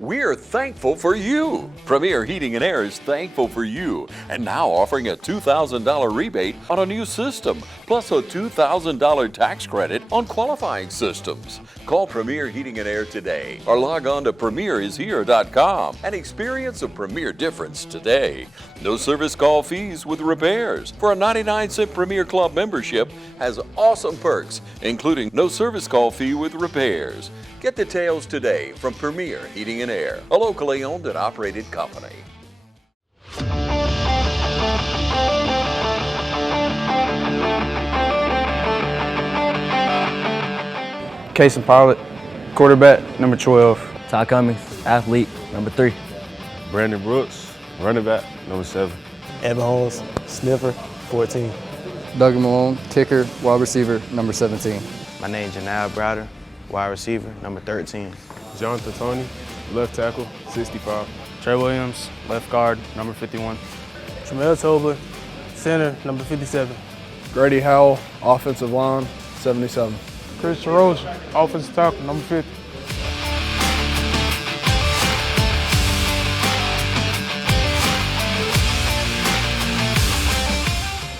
We're thankful for you. Premier Heating and Air is thankful for you and now offering a $2,000 rebate on a new system, plus a $2,000 tax credit on qualifying systems. Call Premier Heating and Air today or log on to premierishere.com and experience a Premier difference today. No service call fees with repairs. For a 99-cent Premier Club membership has awesome perks, including no service call fee with repairs. Get details today from Premier Heating and Air, a locally owned and operated company. Casey Pilot, quarterback, number 12. Ty Cummings, athlete, number 3. Brandon Brooks, running back, number 7. Evan Holmes, sniffer, 14. Doug Malone, kicker, wide receiver, number 17. My name is Janelle Browder, wide receiver, number 13. Jonathan Tony, left tackle, 65. Trey Williams, left guard, number 51. Jamel Tobler, center, number 57. Grady Howell, offensive line, 77. Chris Rose, offensive tackle, number 50.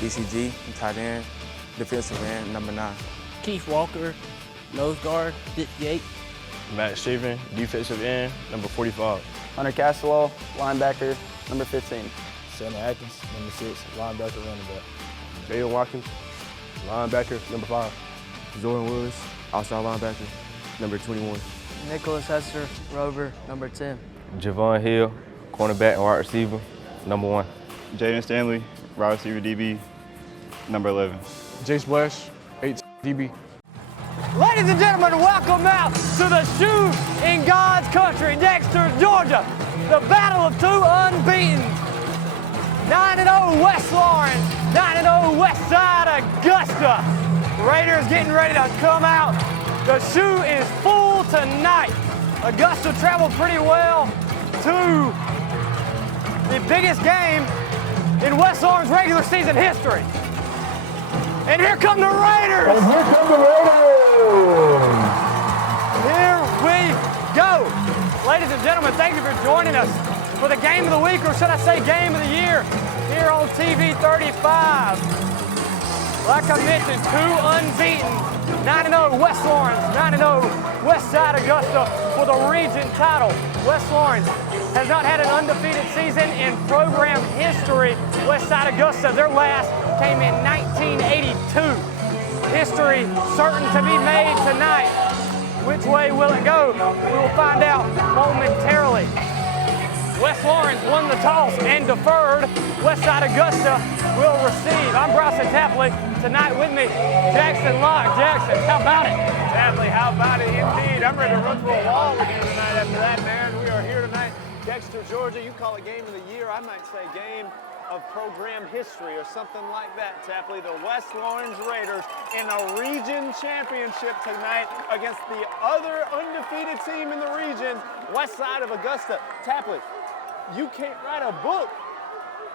BCG, tight end, defensive end, number 9. Keith Walker, nose guard, 58. Matt Shaven, defensive end, number 45. Hunter Castleall, linebacker, number 15. Shannon Atkins, number 6, linebacker, running back. Jalen Watkins, linebacker, number 5. Jordan Willis, outside linebacker, number 21. Nicholas Hester, rover, number 10. Javon Hill, cornerback and wide receiver, number 1. Jaden Stanley, wide receiver DB, number 11. Jace Blash, 8 DB. Ladies and gentlemen, welcome out to the shoe in God's country, Dexter, Georgia. The battle of 2 unbeaten. 9-0 West Lawrence, 9-0 Westside Augusta. Raiders getting ready to come out. The shoe is full tonight. Augusta traveled pretty well to the biggest game in West Lawrence regular season history. And here come the Raiders! And here come the Raiders! Here we go. Ladies and gentlemen, thank you for joining us for the game of the week, or should I say game of the year, here on TV 35. Like I mentioned, 2 unbeaten, 9-0 West Lawrence, 9-0 Westside Augusta for the region title. West Lawrence has not had an undefeated season in program history. Westside Augusta, their last came in 1982. History certain to be made tonight. Which way will it go? We will find out momentarily. West Lawrence won the toss and deferred. Westside Augusta will receive. I'm Bryson Tapley. Tonight with me, Jackson Locke. Jackson, how about it? Tapley, how about it indeed? I'm ready to run through a wall with you tonight after that, man. We are here tonight. Dexter, Georgia, you call it game of the year. I might say game of program history or something like that, Tapley. The West Lawrence Raiders in a region championship tonight against the other undefeated team in the region, Westside of Augusta. Tapley, you can't write a book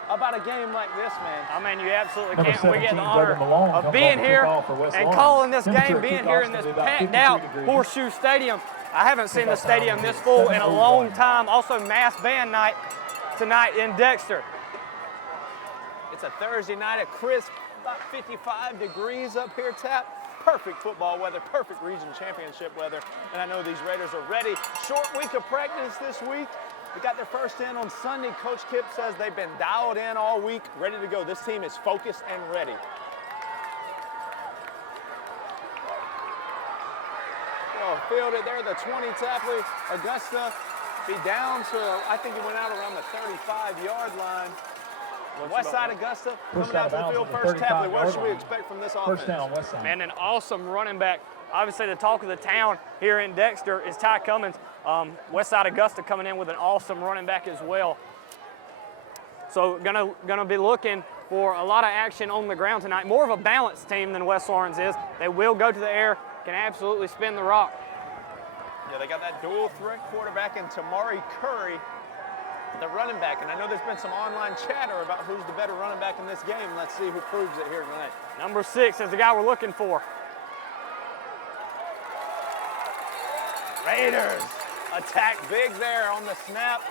about a game like this, man. I mean, you absolutely can't. We get the honor of being here and calling this game, being here in this packed out Horseshoe Stadium. I haven't seen the stadium this full in a long time. Also, mass band night tonight in Dexter. It's a Thursday night, a crisp, about 55 degrees up here, Tap. Perfect football weather, perfect region championship weather. And I know these Raiders are ready. Short week of practice this week. They got their first in on Sunday. Coach Kip says they've been dialed in all week, ready to go. This team is focused and ready. Well, fielded there, the 20 Tapley. Augusta be down to, I think he went out around the 35-yard line. Westside Augusta coming out to the field first. Tapley, what should we expect from this offense? First down, Westside. Man, an awesome running back. Obviously, the talk of the town here in Dexter is Ty Cummings. Westside Augusta coming in with an awesome running back as well. So gonna be looking for a lot of action on the ground tonight. More of a balanced team than West Lawrence is. They will go to the air, can absolutely spin the rock. Yeah, they got that dual threat quarterback in Tamari Curry, the running back. And I know there's been some online chatter about who's the better running back in this game. Let's see who proves it here tonight. Number 6 is the guy we're looking for. Raiders attack big there on the snap.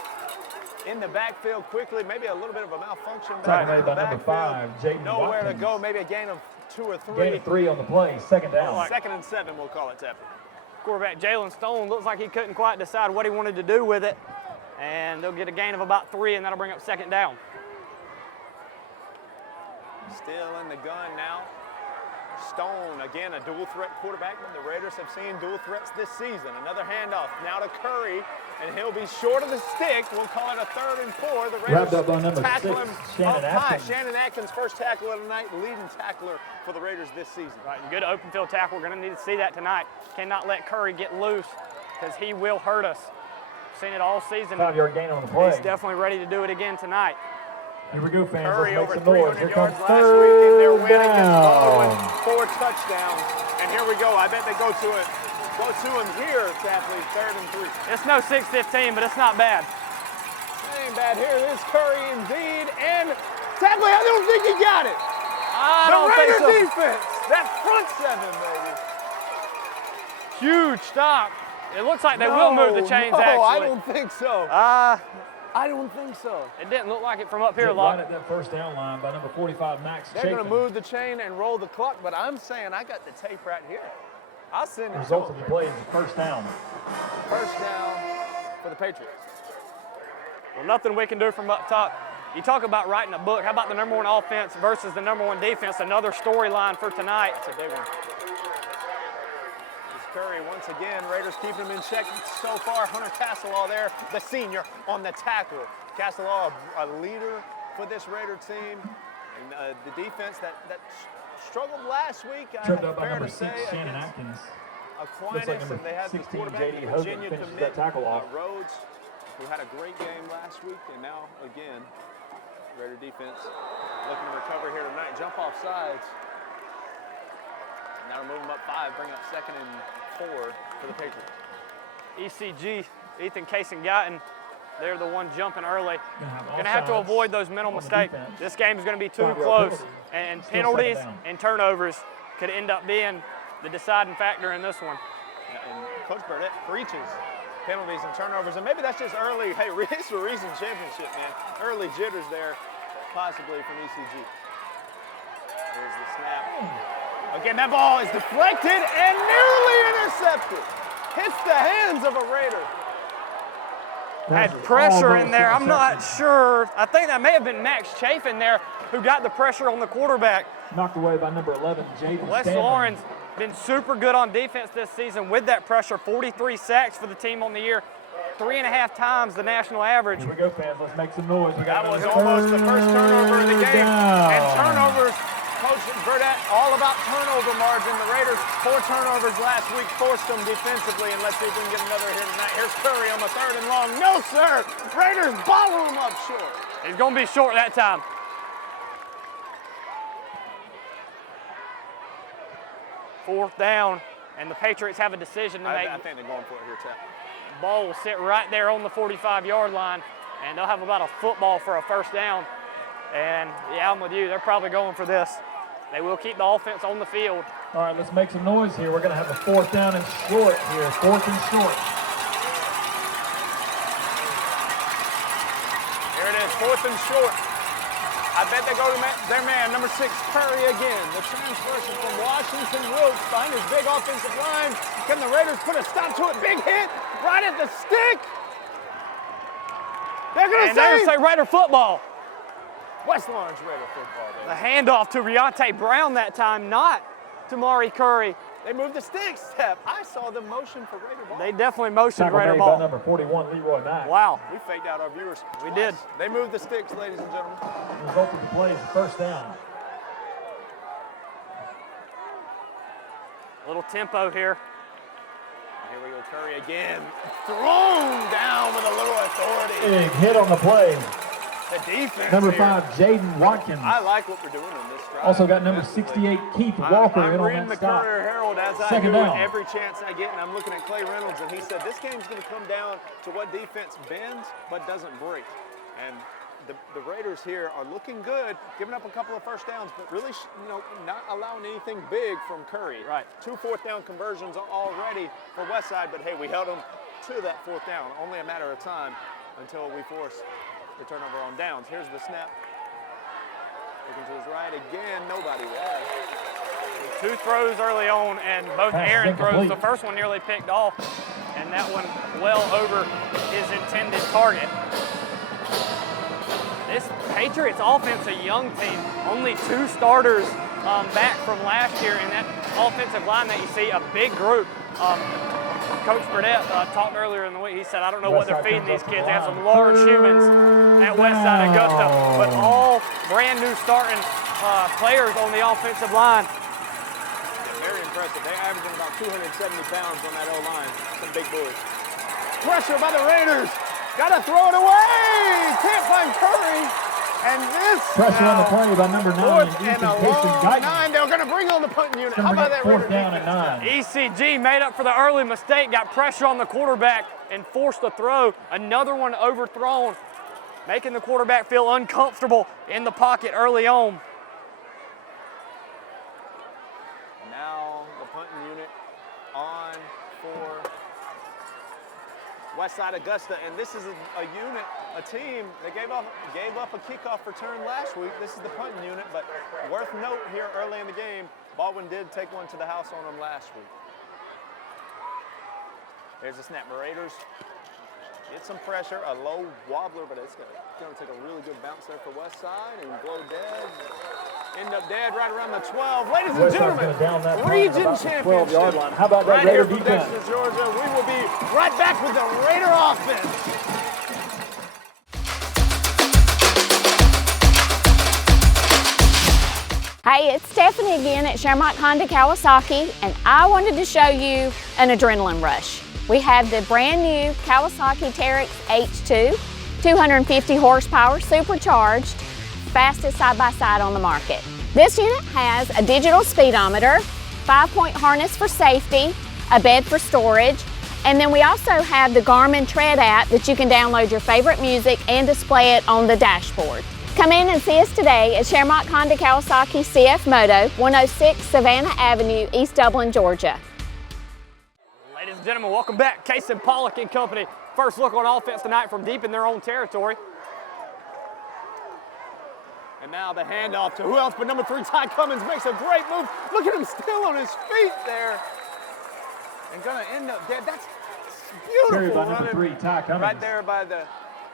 In the backfield quickly, maybe a little bit of a malfunction back in the backfield. Nowhere to go, maybe a gain of 2 or 3. Gain of 3 on the play, second down. 2nd and 7, we'll call it, Taffy. Quarterback Jalen Stone looks like he couldn't quite decide what he wanted to do with it. And they'll get a gain of about 3, and that'll bring up 2nd down. Still in the gun now. Stone, again, a dual threat quarterback. The Raiders have seen dual threats this season. Another handoff now to Curry, and he'll be short of the stick. We'll call it a 3rd and 4. The Raiders tackle him up high. Shannon Atkins, first tackle of the night, leading tackler for the Raiders this season. Right, and good open field tackle. We're going to need to see that tonight. Cannot let Curry get loose because he will hurt us. Seen it all season. 5-yard gain on the play. He's definitely ready to do it again tonight. Here we go, fans. Curry Let's over make some noise. 300 Here yards comes last week, and they're winning this down. ball with 4 touchdowns. And here we go. I bet they go to it. Go to him here, Taffy, 3rd and 3. It's no 6-15, but it's not bad. That ain't bad. Here it is, Curry indeed. And Taffy, I don't think he got it. I don't think so. Defense. That front 7, baby. Huge stop. It looks like they will move the chains, actually. I don't think so. I don't think so. It didn't look like it from up here, Right Locke. at that first down line by number 45, Max They're going to move the chain and roll the clock, but I'm saying I got the tape right here. I'll send it. Result of the play is a first down. First down for the Patriots. Well, nothing we can do from up top. You talk about writing a book. How about the number 1 offense versus the number 1 defense? Another storyline for tonight. It's a big one. Curry once again, Raiders keep him in check so far. Hunter Castleall there, the senior on the tackle. Castleall, a leader for this Raider team. And the defense that struggled last week, Tripped up by fair number to 6, say, Shannon Atkins. Aquinas, Looks like and they had the 16, quarterback, J.D. the Hogan, Virginia finishes commit, that tackle off. Rhodes, who had a great game last week, and now, again, Raider defense looking to recover here tonight. Jump off sides. Now we're moving up 5, bring up 2nd and 4 for the Patriots. ECG, Ethan Case and Guyton, they're the one jumping early. Going to have to avoid those mental mistakes. This game is going to be too close, and penalties and turnovers could end up being the deciding factor in this one. And Coach Burdett preaches penalties and turnovers, and maybe that's just early, hey, it's a recent championship, man. Early jitters there, possibly from ECG. There's the snap. Again, that ball is deflected and nearly intercepted. Hits the hands of a Raider. Had pressure in there. I'm not sure. I think that may have been Max Chafin there who got the pressure on the quarterback. Knocked away by number 11, Jaden Wes Lauren's been super good on defense this season with that pressure. 43 sacks for the team on the year. 3.5 times the national average. Here we go, fans. Let's make some noise. That was almost the first turnover of the game. And turnovers, Coach Burdett, all about turnover margin. The Raiders, 4 turnovers last week, forced them defensively, and let's see if we can get another here tonight. Here's Curry on the 3rd and long. No, sir! Raiders bottle him up short. He's going to be short that time. Fourth down, and the Patriots have a decision to make. I think they're going for it here, Tap. Ball will sit right there on the 45-yard line, and they'll have about a football for a first down. And, yeah, I'm with you. They're probably going for this. They will keep the offense on the field. All right, let's make some noise here. We're going to have a 4th down and short here. 4th and short. Here it is, 4th and short. I bet they go to their man, number 6, Curry again. The transfer from Washington Wilkes behind his big offensive line. Can the Raiders put a stop to it? Big hit right at the stick. They're going to say Raider football. West Lawrence Raider football. Baby. The handoff to Riontae Brown that time, not to Mari Curry. They moved the sticks, Steph. I saw them motion for Raider ball. They definitely motioned Tackle Raider made ball. by number 41, Leroy Mack. Wow. We faked out our viewers. We did. They moved the sticks, ladies and gentlemen. The result of the play is a first down. A little tempo here. Here we go, Curry again. Thrown down with a little authority. Big hit on the play. The defense Number here. 5, Jaden Watkins. I like what we're doing on this drive. Also got number 68, Keith Walker I'm in on reading that the stop. Courier-Herald as I Second do down. every chance I get, and I'm looking at Clay Reynolds, and he said this game's going to come down to what defense bends but doesn't break. And the Raiders here are looking good, giving up a couple of first downs, but really, not allowing anything big from Curry. Right. 2 4th down conversions already for Westside, but hey, we held them to that 4th down. Only a matter of time until we force the turnover on downs. Here's the snap. Looking to his right again, nobody there. 2 throws early on, and both Aaron throws. The first one nearly picked off, and that one well over his intended target. This Patriots offense, a young team, only 2 starters back from last year in that offensive line that you see, a big group. Coach Burdett talked earlier in the week. He said, I don't know what they're feeding these kids. They have some large humans at Westside Augusta, but all brand new starting players on the offensive line. Very impressive. They're averaging about 270 pounds on that O-line. Some big boys. Pressure by the Raiders. Got to throw it away. Can't find Curry. And this pressure on the play by number 9. And a long 9. They're going to bring on the punting unit. How about that? 4th down and 9. ECG made up for the early mistake, got pressure on the quarterback and forced a throw. Another one overthrown, making the quarterback feel uncomfortable in the pocket early on. Now the punting unit on for Westside Augusta, and this is a unit, a team that gave up a kickoff return last week. This is the punting unit, but worth note here early in the game, Baldwin did take one to the house on them last week. There's a snap. Raiders get some pressure, a low wobbler, but it's going to take a really good bounce there for Westside and blow dead. End up dead right around the 12. Ladies and gentlemen, region championship. How about that right Raider here from defense? Dexter, Georgia. We will be right back with the Raider offense. Hey, it's Stephanie again at Shermont Honda Kawasaki, and I wanted to show you an adrenaline rush. We have the brand new Kawasaki Teryx H2, 250 horsepower, supercharged, fastest side-by-side on the market. This unit has a digital speedometer, 5-point harness for safety, a bed for storage, and then we also have the Garmin Tread app that you can download your favorite music and display it on the dashboard. Come in and see us today at Shermont Honda Kawasaki CF Moto, 106 Savannah Avenue, East Dublin, Georgia. Ladies and gentlemen, welcome back. Casey Pollock and company. First look on offense tonight from deep in their own territory. And now the handoff to who else but number 3, Ty Cummins, makes a great move. Look at him still on his feet there. And gonna end up dead. That's beautiful By number 3, Ty Cummins. Right there by the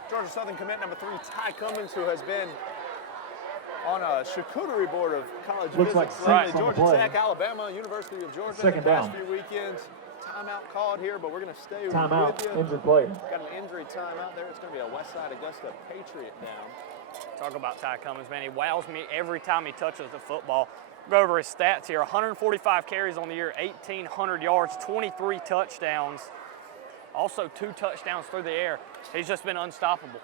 Georgia Southern commit, number 3, Ty Cummins, who has been on a charcuterie board of college Looks visits. like Right, Georgia Tech, Alabama, University of Georgia. Second the past down. few weekends. Timeout called here, but we're going to stay Timeout, with you. injured player. Got an injury timeout there. It's going to be a Westside Augusta Patriot down. Talk about Ty Cummins, man. He wows me every time he touches the football. Go over his stats here. 145 carries on the year, 1,800 yards, 23 touchdowns. Also 2 touchdowns through the air. He's just been unstoppable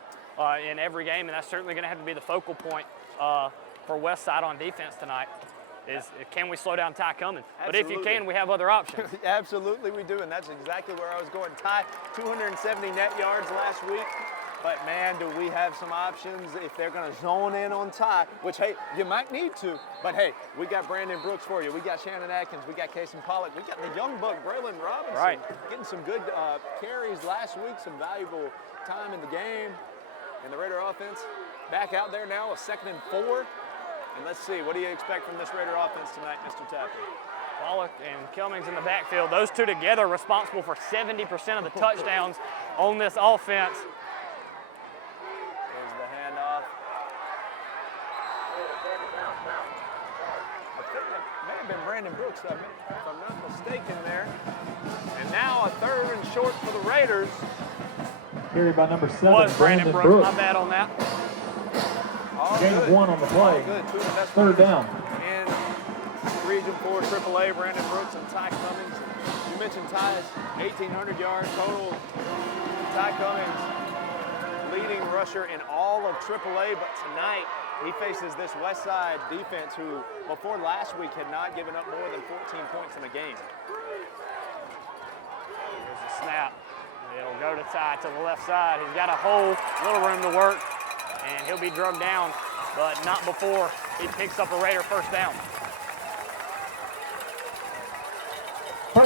in every game, and that's certainly going to have to be the focal point for Westside on defense tonight. Can we slow down Ty Cummins? But if you can, we have other options. Absolutely we do, and that's exactly where I was going. Ty, 270 net yards last week. But man, do we have some options if they're going to zone in on Ty, which, hey, you might need to. But, hey, we got Brandon Brooks for you. We got Shannon Atkins. We got Casey Pollock. We got the young buck, Braylon Robinson. Right. Getting some good carries last week, some valuable time in the game. And the Raider offense back out there now, a 2nd and 4. And let's see, what do you expect from this Raider offense tonight, Mr. Tapper? Pollock and Cummings in the backfield. Those two together responsible for 70% of the touchdowns on this offense. There's the handoff. I think that may have been Brandon Brooks, if I'm not mistaken there. And now a 3rd and short for the Raiders. Carried by number 7, Was Brandon Brooks. My bad on that. Gain of 1 on the play. Good. 3rd down. And Region 4 AAA, Brandon Brooks and Ty Cummings. You mentioned Ty's 1,800 yards total. Ty Cummings, leading rusher in all of AAA, but tonight he faces this Westside defense who, before last week, had not given up more than 14 points in a game. Here's the snap. It'll go to Ty to the left side. He's got a whole little room to work, and he'll be drugged down, but not before he picks up a Raider 1st down.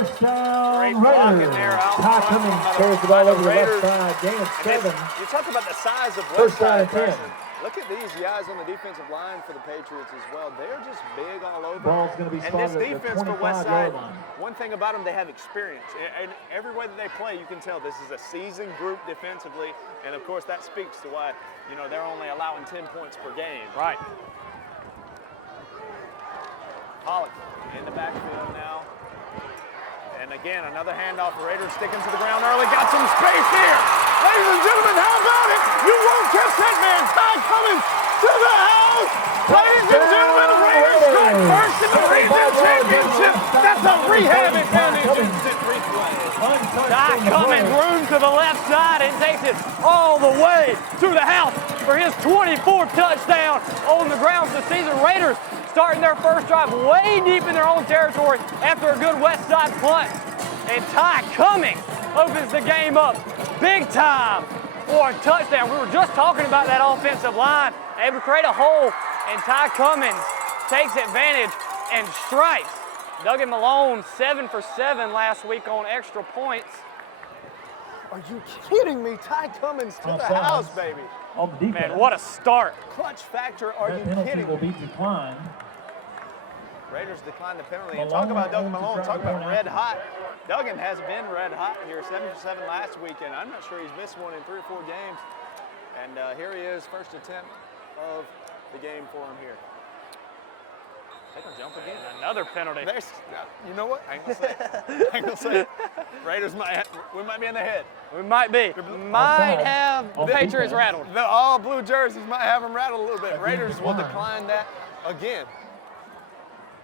First down, Great blocking Raiders. there. Out Ty front Cummings by carries the ball over the Raiders. left side. Gain of And 7. You talk about the size of First down Westside. and 10. Look at these guys on the defensive line for the Patriots as well. They're just big all over. Ball's going to be And this spotted at the defense for 25-yard Westside, line. one thing about them, they have experience. And every way that they play, you can tell this is a seasoned group defensively. And of course, that speaks to why, you know, they're only allowing 10 points per game. Right. Pollock in the backfield now. And again, another handoff. Raiders sticking to the ground early. Got some space here. Ladies and gentlemen, how about it? You won't catch that man. Ty Cummings to the house. Ladies and gentlemen, Raiders strike first in the region championship. That's a rehab advantage. Instant replay. Ty Cummings room to the left side and takes it all the way to the house for his 24th touchdown on the ground for the season. Raiders starting their first drive way deep in their own territory after a good Westside punt. And Ty Cummings opens the game up big time for a touchdown. We were just talking about that offensive line, able to create a hole, and Ty Cummings takes advantage and strikes. Duggan Malone 7 for 7 last week on extra points. Are you kidding me? Ty Cummings to the house, baby. On the defense. Man, what a start. Clutch factor, are you Penalty kidding will me? be declined. Raiders decline the penalty. And talk about Duggan Malone, talk about red hot. Duggan has been red hot here, 7 for 7 last weekend. I'm not sure he's missed one in 3 or 4 games. And here he is, first attempt of the game for him here. Take a jump again. And another penalty. You know what? I ain't gonna say it. I ain't gonna say it. Raiders we might be in the head. We might be. Might have the Patriots rattled. The all blue jerseys might have them rattled a little bit. Raiders will decline that again.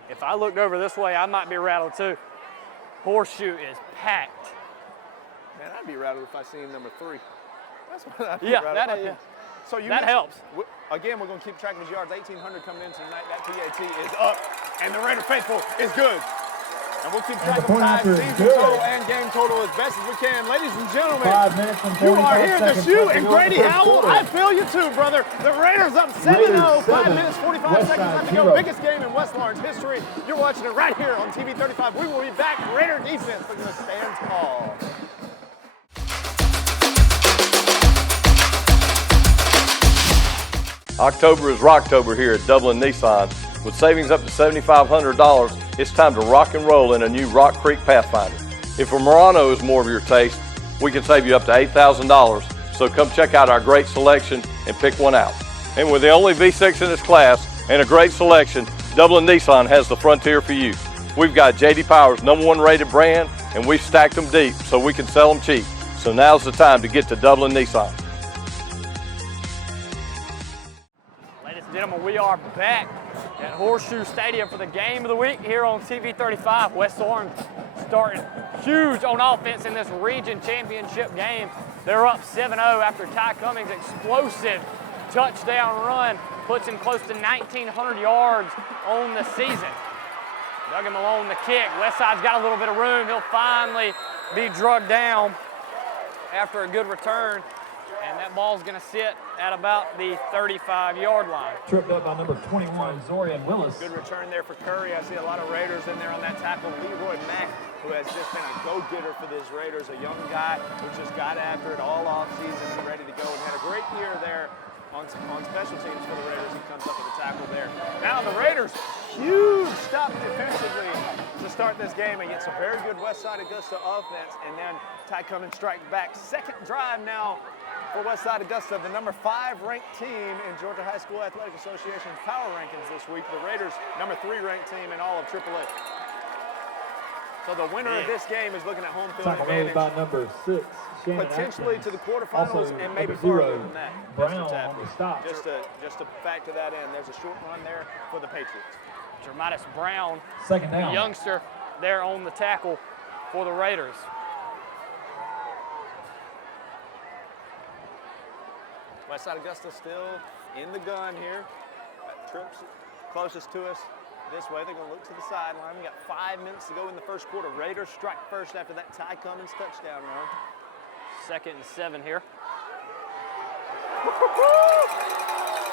If I looked over this way, I might be rattled too. Horseshoe is packed. Man, I'd be rattled if I seen number 3. That's what I'd be Yeah, rattled. that, So you that helps. Again, we're going to keep track of his yards. 1,800 coming in tonight. That PAT is up, and the Raider faithful is good. And we'll keep track of ties, season total, and game total as best as we can. Ladies and gentlemen, 5 minutes and you are 45 here to seconds shoot, left and to go in the Grady first Howell, quarter. I feel you too, brother. The Raiders up 7-0, 5 minutes, 45 seconds left to go. Biggest game in West Lawrence history. You're watching it right here on TV 35. We will be back. Raider defense looking to stand tall. October is Rocktober here at Dublin Nissan. With savings up to $7,500, it's time to rock and roll in a new Rock Creek Pathfinder. If a Murano is more of your taste, we can save you up to $8,000. So come check out our great selection and pick one out. And with the only V6 in its class and a great selection, Dublin Nissan has the Frontier for you. We've got J.D. Power's #1 rated brand, and we've stacked them deep so we can sell them cheap. So now's the time to get to Dublin Nissan. Ladies and gentlemen, we are back at Horseshoe Stadium for the game of the week here on TV 35. West Orange starting huge on offense in this region championship game. They're up 7-0 after Ty Cummings' explosive touchdown run puts him close to 1,900 yards on the season. Duggan Malone the kick. Westside's got a little bit of room. He'll finally be drugged down after a good return. And that ball's going to sit at about the 35-yard line. Tripped up by number 21, Zorian Willis. Good return there for Curry. I see a lot of Raiders in there on that tackle. Leroy Mack, who has just been a go-getter for these Raiders, a young guy who just got after it all offseason and ready to go and had a great year there on special teams for the Raiders. He comes up with a tackle there. Now the Raiders, huge stop defensively to start this game against a very good Westside Augusta offense, and then Ty Cummings strike back. Second drive now for Westside Augusta, the number 5 ranked team in Georgia High School Athletic Association's power rankings this week. The Raiders, number 3 ranked team in all of AAA. So the winner of this game is looking at home field advantage. By number 6, potentially to the quarterfinals and maybe further than that. Brown on the stop. Just to factor that in, there's a short run there for the Patriots. Jermitis Brown, second down, the youngster there on the tackle for the Raiders. Westside Augusta still in the gun here. Trips closest to us this way. They're going to look to the sideline. We got 5 minutes to go in the first quarter. Raiders strike first after that Ty Cummings touchdown run. 2nd and 7 here.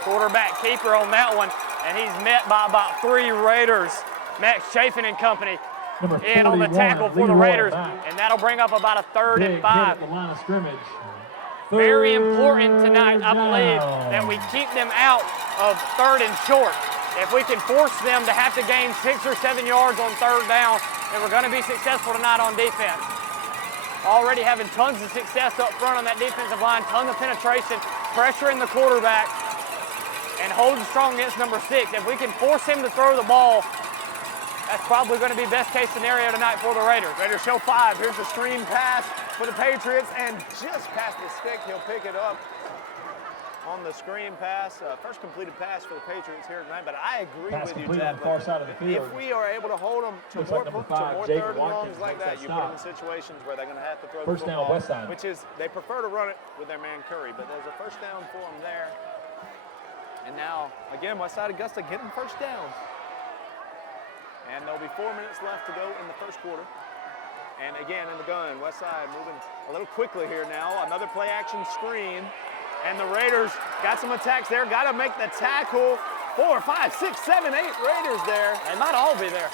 Quarterback keeper on that one, and he's met by about 3 Raiders. Max Chafin and company in on the tackle for the Raiders, and that'll bring up about a 3rd and 5. The line of scrimmage. Very important tonight, I believe, that we keep them out of 3rd and short. If we can force them to have to gain 6 or 7 yards on 3rd down, then we're going to be successful tonight on defense. Already having tons of success up front on that defensive line, tons of penetration, pressuring the quarterback, and holding strong against number 6. If we can force him to throw the ball, that's probably going to be best case scenario tonight for the Raiders. Raiders show 5. Here's the screen pass for the Patriots, and just past the stick, he'll pick it up on the screen pass. First completed pass for the Patriots here tonight, but I agree with you, Chad. If we are able to hold them to more 3rd and longs like that, you put them in situations where they're going to have to throw the football, which is they prefer to run it with their man Curry, but there's a 1st down for them there. And now, again, Westside Augusta getting 1st downs. And there'll be 4 minutes left to go in the 1st quarter. And again, in the gun, Westside moving a little quickly here now. Another play-action screen. And the Raiders got some attacks there. Got to make the tackle. 4, 5, 6, 7, 8 Raiders there. They might all be there.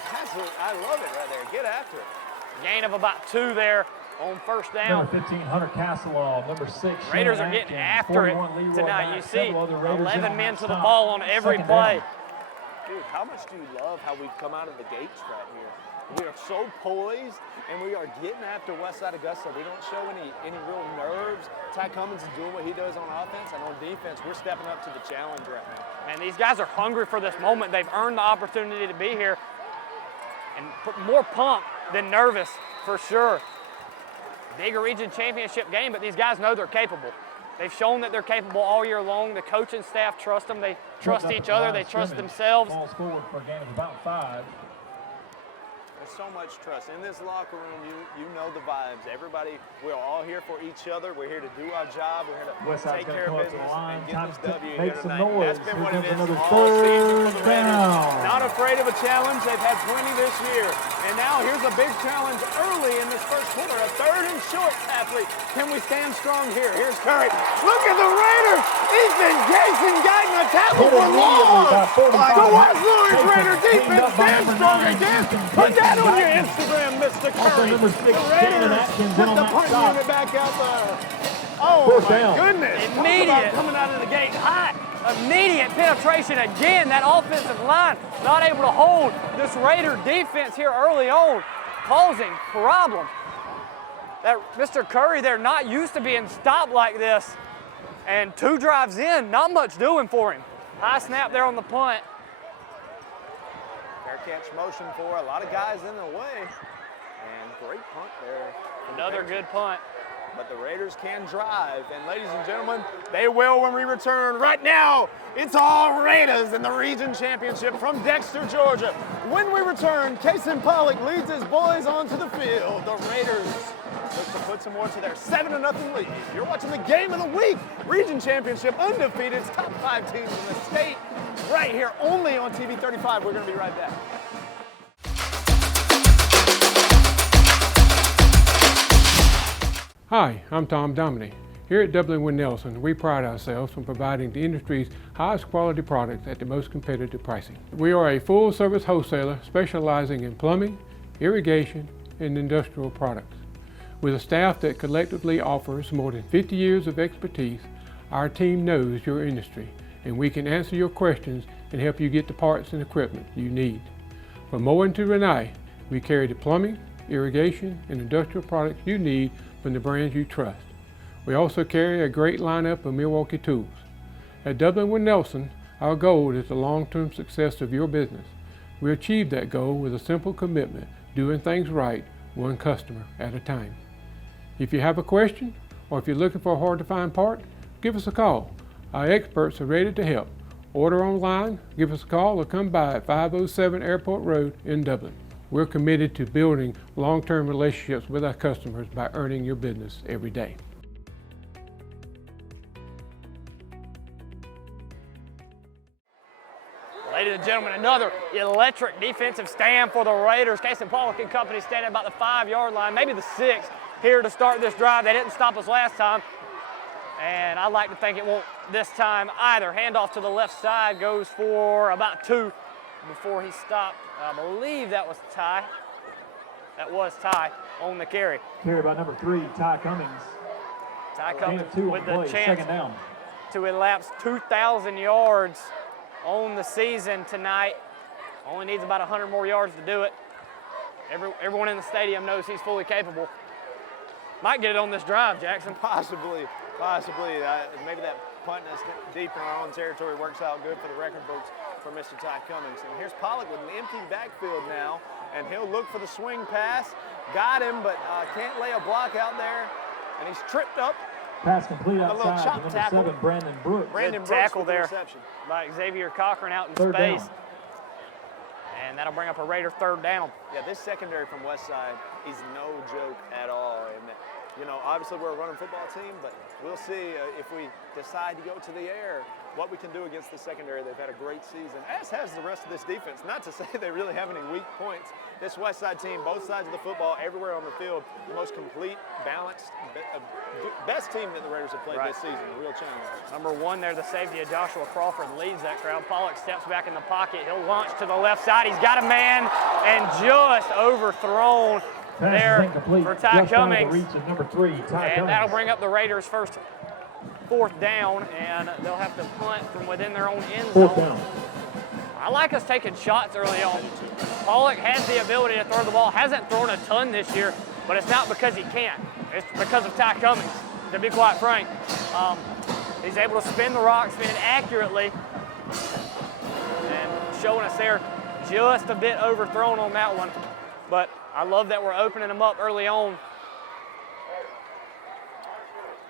I love it right there. Get after it. Gain of about 2 there on 1st down. Number 15, Hunter Castleall. Number 6, Raiders are getting after it tonight. You see 11 men to the ball on every play. Dude, how much do you love how we've come out of the gates right here? We are so poised, and we are getting after Westside Augusta. We don't show any real nerves. Ty Cummins is doing what he does on offense, and on defense, we're stepping up to the challenge right now. And these guys are hungry for this moment. They've earned the opportunity to be here, and more pumped than nervous for sure. Big region championship game, but these guys know they're capable. They've shown that they're capable all year long. The coaching staff trust them. They trust each other. They trust themselves. Ball's forward for a gain of about 5. There's so much trust. In this locker room, you know the vibes. Everybody, we're all here for each other. We're here to do our job. We're here to take care of business and get this W here tonight. That's been what it is all season for the Raiders. Not afraid of a challenge. They've had plenty this year. And now here's a big challenge early in this 1st quarter. A 3rd and short athlete. Can we stand strong here? Here's Curry. Look at the Raiders. Ethan Jason getting a tackle for long. The West Louis Raider defense stands strong again. Put that on your Instagram, Mr. Curry. Number 6, the Raiders put the punt unit back out there. Oh, my goodness. Immediate. Coming out of the gate hot. Immediate penetration again. That offensive line not able to hold this Raider defense here early on, causing problems. That Mr. Curry, they're not used to being stopped like this. And 2 drives in, not much doing for him. High snap there on the punt. Fair catch motion for a lot of guys in the way. And great punt there. Another good punt. But the Raiders can drive. And ladies and gentlemen, they will when we return. Right now, it's all Raiders in the region championship from Dexter, Georgia. When we return, Kason Pollock leads his boys onto the field. The Raiders look to put some more to their 7-0 lead. You're watching the game of the week. Region championship, undefeated, top 5 teams in the state. Right here, only on TV 35. We're going to be right back. Hi, I'm Tom Dominy. Here at W. Nelson, we pride ourselves on providing the industry's highest quality products at the most competitive pricing. We are a full-service wholesaler specializing in plumbing, irrigation, and industrial products. With a staff that collectively offers more than 50 years of expertise, our team knows your industry, and we can answer your questions and help you get the parts and equipment you need. From mowing to Renee, we carry the plumbing, irrigation, and industrial products you need from the brands you trust. We also carry a great lineup of Milwaukee tools. At W. Nelson, our goal is the long-term success of your business. We achieve that goal with a simple commitment, doing things right, one customer at a time. If you have a question, or if you're looking for a hard-to-find part, give us a call. Our experts are ready to help. Order online, give us a call, or come by at 507 Airport Road in Dublin. We're committed to building long-term relationships with our customers by earning your business every day. Ladies and gentlemen, another electric defensive stand for the Raiders. Kason Pollock and company standing about the 5-yard line, maybe the 6, here to start this drive. They didn't stop us last time, and I'd like to think it won't this time either. Handoff to the left side, goes for about 2 before he stopped. I believe that was Ty. That was Ty on the carry. Carry by number 3, Ty Cummings. Ty Cummings with the play, chance second down. to elapse 2,000 yards on the season tonight. Only needs about 100 more yards to do it. Everyone in the stadium knows he's fully capable. Might get it on this drive, Jackson. Possibly. Maybe that punt us deep in our own territory works out good for the record books for Mr. Ty Cummings. And here's Pollock with an empty backfield now, and he'll look for the swing pass. Got him, but can't lay a block out there, and he's tripped up. Pass complete outside. A little chop number tackle. 7, Brandon Brooks. Brandon Brooks tackle with the there reception. by Xavier Cochran out in Third space. down. And that'll bring up a Raider third down. Yeah, this secondary from Westside is no joke at all. And, you know, obviously we're a running football team, but we'll see if we decide to go to the air, what we can do against the secondary. They've had a great season, as has the rest of this defense. Not to say they really have any weak points. This Westside team, both sides of the football, everywhere on the field, the most complete, balanced, best team that the Raiders have played this season. A real challenge. Number 1 there, the safety of Joshua Crawford leads that crowd. Pollock steps back in the pocket. He'll launch to the left side. He's got a man and just overthrown there for Ty Cummings. Number 3, and that'll bring up the Raiders' first fourth down, and they'll have to punt from within their own end zone. Fourth down. I like us taking shots early on. Pollock has the ability to throw the ball. Hasn't thrown a ton this year, but it's not because he can't. It's because of Ty Cummings, to be quite frank. He's able to spin the rock, spin it accurately, and showing us there just a bit overthrown on that one. But I love that we're opening them up early on.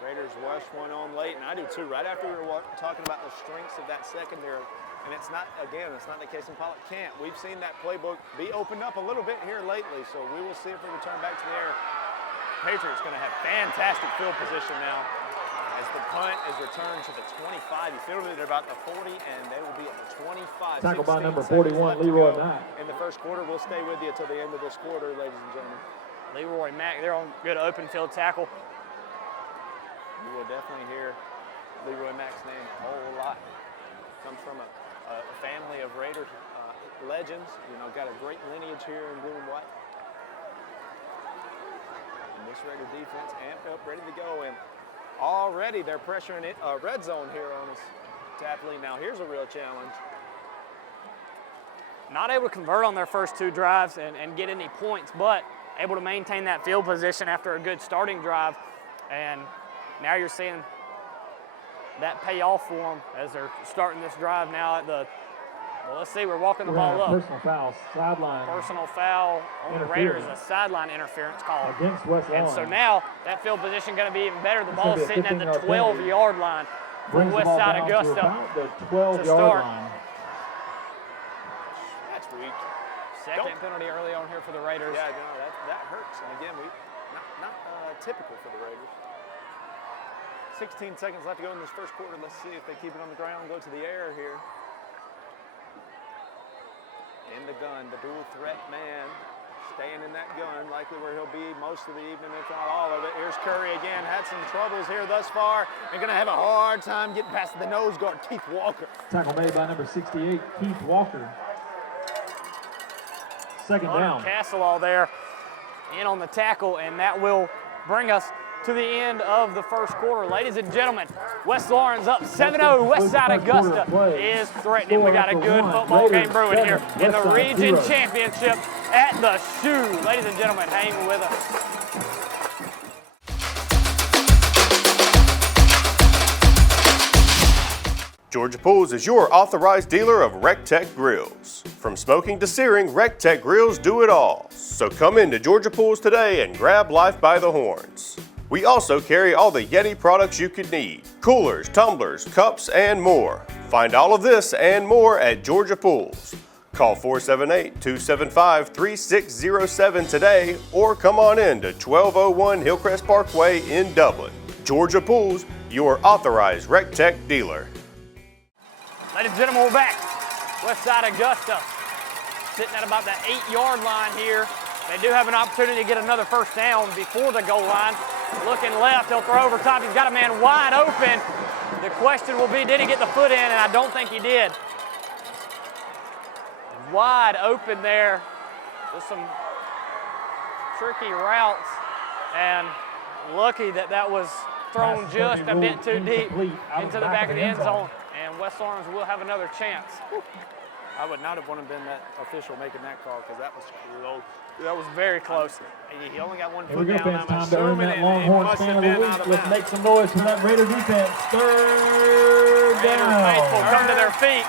Raiders rush one on late, and I do too. Right after we were talking about the strengths of that secondary, and it's not the case in Pollock can't. We've seen that playbook be opened up a little bit here lately, so we will see if we return back to the air. Patriots going to have fantastic field position now as the punt is returned to the 25. He fielded it about the 40, and they will be at the 25. Tackle by number 41, Leroy Mack. In the first quarter, we'll stay with you until the end of this quarter, ladies and gentlemen. Leroy Mack, they're on good open field tackle. You will definitely hear Leroy Mack's name a whole lot. Comes from a family of Raider legends. You know, got a great lineage here in blue and white. And this Raider defense amped up, ready to go. And already they're pressuring it, red zone here on us. Tapley. Now here's a real challenge. Not able to convert on their first 2 drives and get any points, but able to maintain that field position after a good starting drive. And now you're seeing that pay off for them as they're starting this drive now at the, well, let's see, we're walking the ball up. Personal foul, sideline. Personal foul on the Raiders, a sideline interference call. Against West And Lawn. so now that field position going to be even better. The ball's sitting at the 12-yard line for Westside Augusta the 12-yard line. That's weak. Second penalty early on here for the Raiders. Yeah, no, that hurts. And again, not typical for the Raiders. 16 seconds left to go in this first quarter. Let's see if they keep it on the ground, go to the air here. In the gun, the dual threat man, staying in that gun, likely where he'll be most of the evening, if not all of it. Here's Curry again, had some troubles here thus far, and gonna have a hard time getting past the nose guard, Keith Walker. Tackle made by number 68, Keith Walker. Second down. Castle all there in on the tackle, and that will bring us to the end of the first quarter. Ladies and gentlemen, West Lawrence up 7-0. Westside Augusta is threatening. We got a good football game brewing here in the region championship at the Shoe. Ladies and gentlemen, hang with us. Georgia Pools is your authorized dealer of RecTech grills. From smoking to searing, RecTech grills do it all. So come into Georgia Pools today and grab life by the horns. We also carry all the Yeti products you could need: coolers, tumblers, cups, and more. Find all of this and more at Georgia Pools. Call 478-275-3607 today or come on in to 1201 Hillcrest Parkway in Dublin. Georgia Pools, your authorized RecTech dealer. Ladies and gentlemen, we're back. Westside Augusta sitting at about the 8-yard line here. They do have an opportunity to get another first down before the goal line. Looking left, he'll throw over top. He's got a man wide open. The question will be, did he get the foot in? And I don't think he did. Wide open there. Just some tricky routes, and lucky that that was thrown just a bit too deep into the back of the end zone, and West Orange will have another chance. I would not have wanted to been that official making that call because that was close. That was very close. He only got one Here we foot go, down. fans. I'm Time to earn assuming that it Longhorn must fan have of the been week. out of Let's bounds. make some noise for that Raider defense. Third Raider down. faithful come to their feet.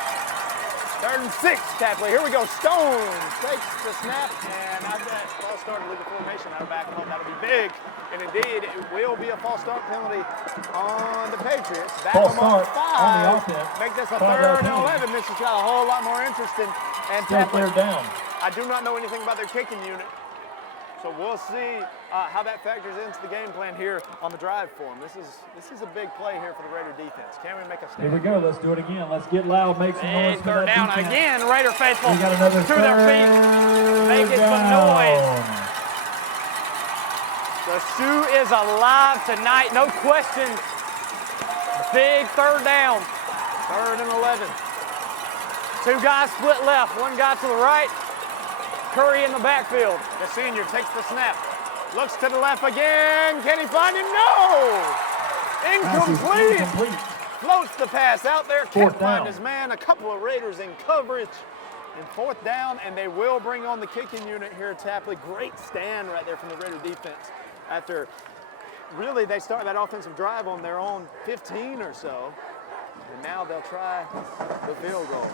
3rd and 6, Tapley. Here we go. Stone takes the snap, and I bet false start legal formation. That'll back him up. That'll be big. And indeed, it will be a false start penalty on the Patriots. Back False them up start on the 5. offense. Make this a 3rd Five-yard and penalty. 11. This has got a whole lot more interesting. And Still Tapley, third down. I do not know anything about their kicking unit. So we'll see how that factors into the game plan here on the drive for them. This is a big play here for the Raider defense. Can we make a stand? Here we go. Let's do it again. Let's get loud. Make some noise for 3rd that down defense. again. Raider faithful We got another to their feet. Making some noise. The shoe is alive tonight, no question. Big 3rd down. 3rd and 11. 2 guys split left, 1 guy to the right. Curry in the backfield. The senior takes the snap. Looks to the left again. Can he find him? No! Incomplete. Floats the pass out there. Can't find his man. A couple of Raiders in coverage. And 4th down, and they will bring on the kicking unit here at Tapley. Great stand right there from the Raider defense. After really they start that offensive drive on their own 15 or so. And now they'll try the field goal.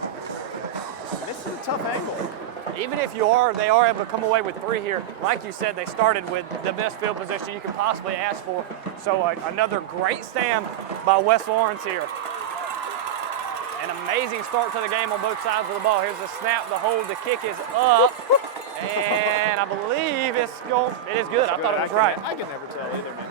And this is a tough angle. Even if they are able to come away with 3 here. Like you said, they started with the best field position you could possibly ask for. So another great stand by West Lawrence here. An amazing start to the game on both sides of the ball. Here's the snap, the hold, the kick is up. And I believe it is good. I thought it was right. I can never tell either, man.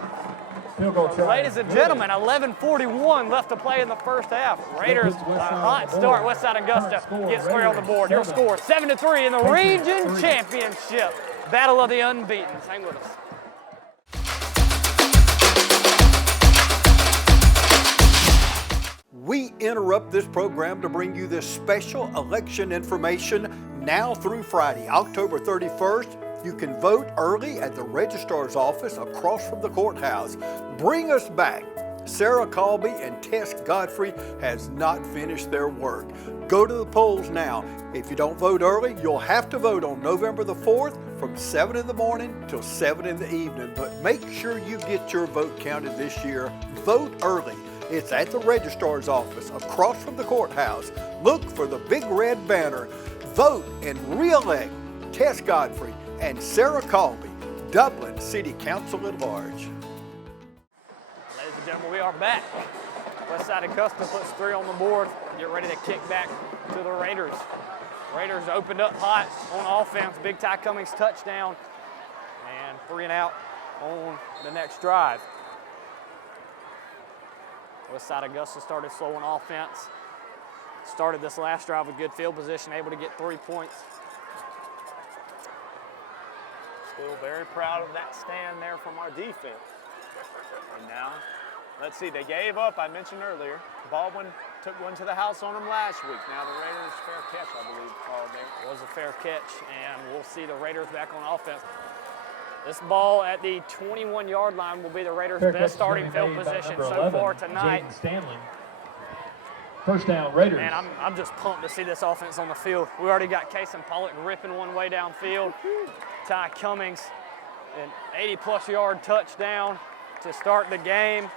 Ladies and gentlemen, 11:41 left to play in the first half. Raiders, a hot start. Westside Augusta gets 3 on the board. Your score 7-3 in the region championship. Battle of the unbeaten. Hang with us. We interrupt this program to bring you this special election information now through Friday, October 31st. You can vote early at the registrar's office across from the courthouse. Bring us back. Sarah Colby and Tess Godfrey has not finished their work. Go to the polls now. If you don't vote early, you'll have to vote on November the 4th from 7 in the morning till 7 in the evening. But make sure you get your vote counted this year. Vote early. It's at the registrar's office across from the courthouse. Look for the big red banner. Vote and re-elect Tess Godfrey and Sarah Colby, Dublin City Council at large. Ladies and gentlemen, we are back. Westside Augusta puts 3 on the board. Get ready to kick back to the Raiders. Raiders opened up hot on offense. Big Ty Cummings touchdown. And 3 and out on the next drive. Westside Augusta started slow on offense. Started this last drive with good field position, able to get 3 points. Still very proud of that stand there from our defense. And now, let's see, they gave up, I mentioned earlier. Baldwin took one to the house on them last week. Now the Raiders, fair catch, I believe, called there. It was a fair catch, and we'll see the Raiders back on offense. This ball at the 21-yard line will be the Raiders' best starting field position so far tonight. Stanley. First down, Raiders. Man, I'm just pumped to see this offense on the field. We already got Casey Pollock ripping one way downfield. Ty Cummings, an 80-plus yard touchdown to start the game.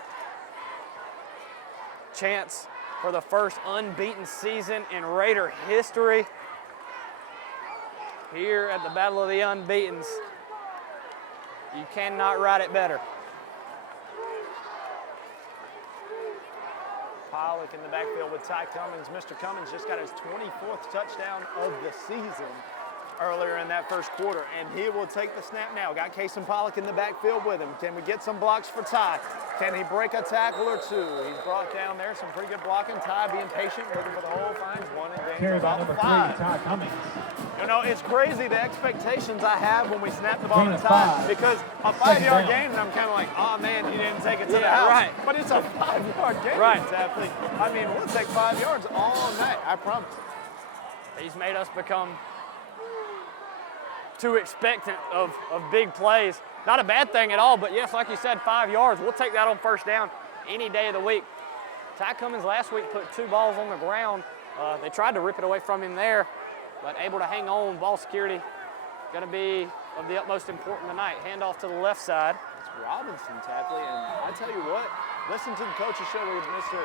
Chance for the first unbeaten season in Raider history here at the Battle of the Unbeatens. You cannot write it better. Pollock in the backfield with Ty Cummings. Mr. Cummings just got his 24th touchdown of the season earlier in that first quarter, and he will take the snap now. Got Casey Pollock in the backfield with him. Can we get some blocks for Ty? Can he break a tackle or two? He's brought down there, some pretty good blocking. Ty being patient, looking for the hole, finds one and gains about 5. Ty Cummings. You know, it's crazy the expectations I have when we snap the ball to Ty, because a 5-yard gain, and I'm kind of like, oh man, he didn't take it to the house. Right. But it's a 5-yard gain. Right. Athlete. I mean, we'll take 5 yards all night, I promise. He's made us become too expectant of big plays. Not a bad thing at all, but yes, like you said, 5 yards. We'll take that on first down any day of the week. Ty Cummins last week put 2 balls on the ground. They tried to rip it away from him there, but able to hang on. Ball security going to be of the utmost importance tonight. Handoff to the left side. It's Robinson, Tapley, and I tell you what, listen to the coach's show with Mr.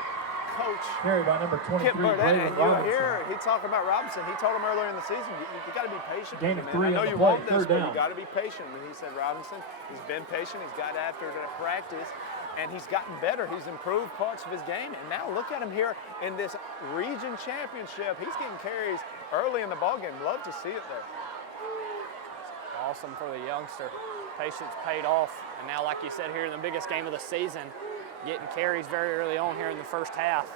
Coach Carry by number 23, Kip Burnett, and you Robinson. hear he talking about Robinson. He told him earlier in the season, you got to be patient. Gain of with him, 3 man. I know on the you play, want this, third but down. you got to be patient. And he said Robinson, he's been patient. He's got after it at practice, and he's gotten better. He's improved parts of his game, and now look at him here in this region championship. He's getting carries early in the ballgame. Love to see it there. Awesome for the youngster. Patience paid off, and now, like you said, here in the biggest game of the season, getting carries very early on here in the first half.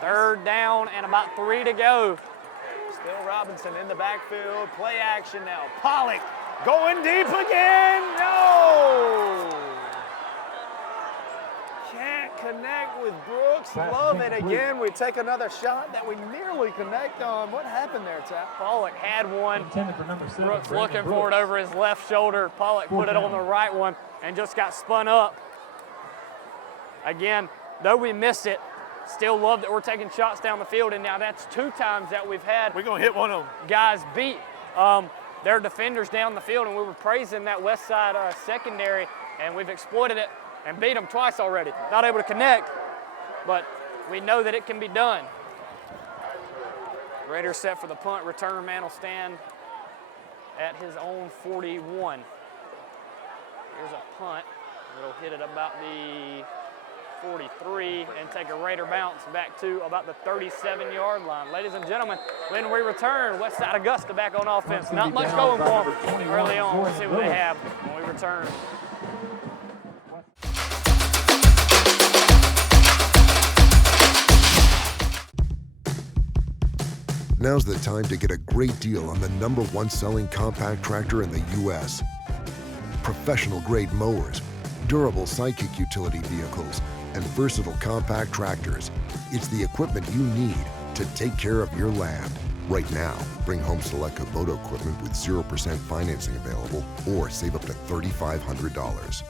Third down and about 3 to go. Still Robinson in the backfield. Play action now. Pollock going deep again. No! Can't connect with Brooks. Love it again. We take another shot that we nearly connect on. What happened there, Tap? Pollock had one. Intended for number 7. Brooks looking for it over his left shoulder. Pollock put it on the right one and just got spun up. Again, though we missed it, still love that we're taking shots down the field, and now that's 2 times that we've had. We're going to hit one of them. Guys beat their defenders down the field, and we were praising that Westside secondary, and we've exploited it and beat them twice already. Not able to connect, but we know that it can be done. Raiders set for the punt. Return man will stand at his own 41. Here's a punt. It'll hit it about the 43 and take a Raider bounce back to about the 37-yard line. Ladies and gentlemen, when we return, Westside Augusta back on offense. Not much going for them early on. We'll see what they have when we return. Now's the time to get a great deal on the #1 selling compact tractor in the U.S. Professional-grade mowers, durable sidekick utility vehicles, and versatile compact tractors. It's the equipment you need to take care of your land. Right now, bring home select Kubota equipment with 0% financing available or save up to $3,500.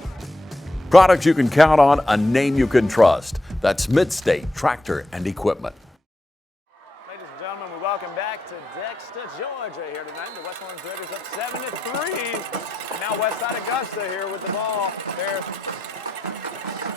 Products you can count on, a name you can trust. That's Midstate Tractor and Equipment. Ladies and gentlemen, we welcome back to Dexter, Georgia here tonight. The West Orange Raiders up 7-3. Now Westside Augusta here with the ball. Their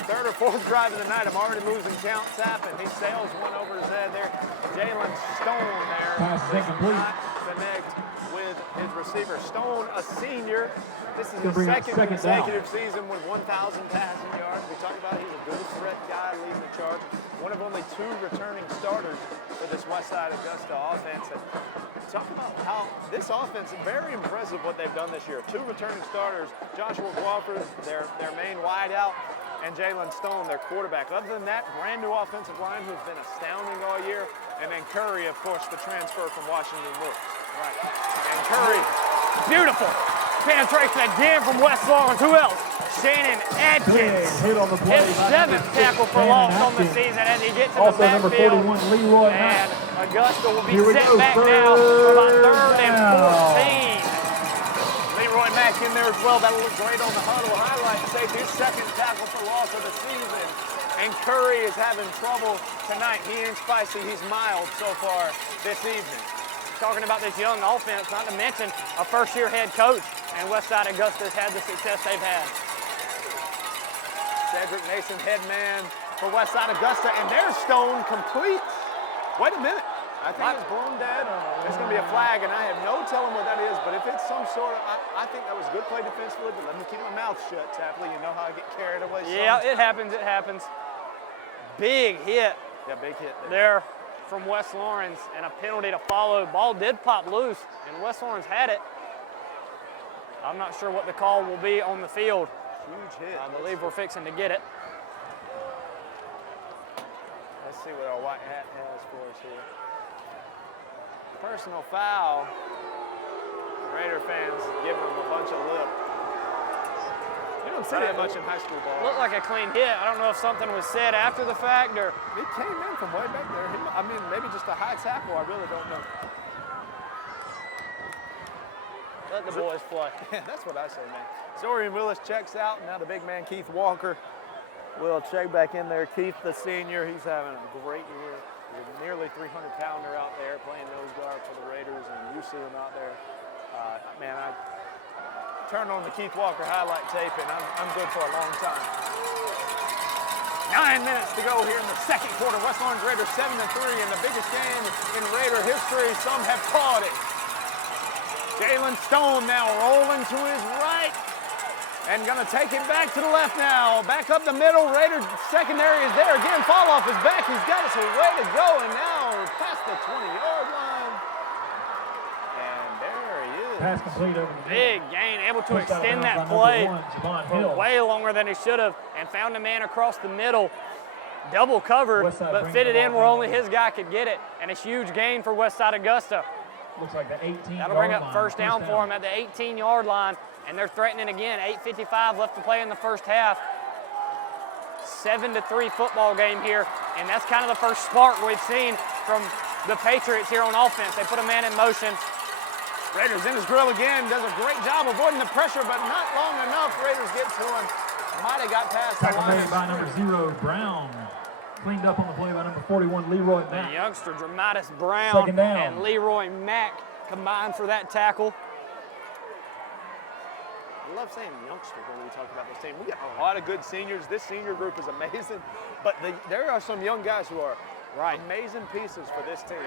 third or fourth drive of the night. I'm already losing count. Tapping. He sails one over his head there. Jalen Stone there does not connect with his receiver. Stone, a senior. This is his second consecutive season with 1,000 passing yards. We talked about he's a good threat guy leading the charge. One of only 2 returning starters for this Westside Augusta offense. And talk about how this offense is very impressive what they've done this year. 2 returning starters, Joshua Crawford, their main wideout, and Jalen Stone, their quarterback. Other than that, brand new offensive line who's been astounding all year. And then Curry, of course, the transfer from Washington Woods. Right. And Curry, beautiful. Penetration again from West Lawrence. Who else? Shannon Adkins. His 7th tackle for loss on the season as he gets in the backfield. And Augusta will be set back now for about 3rd and 14. Leroy Mack in there as well. That'll look great on the huddle highlight. Safety, his 2nd tackle for loss of the season. And Curry is having trouble tonight. He ain't spicy. He's mild so far this evening. Talking about this young offense, not to mention a first-year head coach, and Westside Augusta has had the success they've had. Cedric Mason, head man for Westside Augusta, and there's Stone complete. Wait a minute. I think it's blown dead. There's going to be a flag, and I have no telling what that is, but if it's some sort of, I think that was good play defensively, but let me keep my mouth shut, Tapley. You know how I get carried away. Yeah, it happens, it happens. Big hit. Yeah, big hit there from West Lawrence, and a penalty to follow. Ball did pop loose, and West Lawrence had it. I'm not sure what the call will be on the field. Huge hit. I believe we're fixing to get it. Let's see what our white hat has for us here. Personal foul. Raider fans giving them a bunch of lip. You don't see that much in high school ball. Looked like a clean hit. I don't know if something was said after the fact or. It came in from way back there. I mean, maybe just a high tackle. I really don't know. Let the boys play. Yeah, that's what I say, man. Zorian Willis checks out. Now the big man, Keith Walker, will check back in there. Keith, the senior, he's having a great year. He's a nearly 300-pounder out there playing nose guard for the Raiders, and you see him out there. Man, I turned on the Keith Walker highlight tape, and I'm good for a long time. 9 minutes to go here in the second quarter. West Orange Raiders 7-3 in the biggest game in Raider history. Some have called it. Jalen Stone now rolling to his right and gonna take it back to the left now. Back up the middle. Raiders secondary is there again. Fall off his back. He's got us a way to go, and now past the 20-yard line. And there he is. Pass complete over the Big gain, able to extend that play for way longer than he should have, and found a man across the middle. Double covered, but fitted in where only his guy could get it. And a huge gain for Westside Augusta. Looks like the 18-yard That'll bring up line. first down for him at the 18-yard line. And they're threatening again. 8:55 left to play in the first half. 7-3 football game here. And that's kind of the first spark we've seen from the Patriots here on offense. They put a man in motion. Raiders in his grill again. Does a great job avoiding the pressure, but not long enough. Raiders get to him. Might have got past the Tackle line. made by number 0, Brown. Cleaned up on the play by number 41, Leroy The Mack. youngster, Dramatis Brown, Second down. and Leroy Mack combined for that tackle. I love saying youngster when we talk about this team. We got a lot of good seniors. This senior group is amazing, but there are some young guys who are amazing pieces for this team.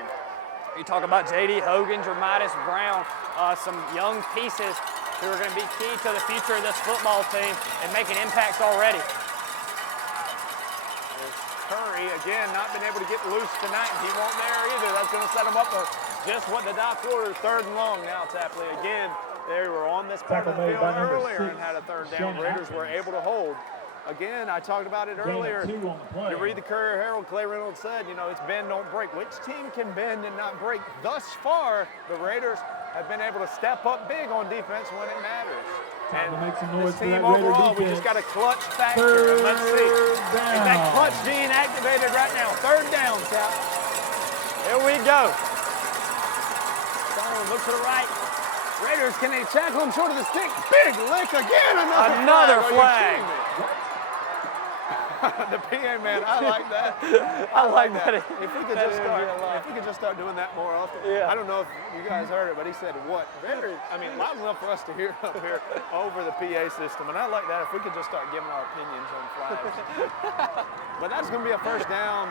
You talk about J.D. Hogan, Dramatis Brown, some young pieces who are going to be key to the future of this football team and making impacts already. There's Curry, again, not been able to get loose tonight, and he won't there either. That's going to set him up for just what the doc ordered, 3rd and long now, Tapley. Again, they were on this part of the field earlier and had a 3rd down. Raiders were able to hold. Again, I talked about it earlier. You read the Courier-Herald, Clay Reynolds said, you know, it's bend, don't break. Which team can bend and not break? Thus far, the Raiders have been able to step up big on defense when it matters. Time to make some And noise this for team that Raider overall, we defense. just got a clutch factor. And let's see. down. Is that clutch being activated right now? 3rd down, Tap. Here we go. Stone, look to the right. Raiders, can they tackle him short of the stick? Big lick again. Another flag. The PA man, I like that. I like that. If we could just start doing that more often. Yeah. I don't know if you guys heard it, but he said what? Loud enough for us to hear up here over the PA system, and I like that. If we could just start giving our opinions on flags. But that's going to be a first down.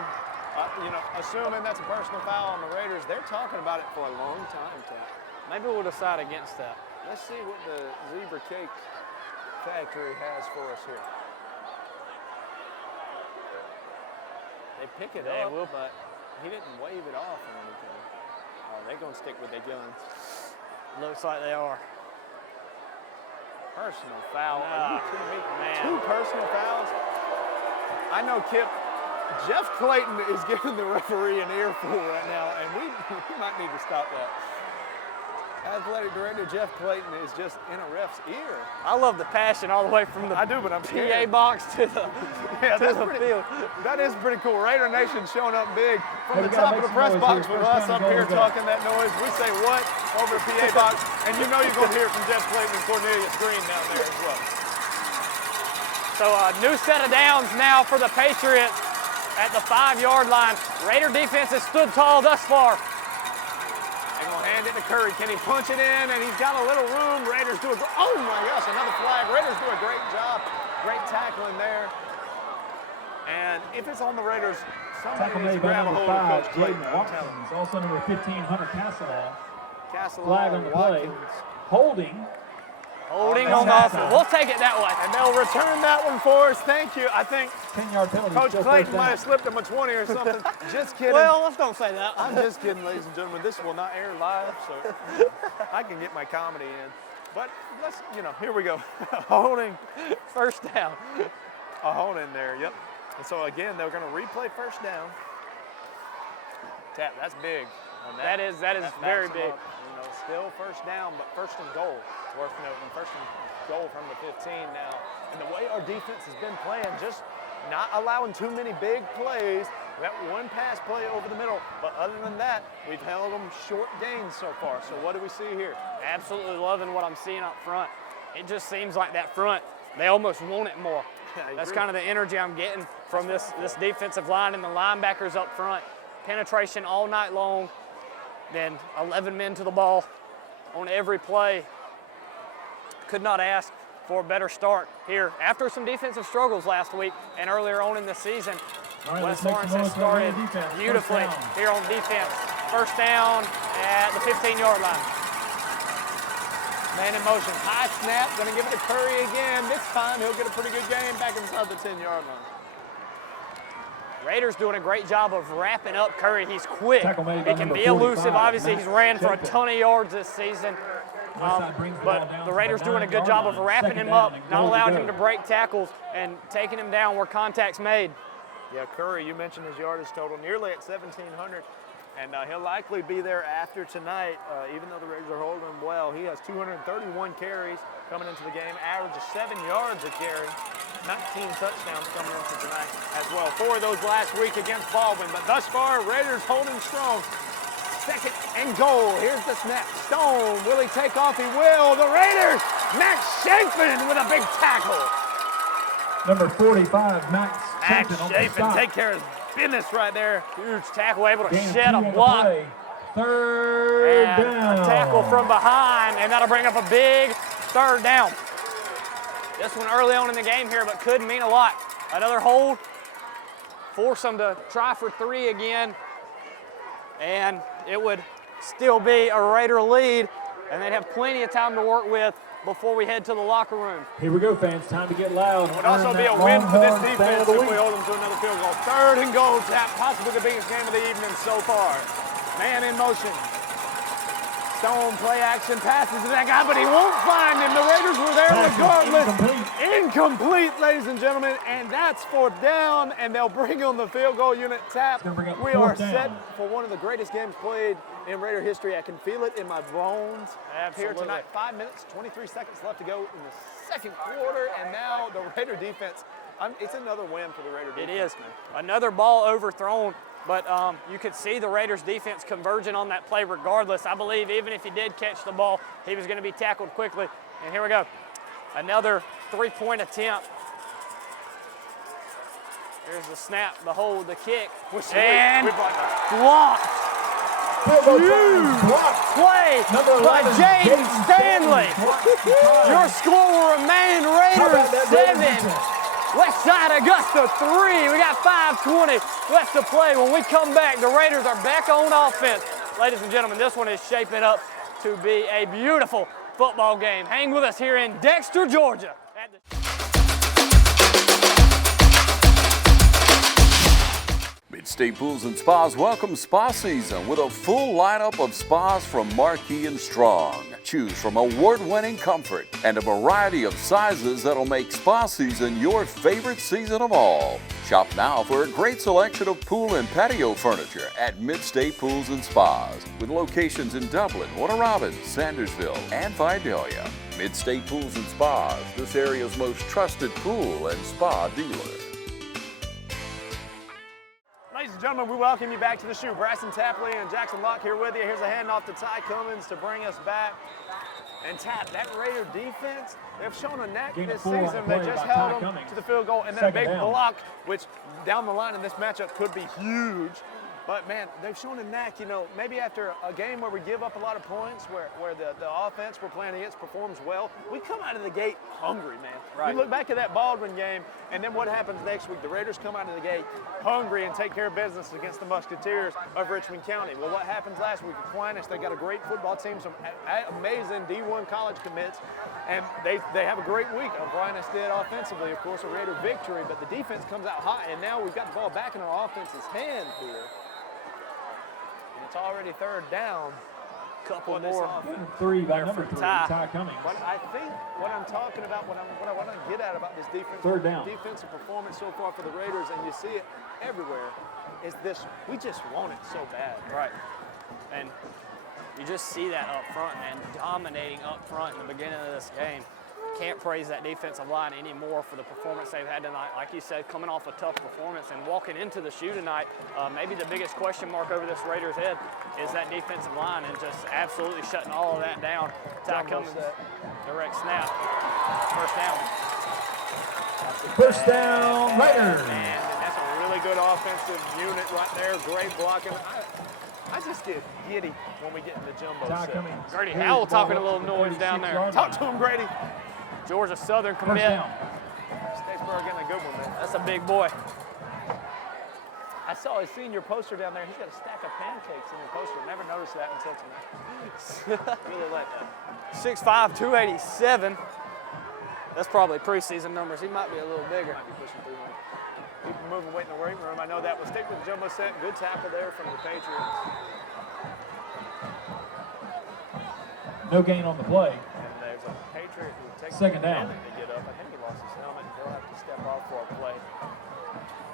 Assuming that's a personal foul on the Raiders, they're talking about it for a long time, Ted. Maybe we'll decide against that. Let's see what the Zebra Cake Factory has for us here. They pick it up, but he didn't wave it off or anything. Oh, they're going to stick with their guns. Looks like they are. Personal foul. Are you kidding me? Man. 2 personal fouls? I know, Kip, Jeff Clayton is giving the referee an earful right now, and we might need to stop that. Athletic director Jeff Clayton is just in a ref's ear. I love the passion all the way from the but I'm PA box to the, field. That is pretty cool. Raider Nation showing up big from the top of the press box with us up here talking that noise. We say what over the PA box, and you know you're going to hear from Jeff Clayton and Cornelius Green down there as well. So a new set of downs now for the Patriots at the 5-yard line. Raider defense has stood tall thus far. They're going to hand it to Curry. Can he punch it in? And he's got a little room. Raiders do oh my gosh, another flag. Raiders do a great job. Great tackling there. And if it's on the Raiders, somebody needs to grab a hold of Coach Clayton. Also number 15, Hunter Castleall. Flag on the play. Holding on the offense. We'll take it that way. And they'll return that one for us. Thank you. I think 10-yard penalty. Coach Clayton might have slipped him a 20 or something. Just kidding. Well, let's don't say that. I'm just kidding, ladies and gentlemen. This will not air live, so I can get my comedy in. But let's, here we go. Holding. First down. A hold in there, yep. And so again, they're going to replay first down. Tap, that's big. That is very big. Still first down, but first and goal. Worth noting, first and goal from the 15 now. And the way our defense has been playing, just not allowing too many big plays, We got one pass play over the middle, but other than that, we've held them short gains so far. So what do we see here? Absolutely loving what I'm seeing up front. It just seems like that front, they almost want it more. That's kind of the energy I'm getting from this defensive line and the linebackers up front. Penetration all night long, then 11 men to the ball on every play. Could not ask for a better start here. After some defensive struggles last week and earlier on in the season, West Lawrence has started beautifully here on defense. First down at the 15-yard line. Man in motion, high snap, gonna give it to Curry again. This time he'll get a pretty good game back inside the 10-yard line. Raiders doing a great job of wrapping up Curry. He's quick, he can be elusive. Obviously he's ran for a ton of yards this season. But the Raiders doing a good job of wrapping him up, not allowing him to break tackles and taking him down where contact's made. Yeah, Curry, you mentioned his yardage total, nearly at 1,700. And he'll likely be there after tonight, even though the Raiders are holding him well. He has 231 carries coming into the game, average of 7 yards a carry, 19 touchdowns coming into tonight as well. 4 of those last week against Baldwin, but thus far, Raiders holding strong. Second and goal. Here's the snap. Stone, will he take off? He will. The Raiders, Max Chafin with a big tackle. Number 45, Max Chafin, take care of business right there. Huge tackle, able to shed a block. Third down. A tackle from behind, and that'll bring up a big third down. This one early on in the game here, but could mean a lot. Another hold, force them to try for 3 again, and it would still be a Raider lead, and they'd have plenty of time to work with before we head to the locker room. Here we go, fans. Time to get loud. It would also be a win for this defense if we hold them to another field goal. Third and goal, Tap, possibly the biggest game of the evening so far. Man in motion. Stone play action, passes to that guy, but he won't find him. The Raiders were there regardless. Incomplete, ladies and gentlemen, and that's 4th down, and they'll bring on the field goal unit. Tap, we are set for one of the greatest games played in Raider history. I can feel it in my bones. Here tonight, 5 minutes, 23 seconds left to go in the second quarter, and now the Raider defense, it's another win for the Raider defense. It is. Another ball overthrown, but you could see the Raiders defense converging on that play regardless. I believe even if he did catch the ball, he was going to be tackled quickly. And here we go. Another 3-point attempt. Here's the snap, the hold, the kick, and blocked. Huge play by Jaden Stanley. Your score will remain Raiders 7, Westside Augusta 3. We got 5:20 left to play. When we come back, the Raiders are back on offense. Ladies and gentlemen, this one is shaping up to be a beautiful football game. Hang with us here in Dexter, Georgia. Mid-State Pools and Spas welcome spa season with a full lineup of spas from Marquee and Strong. Choose from award-winning comfort and a variety of sizes that'll make spa season your favorite season of all. Shop now for a great selection of pool and patio furniture at Mid-State Pools and Spas with locations in Dublin, Warner Robins, Sandersville, and Vidalia. Mid-State Pools and Spas, this area's most trusted pool and spa dealer. Ladies and gentlemen, we welcome you back to the shoe. Bryson Tapley and Jackson Locke here with you. Here's a handoff to Ty Cummins to bring us back. And Tap, that Raider defense, they've shown a knack this season. They just held them to the field goal, and then a big block, which down the line in this matchup could be huge. But, man, they've shown a knack, you know, maybe after a game where we give up a lot of points, where the offense we're playing against performs well, we come out of the gate hungry, man. Right. You look back at that Baldwin game, and then what happens next week? The Raiders come out of the gate hungry and take care of business against the Musketeers of Richmond County. Well, what happens last week? Aquinas, they got a great football team, some amazing D1 college commits, and they have a great week. Aquinas did offensively, of course, a Raider victory, but the defense comes out hot, and now we've got the ball back in our offense's hand here. It's already 3rd down. Couple more. 3 by number 3, Ty Cummings. But I think what I'm talking about, what I want to get at about this defense, 3rd down. Defensive performance so far for the Raiders, and you see it everywhere, is this: we just want it so bad. Right. And you just see that up front, and dominating up front in the beginning of this game. can't praise that defensive line anymore for the performance they've had tonight. Like you said, coming off a tough performance and walking into the shoe tonight, maybe the biggest question mark over this Raiders' head is that defensive line and just absolutely shutting all of that down. Ty Cummins, direct snap, first down. First down, Raiders. And that's a really good offensive unit right there. Great blocking. I just get giddy when we get in the jumbo set. Grady Howell talking a little noise down there. Talk to him, Grady. Georgia Southern commit. Statesboro getting a good one, man. That's a big boy. I saw his senior poster down there. He's got a stack of pancakes in the poster. Never noticed that until tonight. Really like that. 6'5", 287. That's probably preseason numbers. He might be a little bigger. Might be pushing 300. Keep him moving, wait in the weight room. I know that was stick with the jumbo set. Good tackle there from the Patriots. No gain on the play. And there's a Patriot who takes second down to get up. I think he lost his helmet. He'll have to step off for a play.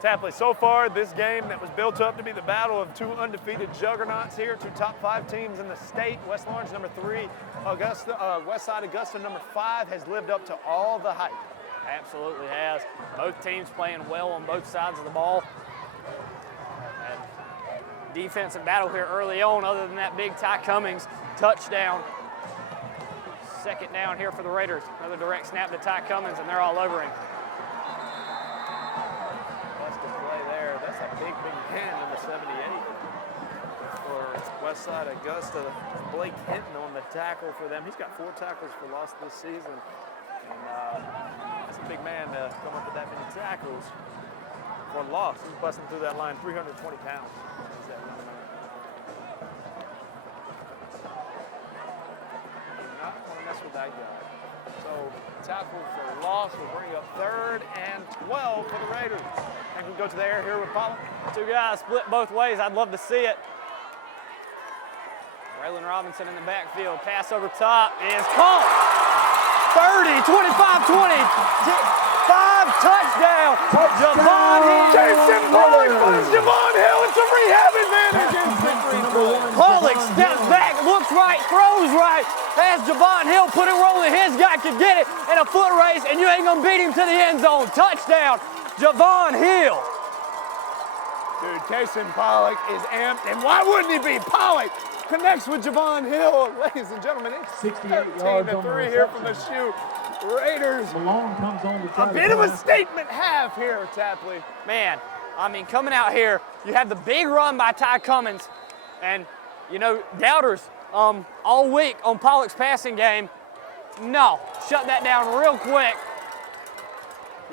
Tapley, so far this game that was built up to be the battle of two undefeated juggernauts here, two top 5 teams in the state. West Lawrence number 3, Westside Augusta number 5 has lived up to all the hype. Absolutely has. Both teams playing well on both sides of the ball. And defensive battle here early on, other than that big Ty Cummings touchdown. Second down here for the Raiders. Another direct snap to Ty Cummings, and they're all over him. Busted play there. That's a big man, number 78. For Westside Augusta, Blake Hinton on the tackle for them. He's got 4 tackles for loss this season. And that's a big man to come up with that many tackles for loss. He's busting through that line, 320 pounds. Do not want to mess with that guy. So tackle for loss will bring up 3rd and 12 for the Raiders. And we go to the air here with Pollock. 2 guys split both ways. I'd love to see it. Raylan Robinson in the backfield. Pass over top is caught. 30, 25, 20, 5 touchdown. Javon Hill. Jason Pollock finds Javon Hill. It's a rehab advantage in victory. Pollock steps back, looks right, throws right. Has Javon Hill put it where only his guy could get it in a foot race, and you ain't gonna beat him to the end zone. Touchdown, Javon Hill. Dude, Jason Pollock is amped, and why wouldn't he be? Pollock connects with Javon Hill. Ladies and gentlemen, it's 13-3 here from the shoe. Raiders. Malone comes on to try a bit of a statement half here, Tapley. Man, I mean, coming out here, you have the big run by Ty Cummins, and, you know, doubters all week on Pollock's passing game. No, shut that down real quick.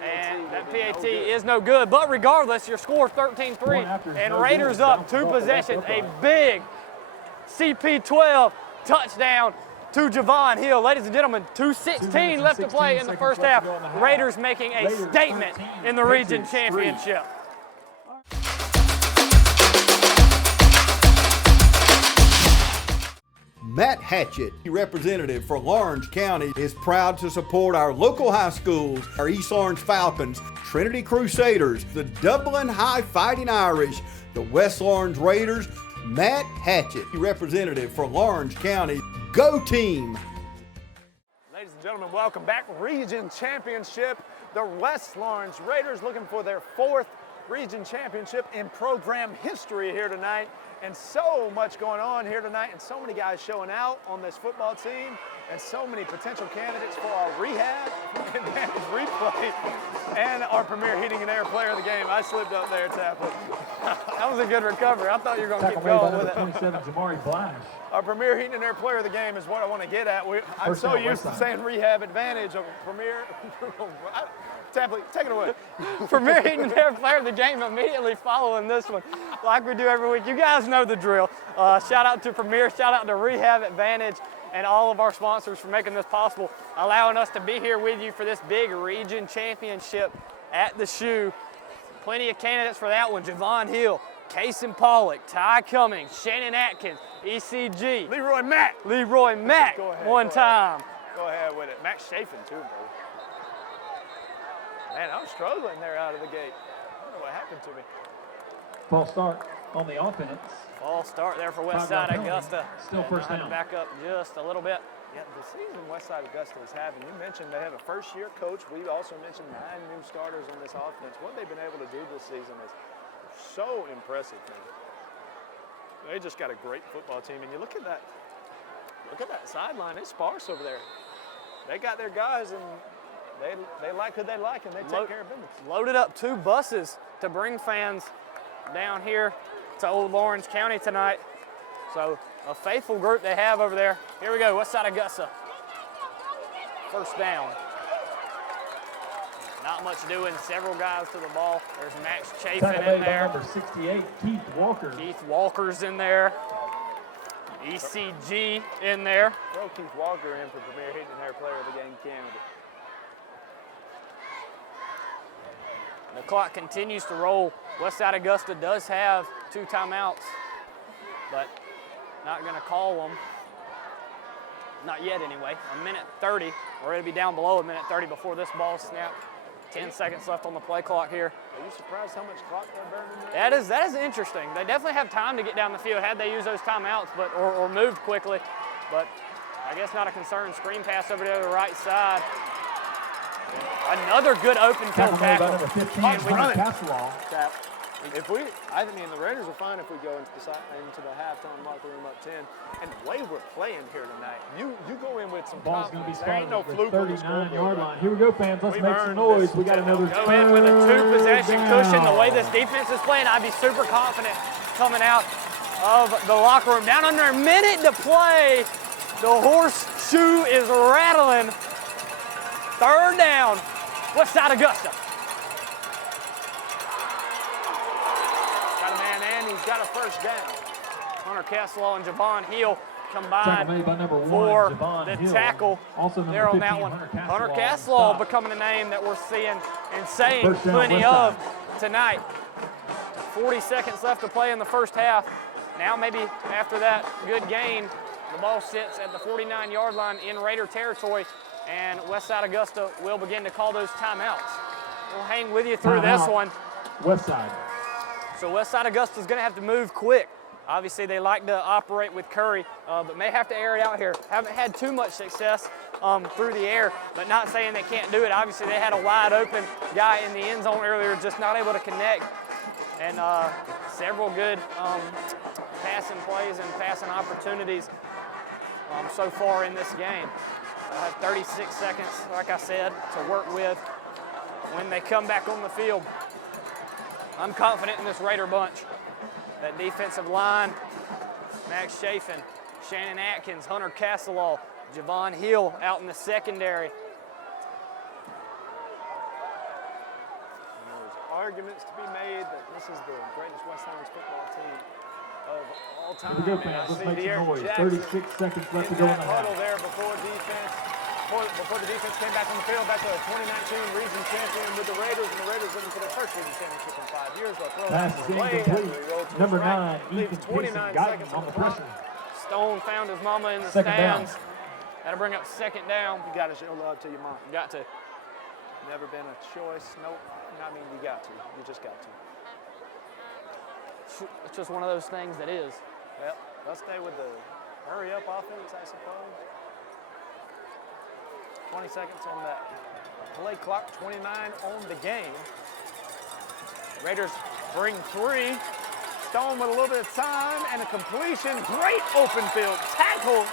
And that PAT is no good. But regardless, your score 13-3, and Raiders up 2 possessions. A big CP12 touchdown to Javon Hill. Ladies and gentlemen, 2:16 left to play in the first half. Raiders making a statement in the region championship. Matt Hatchett, representative for Lawrence County, is proud to support our local high schools, our East Lawrence Falcons, Trinity Crusaders, the Dublin High Fighting Irish, the West Lawrence Raiders. Matt Hatchett, representative for Lawrence County. Go team! Ladies and gentlemen, welcome back. Region Championship. The West Lawrence Raiders looking for their 4th region championship in program history here tonight. And so much going on here tonight, and so many guys showing out on this football team, and so many potential candidates for our rehab advantage replay, and our premier heating and air player of the game. I slipped up there, Tapley. That was a good recovery. I thought you were going to keep going with it. 27, Jamari Blash. Our premier heating and air player of the game is what I want to get at. I'm so used to saying rehab advantage of premier. Tapley, take it away. Premier heating and air player of the game immediately following this one, like we do every week. You guys know the drill. Shout out to Premier, shout out to Rehab Advantage, and all of our sponsors for making this possible, allowing us to be here with you for this big region championship at the shoe. Plenty of candidates for that one. Javon Hill, Kason Pollock, Ty Cummings, Shannon Atkins, ECG. Leroy Mack. Leroy Mack, one time. Go ahead with it. Max Chafin too, bro. Man, I'm struggling there out of the gate. I don't know what happened to me. False start on the offense. False start there for Westside Augusta. Still first down. Back up just a little bit. Yeah, the season Westside Augusta is having, you mentioned they have a first-year coach. We also mentioned 9 new starters on this offense. What they've been able to do this season is so impressive, man. They just got a great football team, and you look at that sideline. It's sparse over there. They got their guys, and they like who they like, and they take care of business. Loaded up 2 buses to bring fans down here to Old Lawrence County tonight. So a faithful group they have over there. Here we go, Westside Augusta. First down. Not much doing, several guys to the ball. There's Max Chafin in there. Number 68, Keith Walker. Keith Walker's in there. ECG in there. Throw Keith Walker in for Premier Hitting and Hair Player of the Game candidate. The clock continues to roll. Westside Augusta does have 2 timeouts, but not going to call them. Not yet anyway. 1:30. We're going to be down below 1:30 before this ball snapped. 10 seconds left on the play clock here. Are you surprised how much clock they're burning? That is interesting. They definitely have time to get down the field had they used those timeouts, or moved quickly. But I guess not a concern. Screen pass over there to the right side. Another good open field tackle. Number 15, Castle. I mean, the Raiders are fine if we go into the halftime locker room up 10. And the way we're playing here tonight, you go in with some confidence. There ain't no fluke on the 39-yard line. Here we go, fans. Let's make some noise. We got another go in with a 2-possession cushion. The way this defense is playing, I'd be super confident coming out of the locker room. Down under a minute to play. The horseshoe is rattling. 3rd down, Westside Augusta. Got a man in, he's got a first down. Hunter Castle and Javon Hill combined for the tackle there on that one. Hunter Castle becoming a name that we're seeing and saying plenty of tonight. 40 seconds left to play in the first half. Now maybe after that good gain, the ball sits at the 49-yard line in Raider territory, and Westside Augusta will begin to call those timeouts. We'll hang with you through this one. Westside. So Westside Augusta's going to have to move quick. Obviously, they like to operate with Curry, but may have to air it out here. Haven't had too much success through the air, but not saying they can't do it. Obviously, they had a wide open guy in the end zone earlier, just not able to connect. And several good passing plays and passing opportunities so far in this game. I have 36 seconds, like I said, to work with when they come back on the field. I'm confident in this Raider bunch. That defensive line, Max Chafin, Shannon Atkins, Hunter Castle, Javon Hill out in the secondary. And there's arguments to be made that this is the greatest West Highlands football team of all time. Here we go, fans. Let's make some noise. 36 seconds left to go in the half. Huddle there before the defense came back on the field. That's a 2019 region champion with the Raiders, and the Raiders looking for their first region championship in 5 years. Pass is incomplete. Number 9, Ethan Pearson got him on the pressure. Stone found his mama in the Second stands. down. That'll bring up 2nd down. You got to show love to your mom. Got to. Never been a choice. Nope. I mean, you got to. You just got to. It's just one of those things that is. Well, let's stay with the hurry-up offense, I suppose. 20 seconds on that play clock, 29 on the game. Raiders bring 3. Stone with a little bit of time and a completion. Great open field tackle.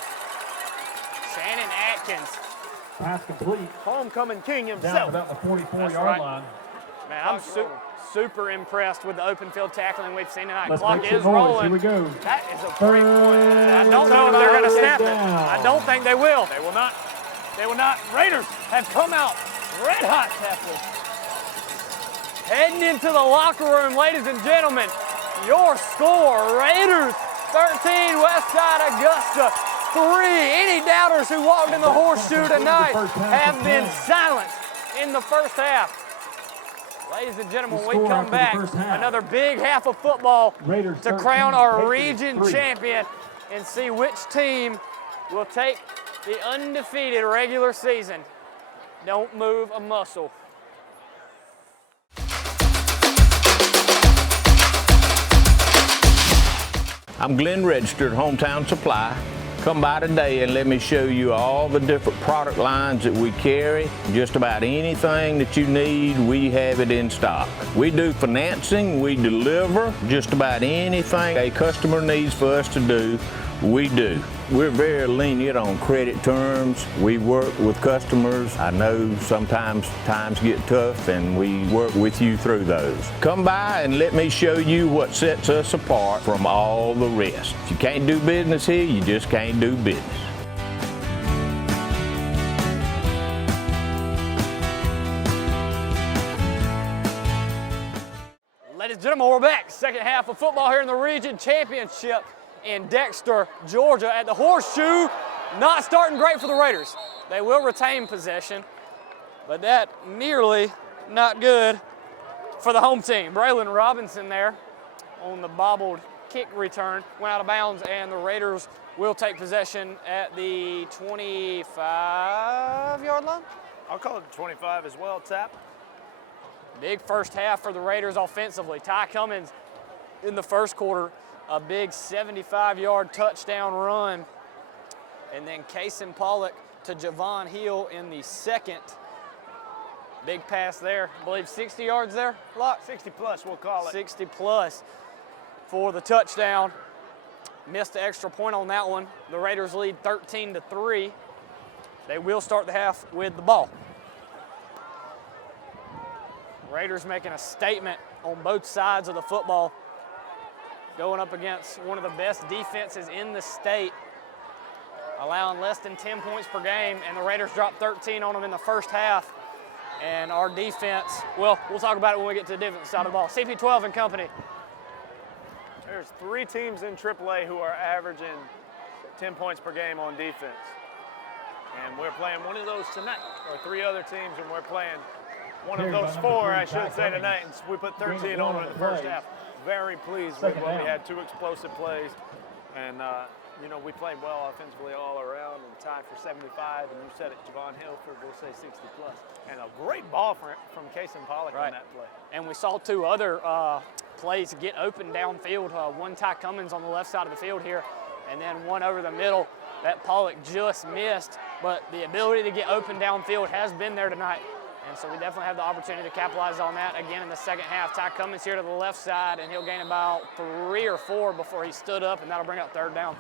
Shannon Atkins. Pass complete. Homecoming king Down himself. about the 44-yard line. Man, I'm super impressed with the open field tackling we've seen tonight. Let's Clock make some is noise. rolling. Here we go. That is a great point. I don't know if they're going to snap it. I don't think they will. They will not. They will not. Raiders have come out red hot, Tesla. Heading into the locker room, ladies and gentlemen. Your score, Raiders 13, Westside Augusta 3. Any doubters who walked in the horseshoe tonight have been silenced in the first half. Ladies and gentlemen, when we come back, another big half of football to crown our region champion and see which team will take the undefeated regular season. Don't move a muscle. I'm Glenn Registered, Hometown Supply. Come by today and let me show you all the different product lines that we carry. Just about anything that you need, we have it in stock. We do financing, we deliver just about anything a customer needs for us to do, we do. We're very lenient on credit terms. We work with customers. I know sometimes times get tough and we work with you through those. Come by and let me show you what sets us apart from all the rest. If you can't do business here, you just can't do business. Ladies and gentlemen, we're back. Second half of football here in the region championship in Dexter, Georgia at the Horseshoe. Not starting great for the Raiders. They will retain possession, but that nearly not good for the home team. Braylon Robinson there on the bobbled kick return went out of bounds, and the Raiders will take possession at the 25-yard line. I'll call it 25 as well, Tap. Big first half for the Raiders offensively. Ty Cummins in the first quarter, a big 75-yard touchdown run. And then Kason Pollock to Javon Hill in the second. Big pass there. I believe 60 yards there, Locke? 60 plus, we'll call it. 60 plus for the touchdown. Missed the extra point on that one. The Raiders lead 13-3. They will start the half with the ball. Raiders making a statement on both sides of the football, going up against one of the best defenses in the state, allowing less than 10 points per game, and the Raiders dropped 13 on them in the first half. And our defense, well, we'll talk about it when we get to the defense side of the ball. CP12 and company. There's 3 teams in AAA who are averaging 10 points per game on defense. And we're playing one of those tonight, or 3 other teams, and we're playing one of those 4, I should say, tonight. And we put 13 on them in the first half. Very pleased with what we had. 2 explosive plays. And, you know, we played well offensively all around and tied for 75. And you said it, Javon Hilford, we'll say 60 plus. And a great ball from Kason Pollock on that play. And we saw 2 other plays get open downfield. One Ty Cummins on the left side of the field here, and then one over the middle that Pollock just missed. But the ability to get open downfield has been there tonight. And so we definitely have the opportunity to capitalize on that again in the second half. Ty Cummins here to the left side, and he'll gain about 3 or 4 before he stood up, and that'll bring up 3rd down.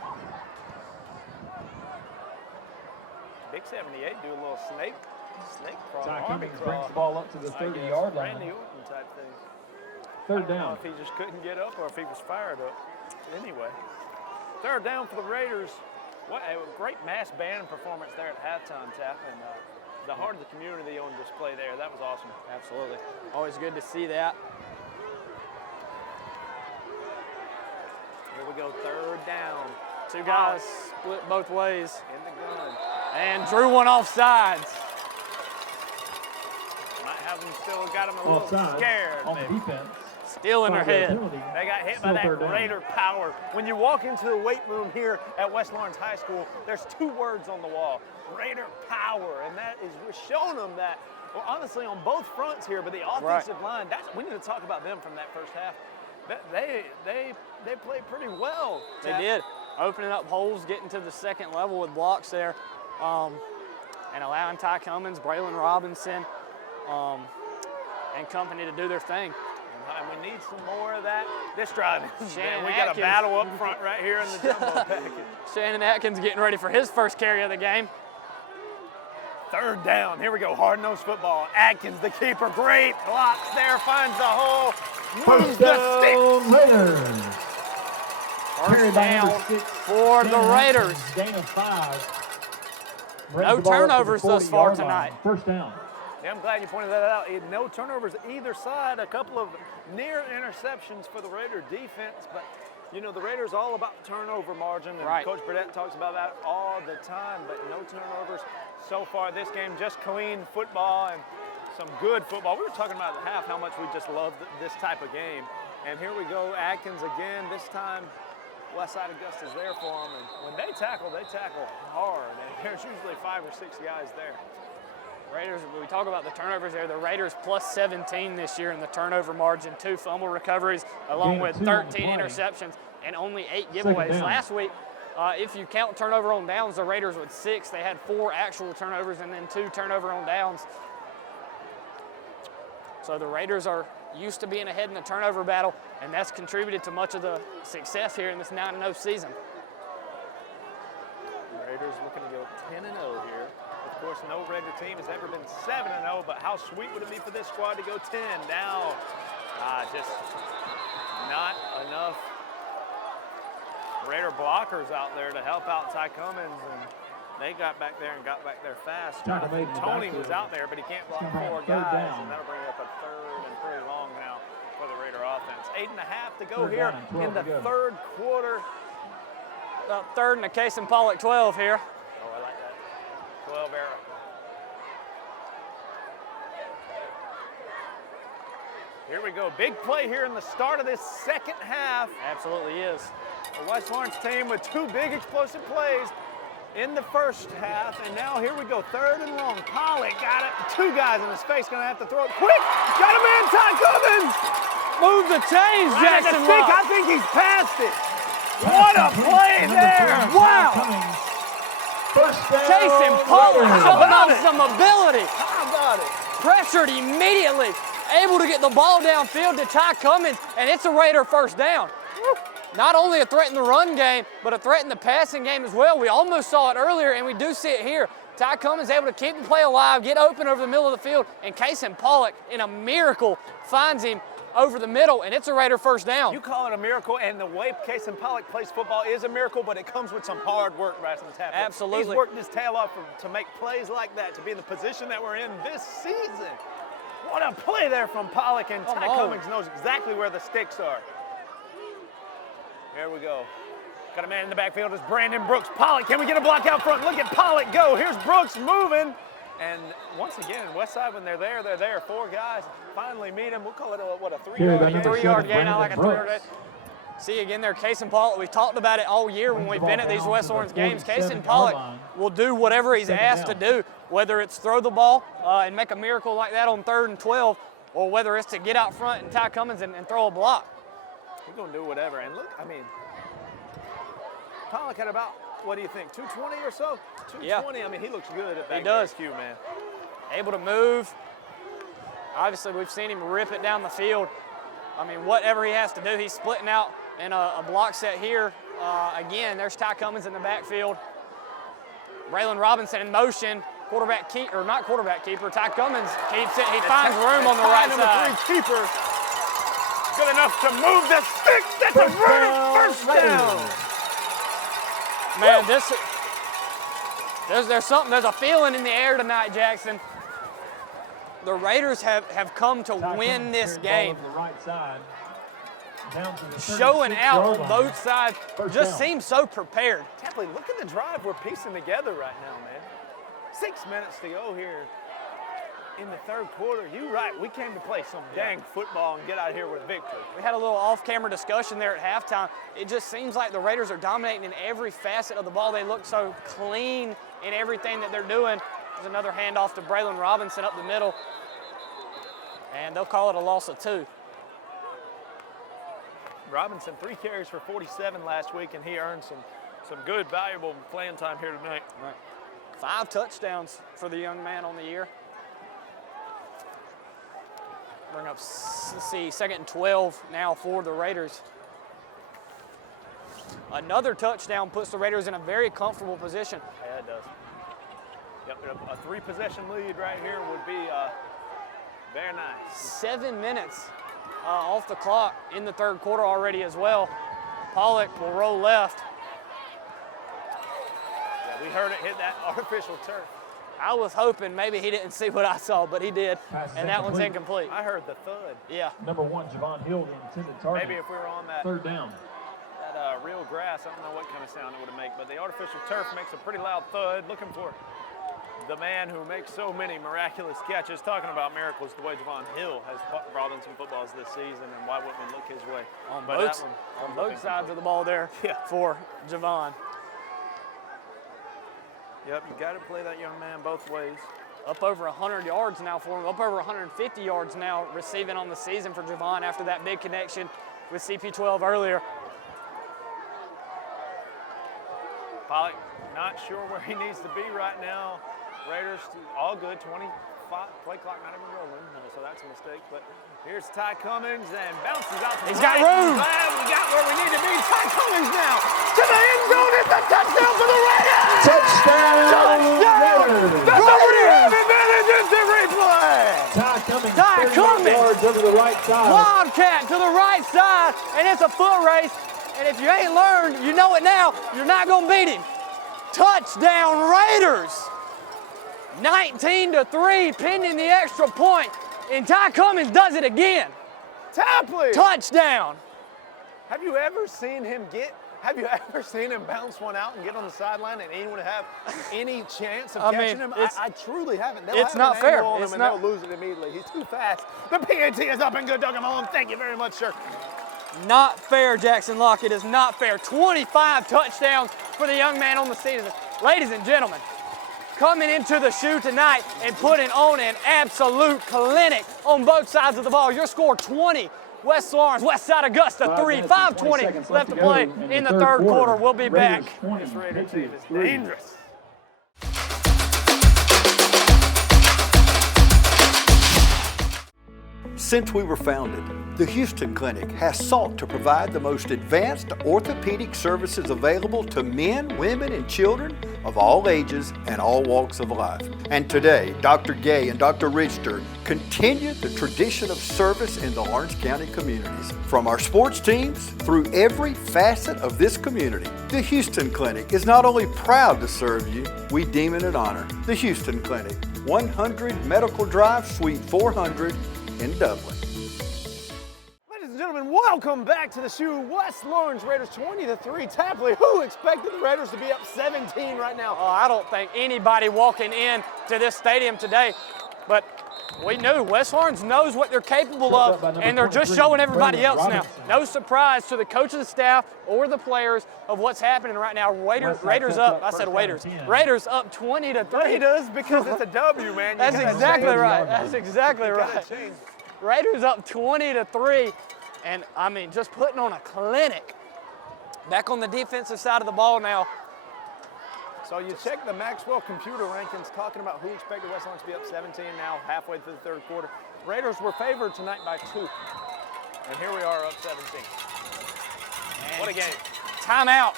Big 78 do a little snake crawl. Ty Cummins brings the ball up to the 30-yard line. Randy Orton type thing. 3rd down. I don't know if he just couldn't get up or if he was fired up. Anyway, 3rd down for the Raiders. What a great mass band performance there at halftime, Tap. And the heart of the community on display there. That was awesome. Absolutely. Always good to see that. Here we go, 3rd down. 2 guys split both ways. In the gun. And drew one off sides. Might have them still got them a little scared. On the defense. Still in their head. They got hit by that Raider power. When you walk into the weight room here at West Lawrence High School, there's 2 words on the wall. Raider power, and that is, we're showing them that, well, honestly, on both fronts here, but the offensive line, we need to talk about them from that first half. They played pretty well. They did, opening up holes, getting to the second level with blocks there, and allowing Ty Cummins, Braylon Robinson, and company to do their thing. And we need some more of that. This drive, Shannon we got Atkins. a battle up front right here in the jumbo package. Shannon Atkins getting ready for his first carry of the game. 3rd down. Here we go. Hard-nosed football. Atkins, the keeper, great blocks there. Finds the hole. Moves the sticks. First down for the Raiders. Gain of 5. No turnovers thus far tonight. 1st down. Yeah, I'm glad you pointed that out. No turnovers either side. A couple of near interceptions for the Raider defense, but you know, the Raiders all about turnover margin, and Coach Burdett talks about that all the time, but no turnovers so far this game. Just clean football and some good football. We were talking about at the half how much we just love this type of game. And here we go, Atkins again. This time, Westside Augusta's there for them. And when they tackle hard. And there's usually 5 or 6 guys there. Raiders, we talk about the turnovers there. The Raiders plus 17 this year in the turnover margin. 2 fumble recoveries along with 13 interceptions and only 8 giveaways. Last week, If you count turnover on downs, the Raiders with 6. They had 4 actual turnovers and then 2 turnover on downs. So the Raiders are used to being ahead in the turnover battle, and that's contributed to much of the success here in this 9-0 season. Raiders looking to go 10-0 here. Of course, no Raider team has ever been 7-0, but how sweet would it be for this squad to go 10? Now, just not enough Raider blockers out there to help out Ty Cummins, and they got back there and got back there fast. Tony was out there, but he can't block 4 guys, and that'll bring up a 3rd and pretty long now for the Raider offense. 8.5 to go here in the 3rd quarter. About 3rd and a Case and Pollock 12 here. Oh, I like that. 12 era. Here we go. Big play here in the start of this 2nd half. Absolutely is. The West Lawrence team with 2 big explosive plays in the 1st half, and now here we go, 3rd and long. Pollock got it. 2 guys in his face, gonna have to throw it quick. Got a man, Ty Cummins. Move the chains, Jackson. I think he's past it. What a play there! Wow! Jason Pollock showing off some ability. How about it? Pressured immediately, able to get the ball downfield to Ty Cummins, and it's a Raider 1st down. Not only a threat in the run game, but a threat in the passing game as well. We almost saw it earlier, and we do see it here. Ty Cummins able to keep the play alive, get open over the middle of the field, and Case and Pollock, in a miracle, finds him over the middle, and it's a Raider 1st down. You call it a miracle, and the way Case and Pollock plays football is a miracle, but it comes with some hard work, Bryson Tapper. Absolutely. He's worked his tail off to make plays like that, to be in the position that we're in this season. What a play there from Pollock, and Ty Cummins knows exactly where the sticks are. Here we go. Got a man in the backfield. It's Brandon Brooks. Pollock, can we get a block out front? Look at Pollock go. Here's Brooks moving. And once again, Westside, when they're there, they're there. 4 guys finally meet him. We'll call it a 3-yard gain. 3-yard gain. I like a 3-yard gain. See again there, Case and Pollock. We've talked about it all year when we've been at these West Lawrence games. Case and Pollock will do whatever he's asked to do, whether it's throw the ball and make a miracle like that on 3rd and 12, or whether it's to get out front and Ty Cummins and throw a block. We're going to do whatever. And look, I mean, Pollock had about, what do you think, 220 or so? 220. Yeah. I mean, he looks good at that. He does. Q, man. Able to move. Obviously, we've seen him rip it down the field. I mean, whatever he has to do, he's splitting out in a block set here. Again, there's Ty Cummins in the backfield. Braylon Robinson in motion. Quarterback keeper, or not quarterback keeper, Ty Cummins keeps it. He finds room on the right side. Number 3 keeper. Good enough to move the sticks. That's a Raider 1st down. Man, there's a feeling in the air tonight, Jackson. The Raiders have come to win this game. Showing out on both sides, just seems so prepared. Tapley, look at the drive we're piecing together right now, man. 6 minutes to go here in the 3rd quarter. You're right, we came to play some dang football and get out of here with victory. We had a little off-camera discussion there at halftime. It just seems like the Raiders are dominating in every facet of the ball. They look so clean in everything that they're doing. There's another handoff to Braylon Robinson up the middle. And they'll call it a loss of 2. Robinson, 3 carries for 47 last week, and he earned some good, valuable playing time here tonight. Right. 5 touchdowns for the young man on the year. Bring up, let's see, 2nd and 12 now for the Raiders. Another touchdown puts the Raiders in a very comfortable position. Yeah, it does. Yep, a 3-possession lead right here would be very nice. 7 minutes off the clock in the 3rd quarter already as well. Pollock will roll left. Yeah, we heard it hit that artificial turf. I was hoping maybe he didn't see what I saw, but he did, and that one's incomplete. I heard the thud. Yeah. Number 1, Javon Hill, the intended target. Maybe if we were on that 3rd down. That real grass, I don't know what kind of sound it would have made, but the artificial turf makes a pretty loud thud. Looking for the man who makes so many miraculous catches. Talking about miracles, the way Javon Hill has brought in some footballs this season, and why wouldn't we look his way? On both sides of the ball there for Javon. Yep, you got to play that young man both ways. Up over 100 yards now for him, up over 150 yards now receiving on the season for Javon after that big connection with CP12 earlier. Pollock not sure where he needs to be right now. Raiders all good, 25, play clock not even rolling, so that's a mistake. But here's Ty Cummings and bounces out to the He's right. got room. We got where we need to be. Ty Cummings now to the end zone. It's a touchdown for the Raiders. Touchdown! Raiders! That's over the advantage instant replay. Ty Cummings, Ty 30 Cummings. yards over the right side. Wildcat to the right side, and it's a foot race. And if you ain't learned, you know it now, you're not going to beat him. Touchdown Raiders. 19-3, pending the extra point. And Ty Cummings does it again. Tapley. Touchdown. Have you ever seen him bounce one out and get on the sideline and anyone have any chance of catching him? I truly haven't. They'll it's have not an fair. angle on It's him not. and they'll lose it immediately. He's too fast. The PAT is up and good. Doug Malone, thank you very much, sir. Not fair, Jackson Locke. It is not fair. 25 touchdowns for the young man on the season. Ladies and gentlemen, coming into the shoe tonight and putting on an absolute clinic on both sides of the ball. Your score 20. West Lawrence, Westside Augusta 3, 5:20 left to play in the third quarter. We'll be back. This Raider team is dangerous. Since we were founded, the Houston Clinic has sought to provide the most advanced orthopedic services available to men, women, and children of all ages and all walks of life. And today, Dr. Gay and Dr. Richter continue the tradition of service in the Lawrence County communities. From our sports teams through every facet of this community, the Houston Clinic is not only proud to serve you, we deem it an honor. The Houston Clinic, 100 Medical Drive, Suite 400 in Dublin. Ladies and gentlemen, welcome back to the shoe. West Lawrence Raiders 20-3. Tapley, who expected the Raiders to be up 17 right now? Oh, I don't think anybody walking in to this stadium today, but we knew West Lawrence knows what they're capable of, and they're just showing everybody else now. No surprise to the coach of the staff or the players of what's happening right now. Raiders up. I said Raiders. Raiders up 20-3. Raiders because it's a W, man. That's exactly right. That's exactly right. Raiders up 20-3, and I mean just putting on a clinic. Back on the defensive side of the ball now. So you check the Maxwell computer rankings talking about who expected West Lawrence to be up 17 now, halfway through the third quarter. Raiders were favored tonight by 2. And here we are up 17. And what a game. Timeout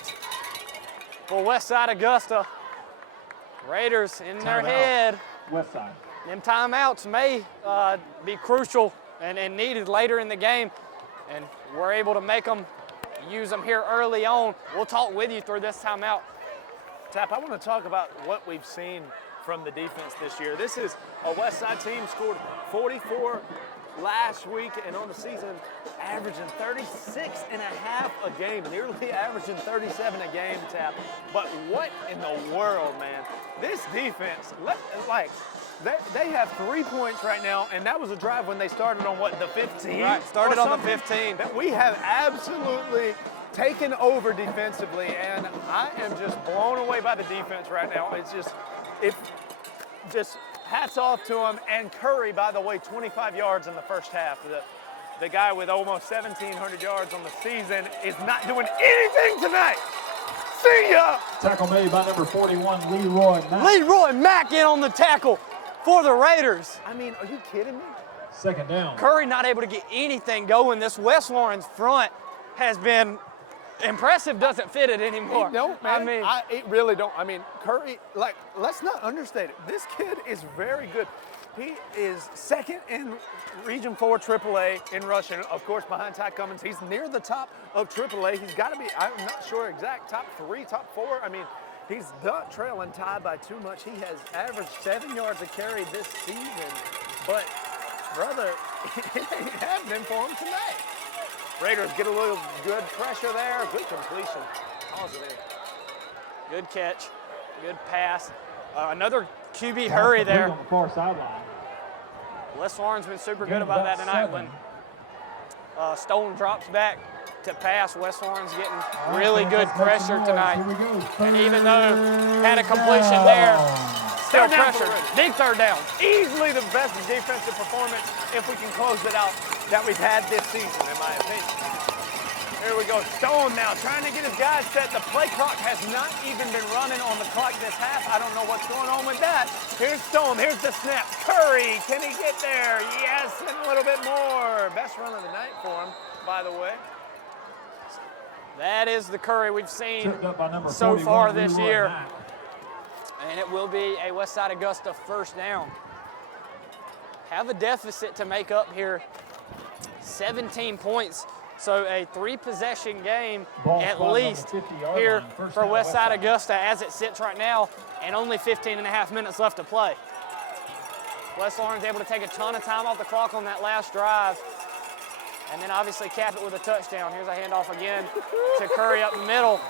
for Westside Augusta. Raiders in their head. Westside. Them timeouts may be crucial and needed later in the game. And we're able to make them, use them here early on. We'll talk with you through this timeout. Tap, I want to talk about what we've seen from the defense this year. This is a Westside team scored 44 last week and on the season averaging 36.5 a game, nearly averaging 37 a game, Tap. But what in the world, man? This defense, they have 3 points right now, and that was a drive when they started on what, the 15? Right, started on the 15. That we have absolutely taken over defensively, and I am just blown away by the defense right now. It's just hats off to him. And Curry, by the way, 25 yards in the first half. The guy with almost 1,700 yards on the season is not doing anything tonight. See ya! Tackle made by number 41, Leroy Mack. Leroy Mack in on the tackle for the Raiders. I mean, are you kidding me? Second down. Curry not able to get anything going. This West Lawrence front has been impressive, doesn't fit it anymore. No, man. I mean, it really don't. I mean, Curry, let's not understate it. This kid is very good. He is second in Region 4 AAA in rushing, of course, behind Ty Cummings. He's near the top of AAA. He's got to be, I'm not sure exact, top 3, top 4. I mean, he's not trailing Ty by too much. He has averaged 7 yards a carry this season. But, brother, it ain't happening for him tonight. Raiders get a little good pressure there. Good completion. Positive. good catch, good pass. Another QB hurry there. On the far sideline. Les Warren's been super good about that tonight. When Stone drops back to pass, West Warren's getting really good pressure tonight. And even though had a completion there, still pressure. Big third down. Easily the best defensive performance, if we can close it out, that we've had this season, in my opinion. Here we go. Stone now trying to get his guys set. The play clock has not even been running on the clock this half. I don't know what's going on with that. Here's Stone. Here's the snap. Curry, can he get there? Yes, and a little bit more. Best run of the night for him, by the way. That is the Curry we've seen so far this year. And it will be a Westside Augusta first down. Have a deficit to make up here. 17 points. So a 3-possession game at least here for Westside Augusta as it sits right now, and only 15.5 minutes left to play. West Orange able to take a ton of time off the clock on that last drive, and then obviously cap it with a touchdown. Here's a handoff again to Curry up the middle,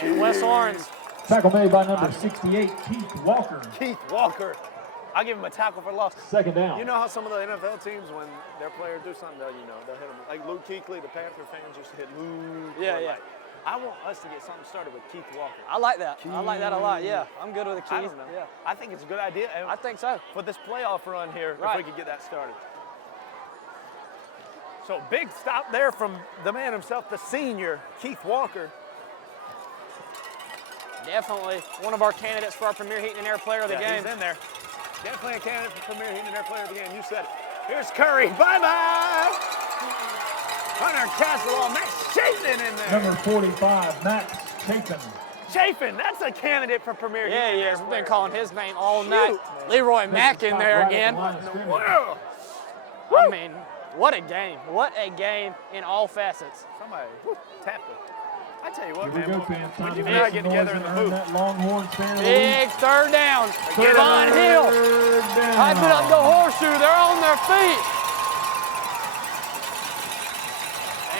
and West Orange. Tackle made by number 68, Keith Walker. Keith Walker. I'll give him a tackle for loss. Second down. You know how some of the NFL teams, when their players do something, they'll hit them. Like Luke Kuechly, the Panther fans used to hit Luke. Yeah. I want us to get something started with Keith Walker. I like that. I like that a lot, yeah. I'm good with the Keith. I don't know. Yeah. I think it's a good idea. I think so. For this playoff run here, if we could get that started. So big stop there from the man himself, the senior, Keith Walker. Definitely one of our candidates for our Premier Heat and Air Player of the game. He's in there. Definitely a candidate for Premier Heat and Air Player of the game. You said it. Here's Curry. Bye-bye. Hunter Castle, Max Chapin in there. Number 45, Max Chapin. Chapin, that's a candidate for Premier Heat. Yeah, he is. We've been calling his name all night. Leroy Mack in there again. Wow. I mean, what a game. What a game in all facets. Somebody tap it. I tell you what, Here man, we go, fans. when you and I get together in the booth. Big third down. Devon Hill. Hyping up the Horseshoe. They're on their feet.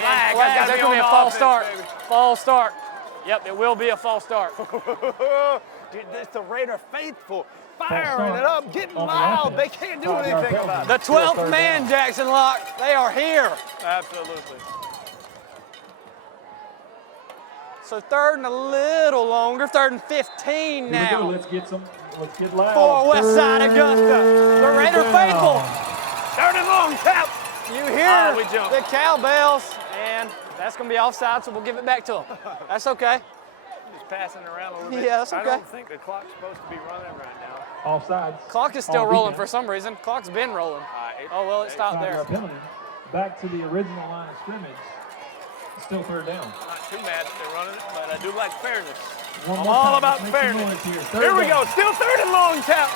And that's going to be a false start. Baby. False start. Yep, it will be a false start. Dude, it's the Raider faithful. Firing it up, getting loud. They can't do anything about it. The 12th man, Jackson Locke. They are here. Absolutely. So third and a little longer, third and 15 now. Let's get loud. For Westside Augusta, the Raider faithful. Third and long tap. You hear the cowbells, and that's going to be offside, so we'll give it back to them. That's okay. Just passing around a little bit. Yeah, that's okay. I don't think the clock's supposed to be running right now. Offsides. Clock is still rolling for some reason. Clock's been rolling. Oh, well, it stopped there. Back to the original line of scrimmage. Still third down. Not too mad that they're running it, but I do like fairness. I'm all about fairness. Here we go. Still third and long tap.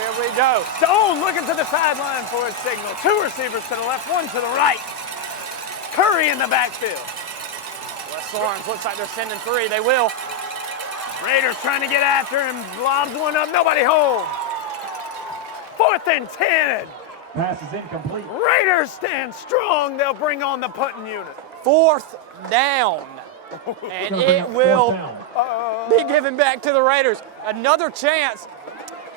Here we go. Stone looking to the sideline for his signal. 2 receivers to the left, 1 to the right. Curry in the backfield. West Orange looks like they're sending 3. They will. Raiders trying to get after him. Lobs one up. Nobody home. 4th and 10. Pass is incomplete. Raiders stand strong. They'll bring on the punting unit. 4th down. And it will be given back to the Raiders. Another chance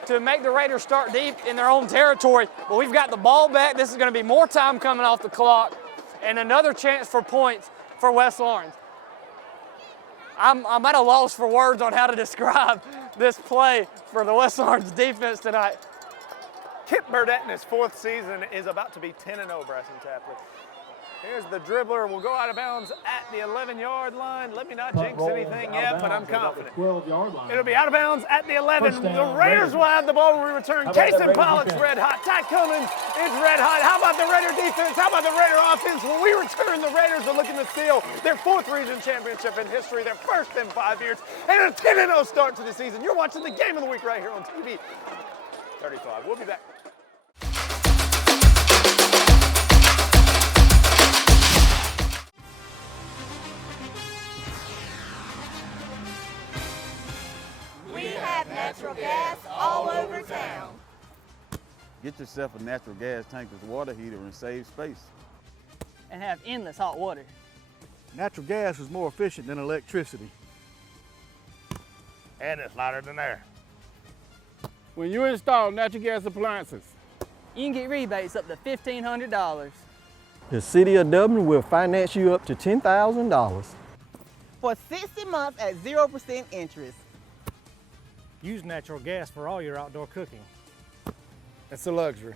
to make the Raiders start deep in their own territory. But we've got the ball back. This is going to be more time coming off the clock. And another chance for points for West Orange. I'm at a loss for words on how to describe this play for the West Orange defense tonight. Kip Burdett in his 4th season is about to be 10-0, Bryson Tapley. Here's the dribbler. Will go out of bounds at the 11-yard line. Let me not jinx anything yet, but I'm confident. 12-yard line. It'll be out of bounds at the 11. The Raiders will have the ball when we return. Kason Pollock's red hot. Ty Cummins is red hot. How about the Raider defense? How about the Raider offense? When we return, the Raiders are looking to steal their 4th region championship in history, their first in 5 years, and a 10-0 start to the season. You're watching the game of the week right here on TV 35. We'll be back. Natural gas all over town. Get yourself a natural gas tankless water heater and save space. And have endless hot water. Natural gas is more efficient than electricity. And it's lighter than air. When you install natural gas appliances, you can get rebates up to $1,500. The City of Dublin will finance you up to $10,000. For 60 months at 0% interest. Use natural gas for all your outdoor cooking. It's a luxury.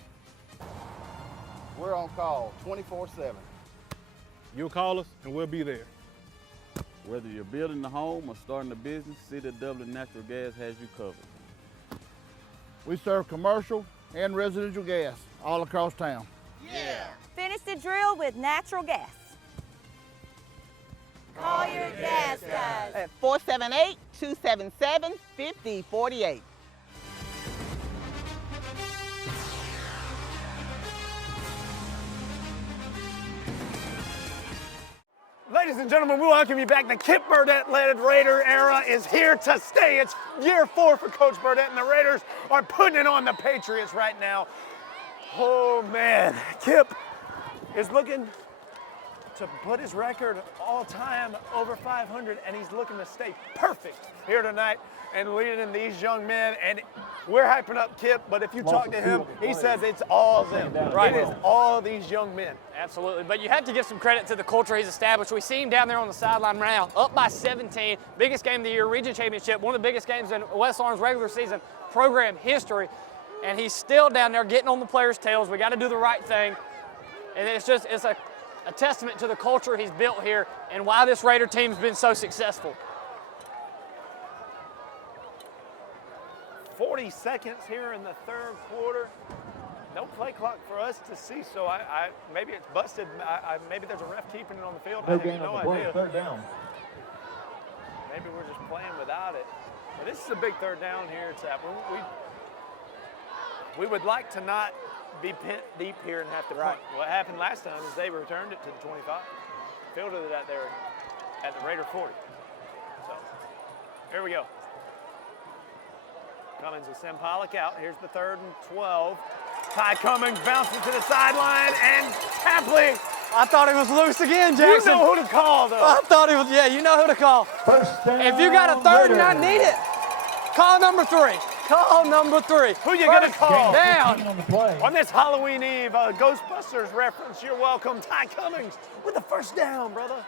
We're on call 24/7. You'll call us and we'll be there. Whether you're building a home or starting a business, City of Dublin Natural Gas has you covered. We serve commercial and residential gas all across town. Yeah. Finish the drill with natural gas. Call your gas guys. At 478-277-5048. Ladies and gentlemen, we welcome you back. The Kip Burdett-led Raider era is here to stay. It's year 4 for Coach Burdett, and the Raiders are putting it on the Patriots right now. Oh, man. Kip is looking to put his record all-time over 500, and he's looking to stay perfect here tonight and leading these young men. And we're hyping up Kip, but if you talk to him, he says it's all them. Right. It is all these young men. Absolutely, but you have to give some credit to the culture he's established. We see him down there on the sideline right now, up by 17, biggest game of the year, region championship, one of the biggest games in West Lawrence regular season program history, and he's still down there getting on the players' tails. We got to do the right thing, and it's a testament to the culture he's built here and why this Raider team's been so successful. 40 seconds here in the third quarter. No play clock for us to see, so maybe it's busted. Maybe there's a ref keeping it on the field. I have no idea. Third down. Maybe we're just playing without it. But this is a big third down here. We would like to not be pent deep here and have to punt. What happened last time is they returned it to the 25. Fielded it out there at the Raider 40. So here we go. Cummings will send Pollock out. Here's the 3rd and 12. Ty Cummings bouncing to the sideline, and Tapley. I thought he was loose again, Jackson. You know who to call, though. I thought he was, yeah, you know who to call. First down, if you got a 3rd and I need it, call number 3. Call number 3. Who you gonna call? Down. On this Halloween Eve, Ghostbusters reference, you're welcome. Ty Cummings with the first down, brother.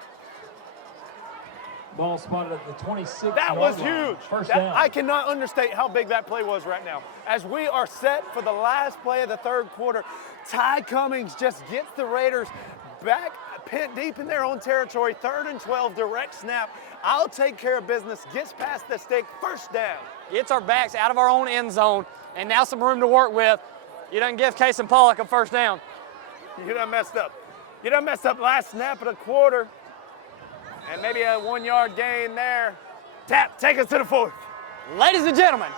Ball spotted at the 26. That was huge. First down. I cannot understate how big that play was right now. As we are set for the last play of the third quarter, Ty Cummings just gets the Raiders back pent deep in their own territory. 3rd and 12, direct snap. I'll take care of business. Gets past the stick. First down. Gets our backs out of our own end zone, and now some room to work with. You done give Case and Pollock a first down. You done messed up. You done messed up last snap of the quarter. And maybe a 1-yard gain there. Tap, take us to the 4th. Ladies and gentlemen,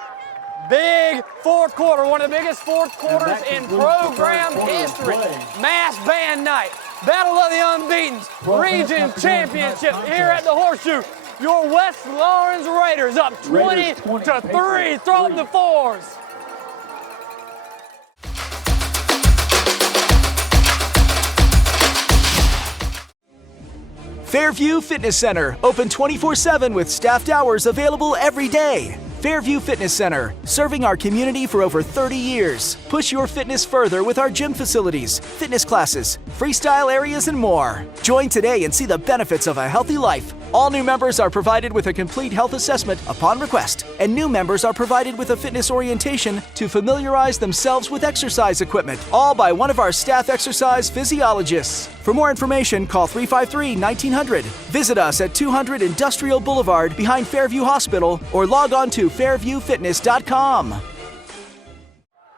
big fourth quarter, one of the biggest fourth quarters in program history. Mass band night, Battle of the Unbeatens, region championship here at the Horseshoe. Your West Lawrence Raiders up 20-3, throwing the 4s. Fairview Fitness Center, open 24/7 with staffed hours available every day. Fairview Fitness Center, serving our community for over 30 years. Push your fitness further with our gym facilities, fitness classes, freestyle areas, and more. Join today and see the benefits of a healthy life. All new members are provided with a complete health assessment upon request, and new members are provided with a fitness orientation to familiarize themselves with exercise equipment, all by one of our staff exercise physiologists. For more information, call 353-1900. Visit us at 200 Industrial Boulevard behind Fairview Hospital, or log on to fairviewfitness.com.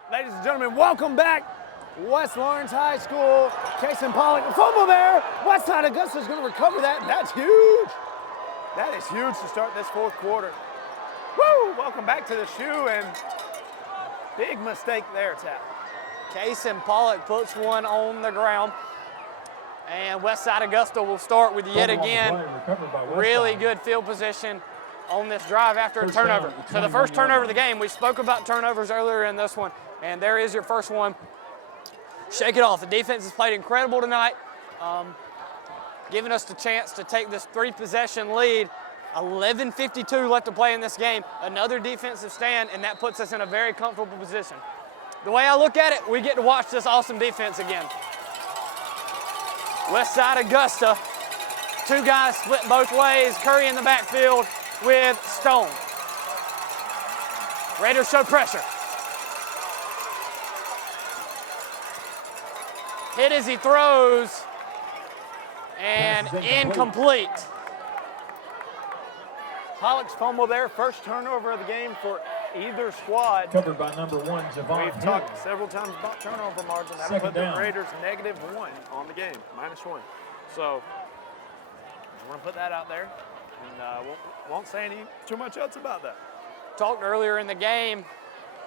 Ladies and gentlemen, welcome back. West Lawrence High School. Case and Pollock, fumble there. Westside Augusta's going to recover that, and that's huge. That is huge to start this fourth quarter. Woo! Welcome back to the shoe, and big mistake there, Tap. Case and Pollock puts one on the ground. And Westside Augusta will start with yet again really good field position on this drive after a turnover. So the first turnover of the game, we spoke about turnovers earlier in this one, and there is your first one. Shake it off. The defense has played incredible tonight, giving us the chance to take this 3-possession lead. 11:52 left to play in this game. Another defensive stand, and that puts us in a very comfortable position. The way I look at it, we get to watch this awesome defense again. Westside Augusta, 2 guys split both ways. Curry in the backfield with Stone. Raiders show pressure. Hit as he throws, and incomplete. Pollock's fumble there, first turnover of the game for either squad. Covered by number 1, Javon. We've talked several times about turnover margin. That'll put the Raiders -1 on the game, -1. So we're going to put that out there, and won't say too much else about that. Talked earlier in the game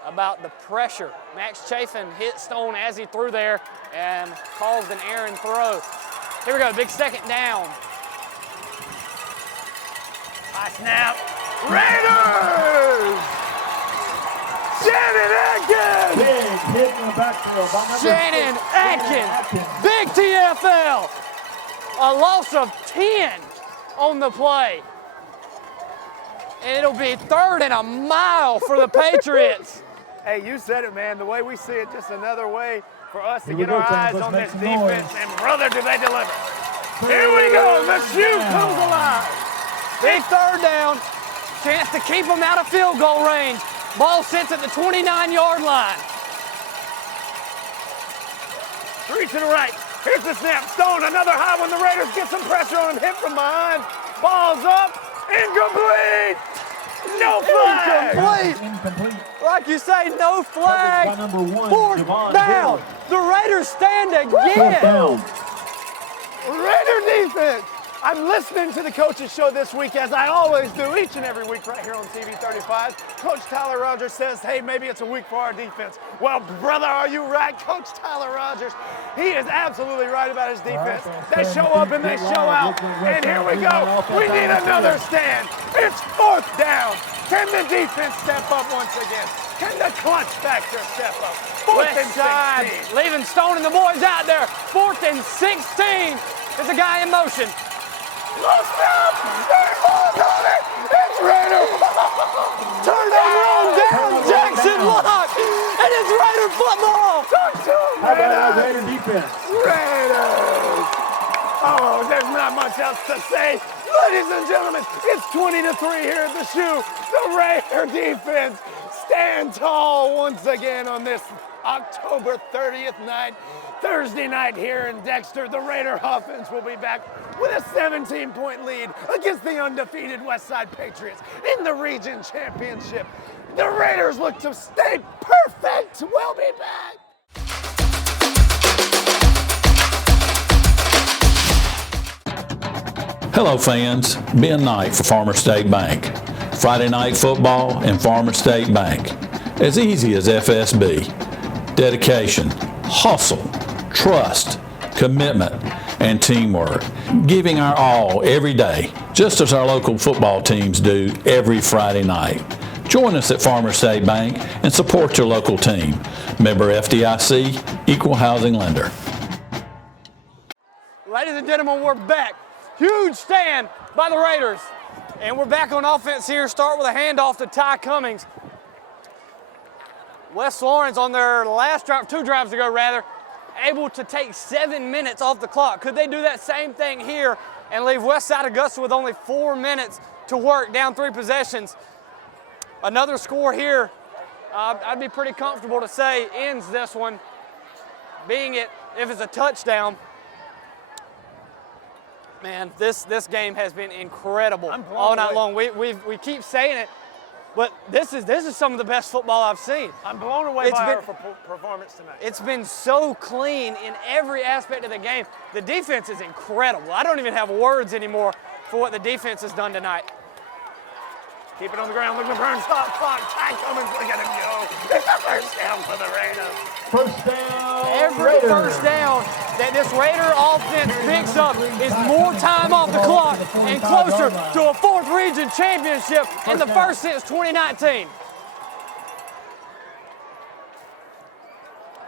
about the pressure. Max Chafin hit Stone as he threw there and caused an errant throw. Here we go, big second down. High snap. Raiders! Shannon Atkins! Big hit in the backfield by number Shannon 6, Atkins, big TFL. A loss of 10 on the play. And it'll be 3rd and a mile for the Patriots. Hey, you said it, man. The way we see it, just another way for us to get our eyes on this defense. And brother, do they deliver. Here we go. The shoe comes alive. Big 3rd down. Chance to keep them out of field goal range. Ball sits at the 29-yard line. 3 to the right. Here's the snap. Stone, another high one. The Raiders get some pressure on him. Hit from behind. Ball's up. Incomplete. No flag. Incomplete. Like you say, no flag. By number 1, 4th Javon down. The Raiders stand again. Raider defense. I'm listening to the coaches show this week, as I always do each and every week right here on TV 35. Coach Tyler Rogers says, hey, maybe it's a week for our defense. Well, brother, are you right? Coach Tyler Rogers, he is absolutely right about his defense. They show up and they show out. And here we go. We need another stand. It's 4th down. Can the defense step up once again? Can the clutch factor step up? 4th and 16. Leaving Stone and the boys out there. 4th and 16. There's a guy in motion. Lost up! It's Raider! Turn and roll down, Jackson Locke! And it's Raider football! How about our Raider defense? Raiders! Oh, there's not much else to say. Ladies and gentlemen, it's 20-3 here at the shoe. The Raider defense stand tall once again on this October 30th night. Thursday night here in Dexter, the Raider offense will be back with a 17-point lead against the undefeated Westside Patriots in the region championship. The Raiders look to stay perfect. We'll be back. Hello fans, Ben Knight for Farmer State Bank. Friday night football and Farmer State Bank. As easy as FSB. Dedication, hustle, trust, commitment, and teamwork. Giving our all every day, just as our local football teams do every Friday night. Join us at Farmer State Bank and support your local team. Member FDIC, Equal Housing Lender. Ladies and gentlemen, we're back. Huge stand by the Raiders. And we're back on offense here. Start with a handoff to Ty Cummings. West Lawrence on their last drive, 2 drives ago rather, able to take 7 minutes off the clock. Could they do that same thing here and leave Westside Augusta with only 4 minutes to work, down 3 possessions? Another score here, I'd be pretty comfortable to say ends this one, being it, if it's a touchdown. Man, this game has been incredible all night long. We keep saying it, but this is some of the best football I've seen. I'm blown away by our performance tonight. It's been so clean in every aspect of the game. The defense is incredible. I don't even have words anymore for what the defense has done tonight. Keep it on the ground. Look at the burn stop clock. Ty Cummings, look at him go. It's a first down for the Raiders. First down. Every first down that this Raider offense picks up is more time off the clock and closer to a 4th region championship in the first since 2019.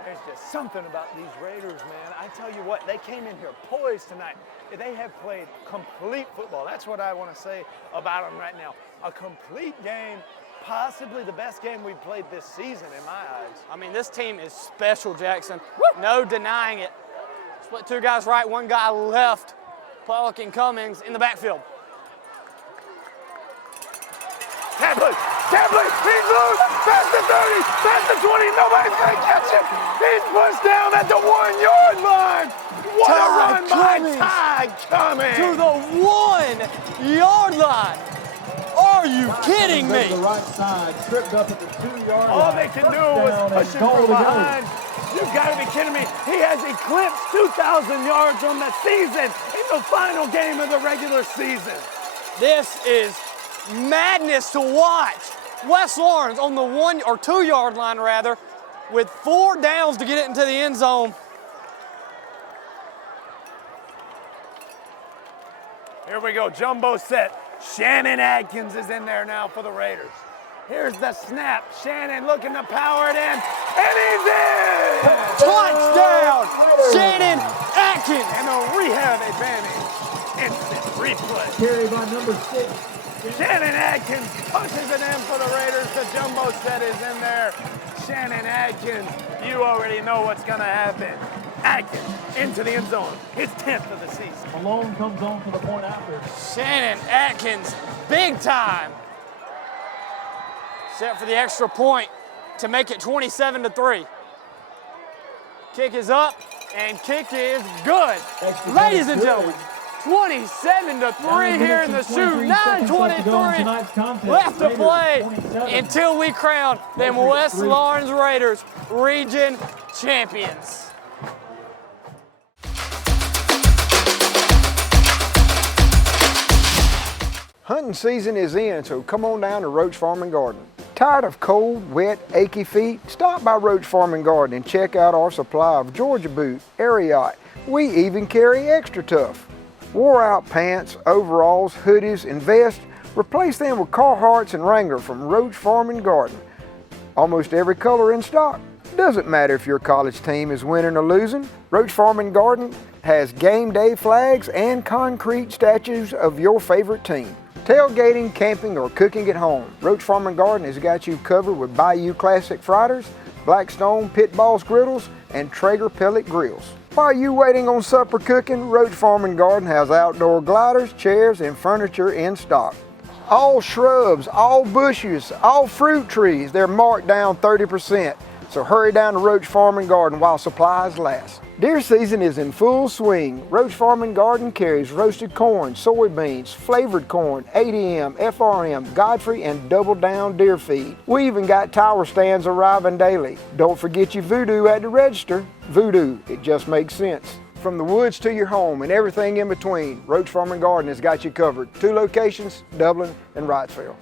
There's just something about these Raiders, man. I tell you what, they came in here poised tonight. They have played complete football. That's what I want to say about them right now. A complete game, possibly the best game we've played this season in my eyes. I mean, this team is special, Jackson. No denying it. Split 2 guys right, 1 guy left. Pollock and Cummings in the backfield. Tabley, he's loose, past the 30, past the 20, nobody's gonna catch him. He's pushed down at the 1-yard line. What a run by Ty Cummings. To the 1-yard line. kidding me? To the right side, tripped up at the 2-yard line. All they can do was push him from behind. You've got to be kidding me. He has eclipsed 2,000 yards on the season in the final game of the regular season. This is madness to watch. Wes Lawrence on the 1 or 2 yard line rather, with 4 downs to get it into the end zone. Here we go, jumbo set. Shannon Adkins is in there now for the Raiders. Here's the snap. Shannon looking to power it in, and he's in! Touchdown! Shannon Adkins! And a rehab advantage. Instant replay. Carry by number 6. Shannon Adkins punches it in for the Raiders. The jumbo set is in there. Shannon Adkins, you already know what's going to happen. Adkins into the end zone, his 10th of the season. Malone comes on for the point after. Shannon Adkins, big time. Set for the extra point to make it 27-3. Kick is up, and kick is good. Ladies and gentlemen, 27-3 here in the shoe. 9:23 left to play until we crown them West Lawrence Raiders region champions. Hunting season is in, so come on down to Roach Farm and Garden. Tired of cold, wet, achy feet? Stop by Roach Farm and Garden and check out our supply of Georgia Boot, Ariat. We even carry Extra Tough. Wore out pants, overalls, hoodies, and vests, replace them with Carhartts and Wrangler from Roach Farm and Garden. Almost every color in stock. Doesn't matter if your college team is winning or losing. Roach Farm and Garden has game day flags and concrete statues of your favorite team. Tailgating, camping, or cooking at home, Roach Farm and Garden has got you covered with Bayou Classic Fritters, Blackstone Pit Boss Griddles, and Traeger Pellet Grills. While you waiting on supper cooking, Roach Farm and Garden has outdoor gliders, chairs, and furniture in stock. All shrubs, all bushes, all fruit trees, they're marked down 30%. So hurry down to Roach Farm and Garden while supplies last. Deer season is in full swing. Roach Farm and Garden carries roasted corn, soybeans, flavored corn, ADM, FRM, Godfrey, and Double Down deer feed. We even got tower stands arriving daily. Don't forget your voodoo at the register. Voodoo, it just makes sense. From the woods to your home and everything in between, Roach Farm and Garden has got you covered. 2 locations, Dublin and Wrightsville.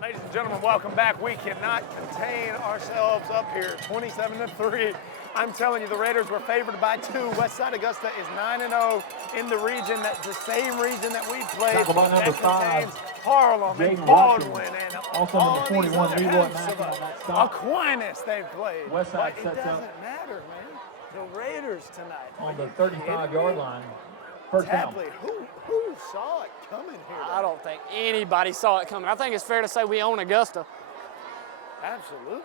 Ladies and gentlemen, welcome back. We cannot contain ourselves up here, 27-3. I'm telling you, the Raiders were favored by 2. Westside Augusta is 9-0 in the region, that's the same region that we played. Tackle by number 5. Harlem and Baldwin and also all number 41, these Leroy other Mack on that stop. Aquinas they've played. Westside but it sets doesn't up matter, man. The Raiders tonight. on the 35-yard line. First down. Tapley, who saw it coming here? I don't think anybody saw it coming. I think it's fair to say we own Augusta. Absolutely,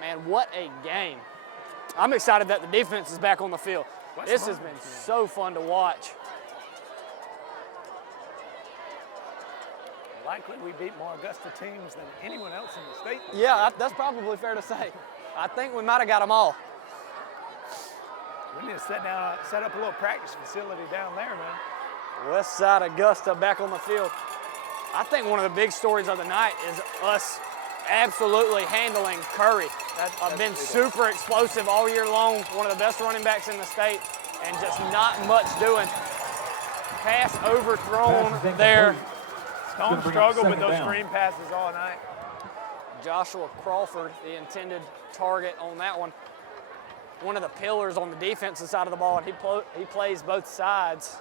man. Man, what a game. I'm excited that the defense is back on the field. This has been so fun to watch. Likely we beat more Augusta teams than anyone else in the state. Yeah, that's probably fair to say. I think we might have got them all. We need to set up a little practice facility down there, man. Westside Augusta back on the field. I think one of the big stories of the night is us absolutely handling Curry. I've been super explosive all year long, one of the best running backs in the state, and just not much doing. Pass overthrown there. Stone struggled with those screen passes all night. Joshua Crawford, the intended target on that one. One of the pillars on the defensive side of the ball, and he plays both sides.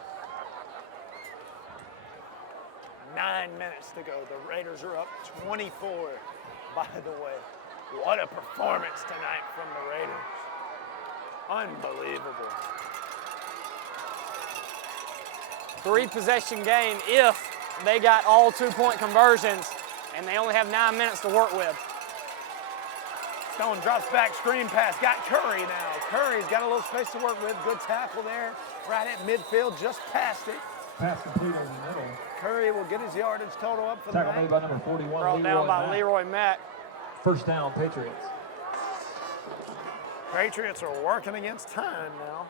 9 minutes to go. The Raiders are up 24. By the way, what a performance tonight from the Raiders. Unbelievable. 3-possession game if they got all 2-point conversions, and they only have 9 minutes to work with. Stone drops back, screen pass, got Curry now. Curry's got a little space to work with. Good tackle there, right at midfield, just past it. Pass complete over the middle. Curry will get his yardage total up for the Tackle night. made by number 41, Brought down by Leroy Mack. First down, Patriots. Patriots are working against time now.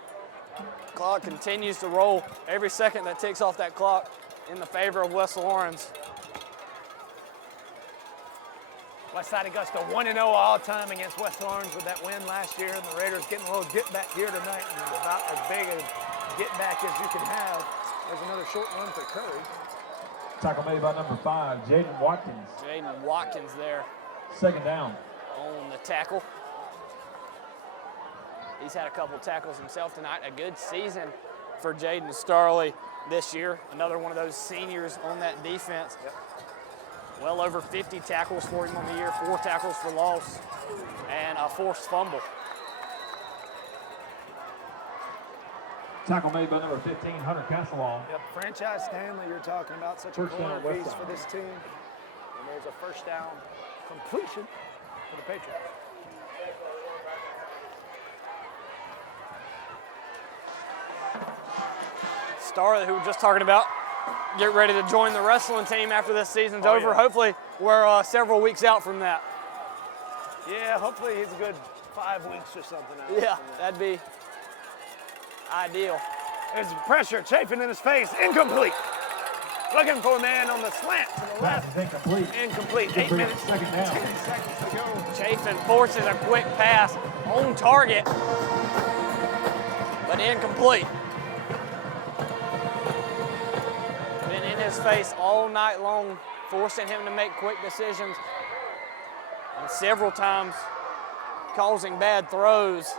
Clock continues to roll. Every second that ticks off that clock in the favor of West Lawrence. Westside Augusta 1-0 all time against West Lawrence with that win last year, and the Raiders getting a little get back here tonight, and about as big a get back as you can have. There's another short run for Curry. Tackle made by number 5, Jaden Watkins. Jaden Watkins there. Second down. On the tackle. He's had a couple tackles himself tonight. A good season for Jaden Starley this year. Another one of those seniors on that defense. Yep. Well over 50 tackles for him on the year, 4 tackles for loss, and a forced fumble. Tackle made by number 15, Hunter Castleall. Yep, franchise Stanley you're talking about, such a corner piece for this team. And there's a first down completion for the Patriots. Starley, who we were just talking about, get ready to join the wrestling team after this season's over. Yeah. Hopefully, we're several weeks out from that. Yeah, hopefully he's a good 5 weeks or something. Yeah, that'd be ideal. There's pressure, Chafin in his face, incomplete. Looking for a man on the slant to the left. Incomplete. Incomplete. 8 minutes. Second down. 10 seconds to go. Chafin forces a quick pass on target, but incomplete. Been in his face all night long, forcing him to make quick decisions, and several times causing bad throws.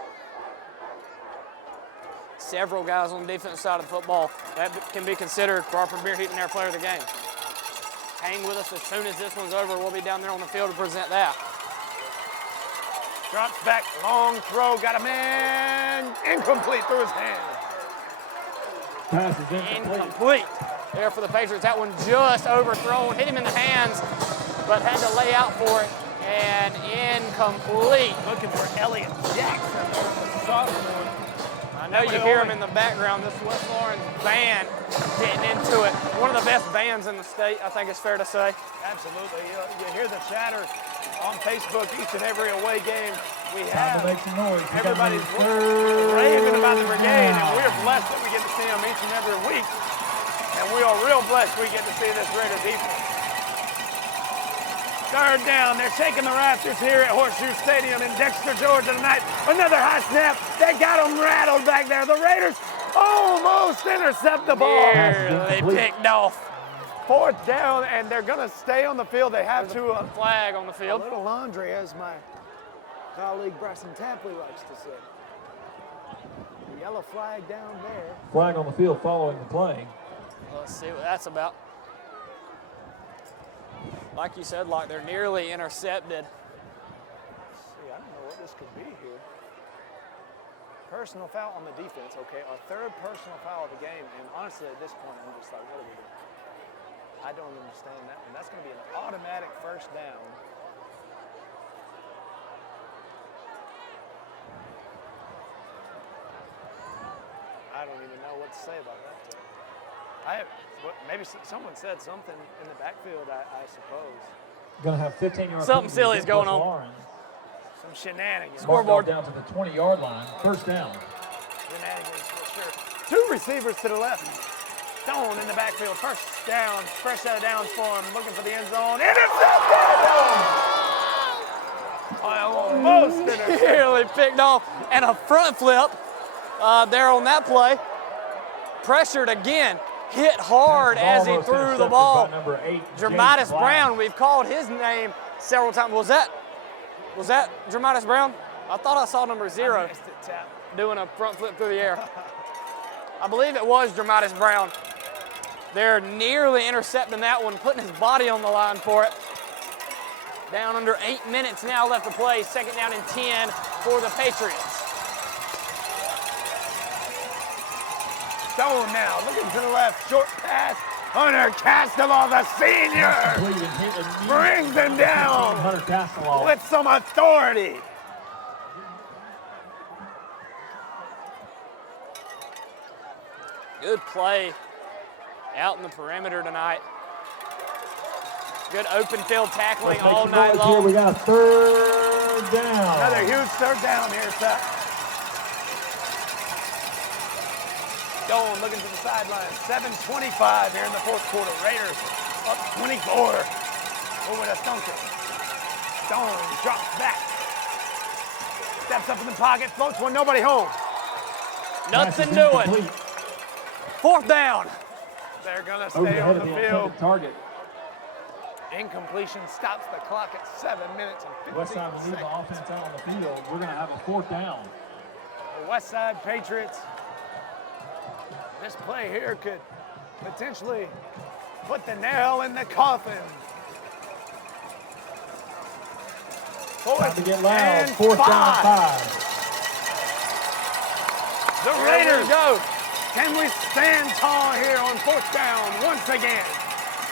Several guys on the defensive side of the football that can be considered for our premier heat and air player of the game. Hang with us as soon as this one's over. We'll be down there on the field to present that. Drops back, long throw, got a man, incomplete through his hand. Pass is Incomplete there for the Patriots. That one just overthrown, hit him in the hands, but had to lay out for it, and incomplete. Looking for Elliott Jackson, the sophomore. I know you hear him in the background. This West Lawrence band getting into it. One of the best bands in the state, I think it's fair to say. Absolutely. You hear the chatter on Facebook each and every away game we have. Everybody's raving about the brigade, and we're blessed that we get to see them each and every week. And we are real blessed we get to see this Raider defense. Third down, they're shaking the rafters here at Horseshoe Stadium in Dexter, Georgia tonight. Another high snap. They got them rattled back there. The Raiders almost intercept the ball. Nearly picked off. 4th down, and they're going to stay on the field. They have There's a flag on the field. A little laundry, as my colleague Bryson Tapley likes to say. The yellow flag down there. Flag on the field following the play. Let's see what that's about. Like you said, like they're nearly intercepted. Let's see, I don't know what this could be here. Personal foul on the defense, okay. Our 3rd personal foul of the game, and honestly at this point I'm just like, what are we doing? I don't understand that one. That's going to be an automatic first down. I don't even know what to say about that. Maybe someone said something in the backfield, I suppose. Going to have 15 yards. Something silly's going on. Some shenanigans. Scoreboard down to the 20-yard line. First down. Shenanigans for sure. 2 receivers to the left. Stone in the backfield. First down. Fresh set of downs for him. Looking for the end zone. Intercepted! Almost intercepted. Nearly picked off. And a front flip there on that play. Pressured again. Hit hard as he threw the ball. Dramatis Brown, we've called his name several times. Was that Dramatis Brown? I thought I saw number 0 doing a front flip through the air. I believe it was Dramatis Brown. They're nearly intercepting that one, putting his body on the line for it. Down under 8 minutes now left to play. 2nd down and 10 for the Patriots. Stone now, looking to the left, short pass. Hunter Castleall, the senior, brings him down with some authority. Good play out in the perimeter tonight. Good open field tackling all night long. Here we got 3rd down. Another huge 3rd down here, Seth. Stone looking to the sideline. 7:25 here in the fourth quarter. Raiders up 24 over the Thunkers. Stone drops back. Steps up in the pocket, floats one, nobody home. Nothing doing. Fourth down. They're gonna stay on the field. Target. Incompletion stops the clock at 7 minutes and 15 Westside will leave the offense out on the field. We're gonna have a fourth down. The Westside Patriots. This play here could potentially put the nail in the coffin. Time to get loud. And Fourth down, 5. The Raiders go. Can we stand tall here on fourth down once again?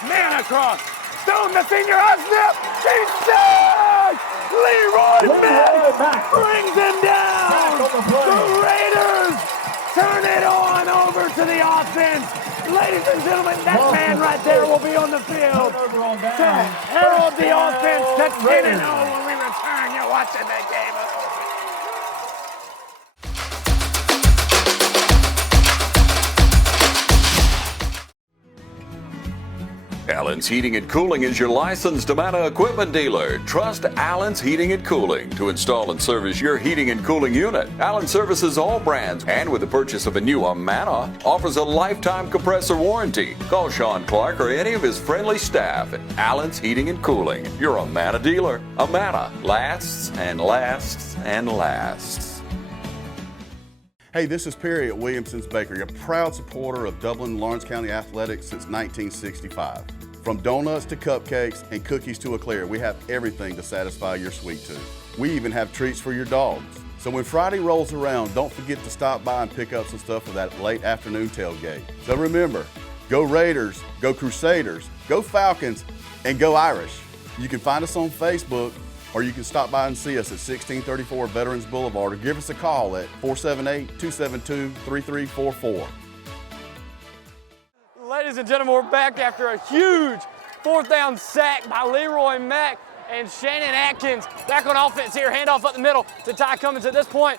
Man across. Stone, the senior high snap. He's sacked. Leroy Mack brings him down. The Raiders turn it on over to the offense. Ladies and gentlemen, that man right there will be on the field to herald the offense to 10-0 when we return. You're watching the game. Allen's Heating and Cooling is your licensed Amana equipment dealer. Trust Allen's Heating and Cooling to install and service your heating and cooling unit. Allen services all brands, and with the purchase of a new Amana, offers a lifetime compressor warranty. Call Sean Clark or any of his friendly staff at Allen's Heating and Cooling, your Amana dealer. Amana lasts and lasts and lasts. Hey, this is Perry at Williamson's Bakery, a proud supporter of Dublin and Lawrence County athletics since 1965. From donuts to cupcakes and cookies to eclair, we have everything to satisfy your sweet tooth. We even have treats for your dogs. So when Friday rolls around, don't forget to stop by and pick up some stuff for that late afternoon tailgate. So remember, go Raiders, go Crusaders, go Falcons, and go Irish. You can find us on Facebook, or you can stop by and see us at 1634 Veterans Boulevard, or give us a call at 478-272-3344. Ladies and gentlemen, we're back after a huge fourth down sack by Leroy Mack and Shannon Atkins. Back on offense here, handoff up the middle to Ty Cummins at this point.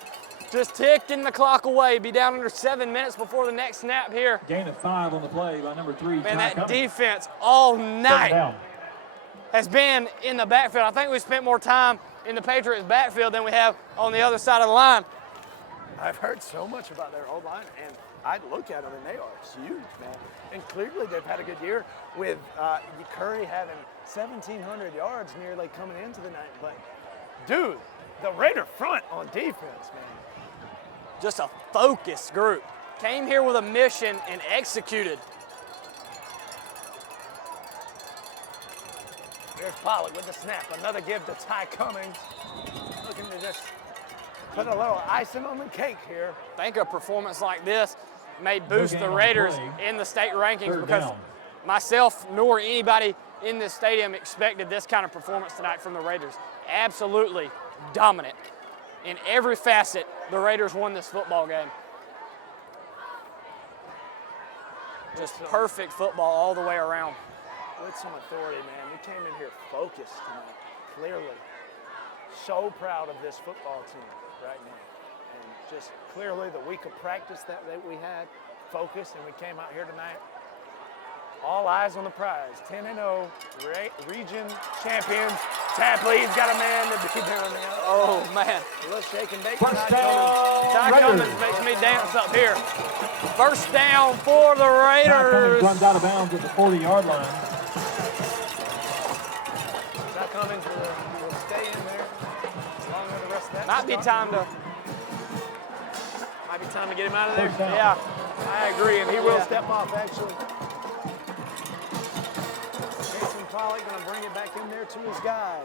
Just ticking the clock away, be down under 7 minutes before the next snap here. Gain of 5 on the play by number 3. Man, that defense all night has been in the backfield. I think we spent more time in the Patriots backfield than we have on the other side of the line. I've heard so much about their O-line, and I look at them, and they are huge, man. And clearly they've had a good year with Curry having 1,700 yards nearly coming into the night. But, dude, the Raider front on defense, man. Just a focused group. Came here with a mission and executed. Here's Pollock with the snap. Another give to Ty Cummins. Looking to just put a little icing on the cake here. I think a performance like this may boost the Raiders in the state rankings because myself nor anybody in this stadium expected this kind of performance tonight from the Raiders. Absolutely dominant. In every facet, the Raiders won this football game. Just perfect football all the way around. With some authority, man. We came in here focused tonight, clearly. So proud of this football team right now. And just clearly the week of practice that we had, focused, and we came out here tonight. All eyes on the prize. 10-0 region champions. Tapley's got a man to be down there. Oh, man. A little shake and bake. Ty Cummins makes me dance up here. First down for the Raiders. Ty Cummins runs out of bounds at the 40-yard line. Ty Cummins will stay in there as long as the rest of that. Might be time to get him out of there. Yeah, I agree, and he will step off actually. Jason Pollock going to bring it back in there to his guys.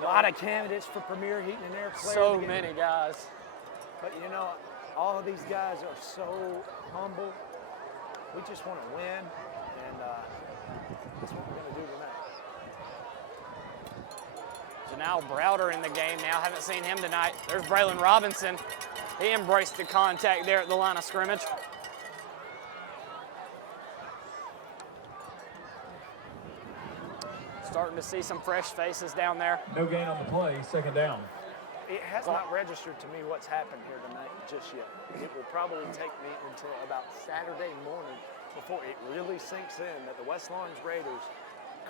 A lot of candidates for Premier Heating and Air players. So many guys. But you know, all of these guys are so humble. We just want to win, and that's what we're going to do tonight. Janelle Browder in the game now. Haven't seen him tonight. There's Braylon Robinson. He embraced the contact there at the line of scrimmage. Starting to see some fresh faces down there. No gain on the play, second down. It has not registered to me what's happened here tonight just yet. it will probably take me until about Saturday morning before it really sinks in that the West Lawrence Raiders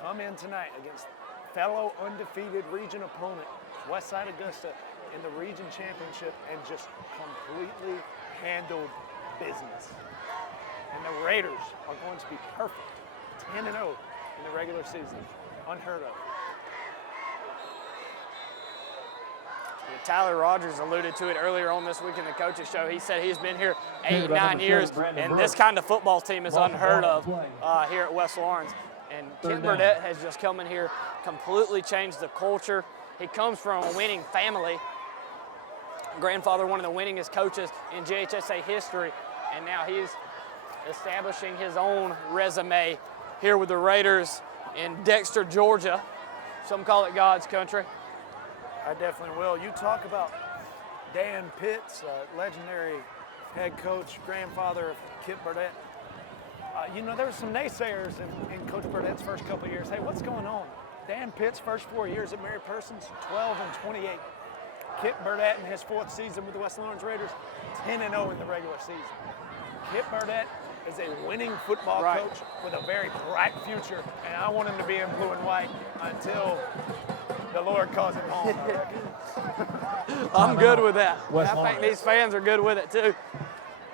come in tonight against fellow undefeated region opponent, Westside Augusta, in the region championship and just completely handled business. And the Raiders are going to be perfect, 10-0 in the regular season, unheard of. Yeah, Tyler Rogers alluded to it earlier on this week in the coaches show. He said he's been here 8-9 years, and this kind of football team is unheard of here at West Lawrence. And Kent Burdett has just come in here, completely changed the culture. He comes from a winning family. Grandfather, one of the winningest coaches in JHSA history, and now he's establishing his own resume here with the Raiders in Dexter, Georgia. Some call it God's country. I definitely will. You talk about Dan Pitts, legendary head coach, grandfather of Kent Burdett. You know, there were some naysayers in Coach Burdett's first couple of years. Hey, what's going on? Dan Pitts' first 4 years at Mary Persons, 12-28. Kent Burdett in his 4th season with the West Lawrence Raiders, 10-0 in the regular season. Kent Burdett is a winning football coach with a very bright future, and I want him to be in blue and white until the Lord calls him home, I reckon. I'm good with that. I think these fans are good with it too.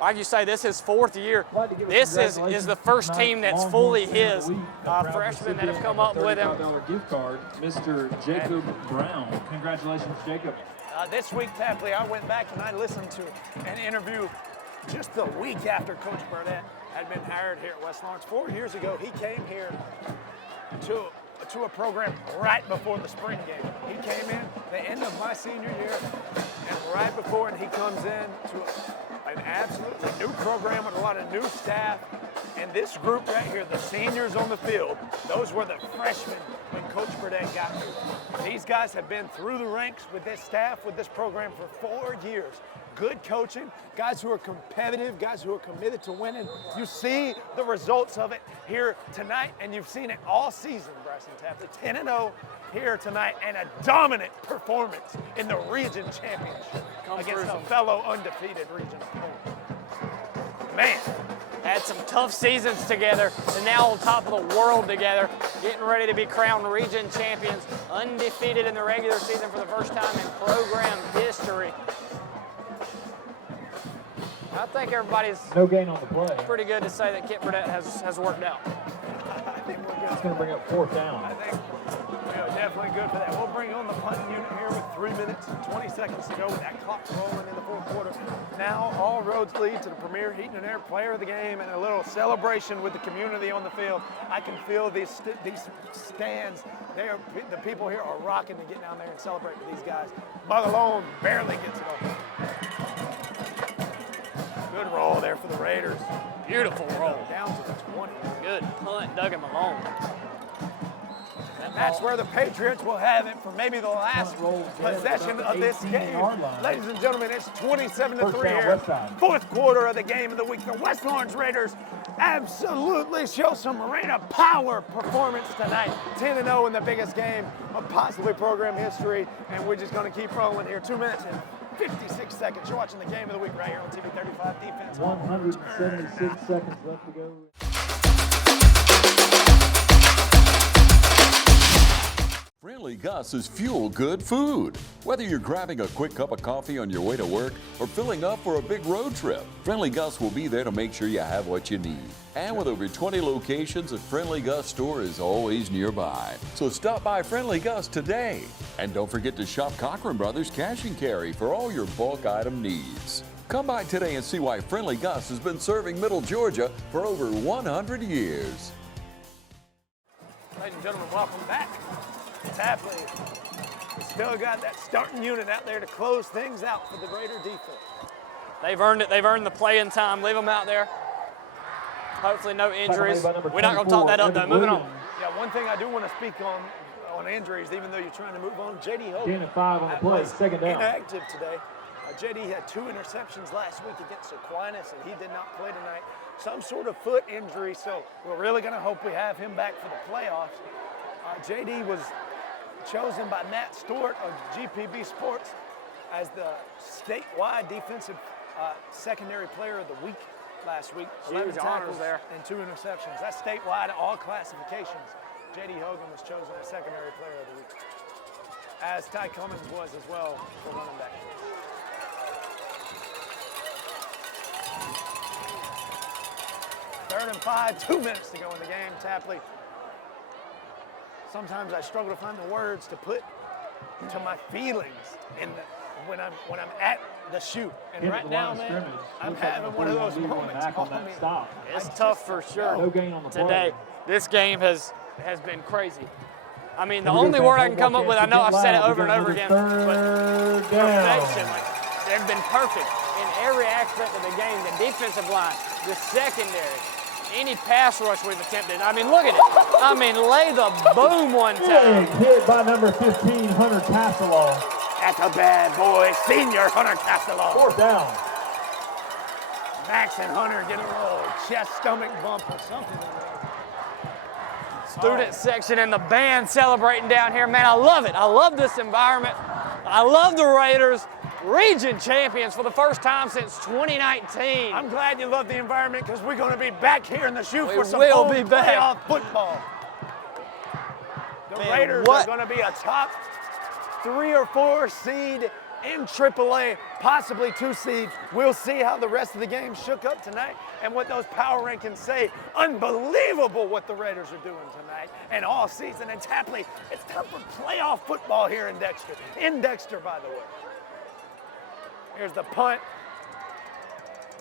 Like you say, this is his 4th year. This is the first team that's fully his. Freshmen that have come up with him. $35 gift card, Mr. Jacob Brown. Congratulations, Jacob. This week, Tapley, I went back and I listened to an interview just a week after Coach Burdett had been hired here at West Lawrence. 4 years ago, he came here to a program right before the spring game. He came in the end of my senior year, and right before, and he comes in to an absolutely new program with a lot of new staff. And this group right here, the seniors on the field, those were the freshmen when Coach Burdett got here. These guys have been through the ranks with this staff, with this program for 4 years. Good coaching, guys who are competitive, guys who are committed to winning. You see the results of it here tonight, and you've seen it all season, Bryson Tapley. 10-0 here tonight, and a dominant performance in the region championship against a fellow undefeated region opponent. Man. Had some tough seasons together, and now on top of the world together, getting ready to be crowned region champions, undefeated in the regular season for the first time in program history. I think everybody's no gain on the play. Pretty good to say that Kent Burdett has worked out. I think we're good. It's going to bring up 4th down. I think we are definitely good for that. We'll bring on the punting unit here with 3 minutes and 20 seconds to go with that clock rolling in the 4th quarter. Now all roads lead to the premier Heat and Air player of the game and a little celebration with the community on the field. I can feel these stands. The people here are rocking to get down there and celebrate with these guys. Malone barely gets it off. Good roll there for the Raiders. Beautiful roll. Down to the 20. Good punt, Duggan Malone. And that's where the Patriots will have it for maybe the last possession of this game. Ladies and gentlemen, it's 27-3 here. 4th quarter of the game of the week. The West Lawrence Raiders absolutely show some arena power performance tonight. 10-0 in the biggest game of possibly program history. And we're just going to keep rolling here. 2 minutes and 56 seconds. You're watching the game of the week right here on TV 35 Defense. 176 seconds left to go. Friendly Gus is fuel-good food. Whether you're grabbing a quick cup of coffee on your way to work or filling up for a big road trip, Friendly Gus will be there to make sure you have what you need. And with over 20 locations, a Friendly Gus store is always nearby. So stop by Friendly Gus today. And don't forget to shop Cochran Brothers Cash and Carry for all your bulk item needs. Come by today and see why Friendly Gus has been serving Middle Georgia for over 100 years. Ladies and gentlemen, welcome back. Tapley still got that starting unit out there to close things out for the Raider defense. They've earned it. They've earned the playing time. Leave them out there. Hopefully no injuries. We're not going to talk that up though. Moving on. Yeah, one thing I do want to speak on injuries, even though you're trying to move on. J.D. Hogan. Gain of 5 on the play. 2nd down. Inactive today. J.D. had 2 interceptions last week against Aquinas, and he did not play tonight. Some sort of foot injury, so we're really going to hope we have him back for the playoffs. J.D. was chosen by Matt Stewart of GPB Sports as the statewide defensive secondary player of the week last week. Huge 11 honors tackles there. and 2 interceptions. That's statewide, all classifications. J.D. Hogan was chosen as secondary player of the week, as Ty Cummins was as well for running back. Third and 5, 2 minutes to go in the game. Tapley. Sometimes I struggle to find the words to put to my feelings when I'm at the shoot. And right now, man, I'm having one of those moments. It's tough for sure. No gain on the today. This game has been crazy. I mean, the only word I can come up with, I know I've said it over and over again, but perfection. Like, they've been perfect in every aspect of the game. The defensive line, the secondary, any pass rush we've attempted. I mean, look at it. I mean, lay the boom one time. Hit by number 15, Hunter Castelaw. That's a bad boy, senior Hunter Castelaw. 4th down. Max and Hunter get a little chest, stomach bump or something. Student section and the band celebrating down here. Man, I love it. I love this environment. I love the Raiders. Region champions for the first time since 2019. I'm glad you love the environment because we're going to be back here in the shoe We for some will home be back. playoff football. The Man, Raiders are going to be a top 3 or 4 seed in AAA, possibly 2 seed. We'll see how the rest of the game shook up tonight and what those power rankings say. Unbelievable what the Raiders are doing tonight and all season. And Tapley, it's time for playoff football here in Dexter. In Dexter, by the way. Here's the punt.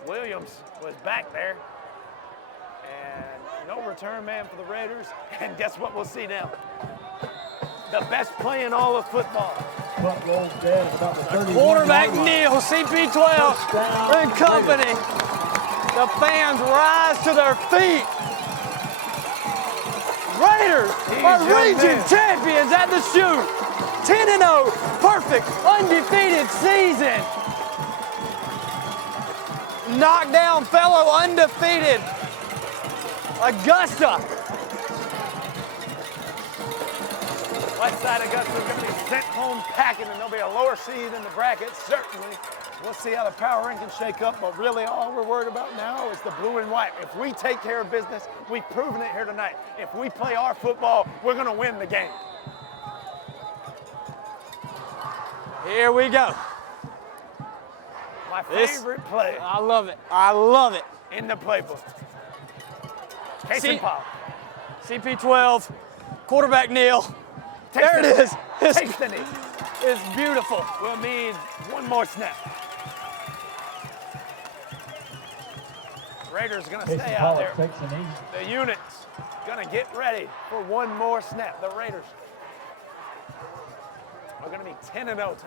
Williams was back there. And no return man for the Raiders. And guess what we'll see now? The best play in all of football. Punt rolls dead at about the 31 Quarterback line. Neal, CP12 and company. The fans rise to their feet. Raiders are region champions at the shoot. 10-0, perfect, undefeated season. Knockdown fellow undefeated. Augusta. Westside Augusta is going to be sent home packing, and they'll be a lower seed in the bracket, certainly. We'll see how the power rankings shake up, but really all we're worried about now is the blue and white. If we take care of business, we've proven it here tonight. If we play our football, we're going to win the game. Here we go. My favorite play. I love it. I love it. In the playbook. Case and Paul. CP12, quarterback Neal. There it is. It's beautiful. We'll need one more snap. Raiders going to stay out there. The unit's going to get ready for one more snap. The Raiders are going to be 10-0 tonight.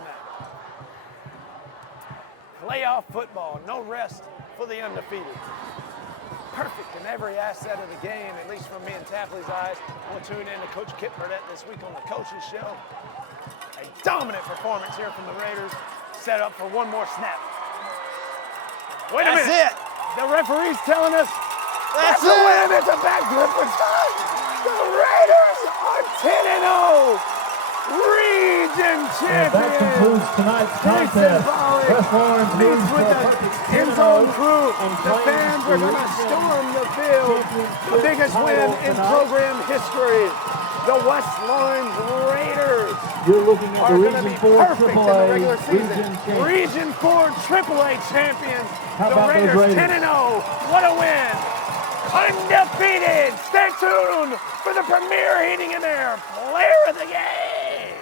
Playoff football, no rest for the undefeated. Perfect in every asset of the game, at least from me and Tapley's eyes. We'll tune in to Coach Kip Burdett this week on the Coaches Show. A dominant performance here from the Raiders, set up for one more snap. Wait a minute. That's it. The referee's telling us that's a win. It's a backflip for time. The Raiders are 10-0. Region champions. That concludes tonight's contest. West Lawrence leads with the end zone crew. The fans are going to storm the field. The biggest win in program history. The West Lawrence Raiders You're looking at are the going to Region be 4 perfect in the AAA regular season. Region 4 AAA champions. How The about those Raiders Raiders? 10-0. What a win. Undefeated. Stay tuned for the Premier Heating and Air Player of the Game.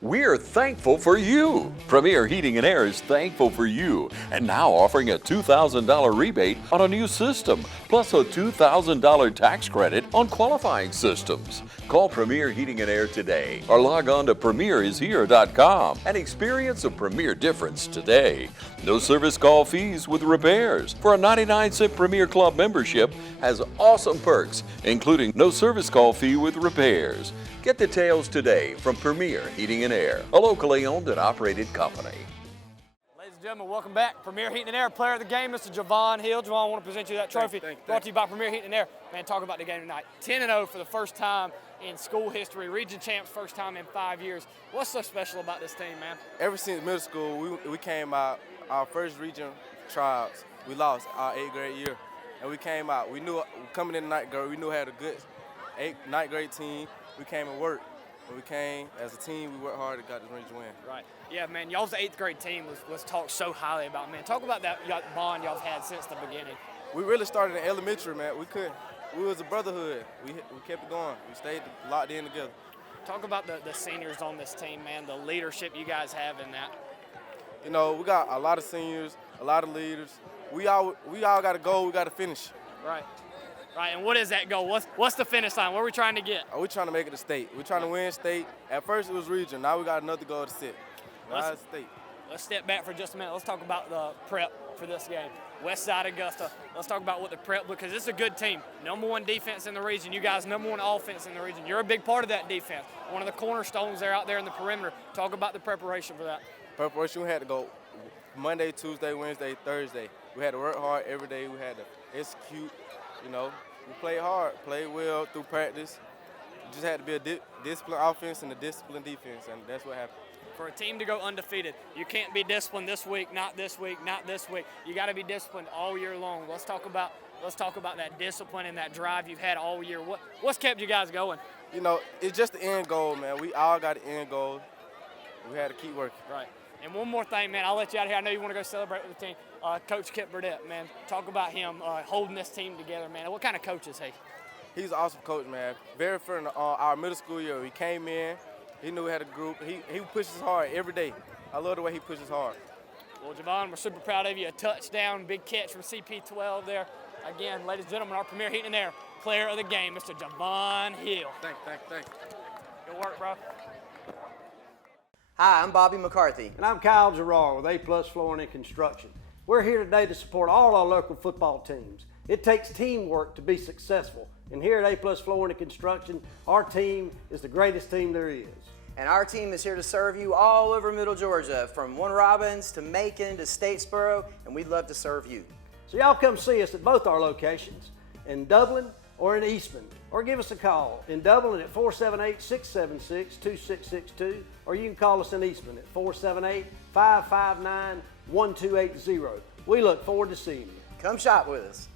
We're thankful for you. Premier Heating and Air is thankful for you and now offering a $2,000 rebate on a new system, plus a $2,000 tax credit on qualifying systems. Call Premier Heating and Air today or log on to premierishere.com and experience a Premier difference today. No service call fees with repairs. For a 99-cent Premier Club membership has awesome perks, including no service call fee with repairs. Get details today from Premier Heating and Air, a locally owned and operated company. Ladies and gentlemen, welcome back. Premier Heating and Air Player of the Game, Mr. Javon Hill. Javon, I want to present you that trophy. Brought to you by Premier Heating and Air. Man, talk about the game tonight. 10-0 for the first time in school history, region champs first time in 5 years. What's so special about this team, man? Ever since middle school, we came out, our first region tryouts, we lost our 8th grade year. And we came out, we knew coming in ninth grade, we knew we had a good ninth grade team. We came and worked. When we came as a team, we worked hard and got this region win. Right. Yeah, man, y'all's 8th grade team was talked so highly about, man. Talk about that bond y'all have had since the beginning. We really started in elementary, man. We was a brotherhood. We kept it going. We stayed locked in together. Talk about the seniors on this team, man, the leadership you guys have in that. You know, we got a lot of seniors, a lot of leaders. We all got a goal, we got to finish. Right. Right, and what is that goal? What's the finish line? What are we trying to get? We're trying to make it a state. We're trying to win state. At first it was region. Now we got another goal to sit. Now it's state. Let's step back for just a minute. Let's talk about the prep for this game. Westside Augusta. Let's talk about what the prep, because it's a good team. #1 defense in the region. You guys #1 offense in the region. You're a big part of that defense. One of the cornerstones there out there in the perimeter. Talk about the preparation for that. Preparation, we had to go Monday, Tuesday, Wednesday, Thursday. We had to work hard every day. We had to execute, you know. We played hard, played well through practice. We just had to be a disciplined offense and a disciplined defense, and that's what happened. For a team to go undefeated, you can't be disciplined this week, not this week, not this week. You got to be disciplined all year long. Let's talk about that discipline and that drive you've had all year. What's kept you guys going? You know, it's just the end goal, man. We all got an end goal. We had to keep working. Right. And one more thing, man, I'll let you out of here. I know you want to go celebrate with the team. Coach Kip Burdett, man, talk about him holding this team together, man. What kind of coach is he? He's an awesome coach, man. Very friendly. Our middle school year, he came in. He knew we had a group. He pushes hard every day. I love the way he pushes hard. Well, Javon, we're super proud of you. A touchdown, big catch from CP12 there. Again, ladies and gentlemen, our premier heat and air player of the game, Mr. Javon Hill. Thank you. Good work, bro. Hi, I'm Bobby McCarthy. And I'm Kyle Gerard with A+ Flooring and Construction. We're here today to support all our local football teams. It takes teamwork to be successful. And here at A+ Flooring and Construction, our team is the greatest team there is. And our team is here to serve you all over Middle Georgia, from Warner Robins to Macon to Statesboro, and we'd love to serve you. So y'all come see us at both our locations, in Dublin or in Eastman, or give us a call. In Dublin at 478-676-2662, or you can call us in Eastman at 478-559-1280. We look forward to seeing you. Come shop with us.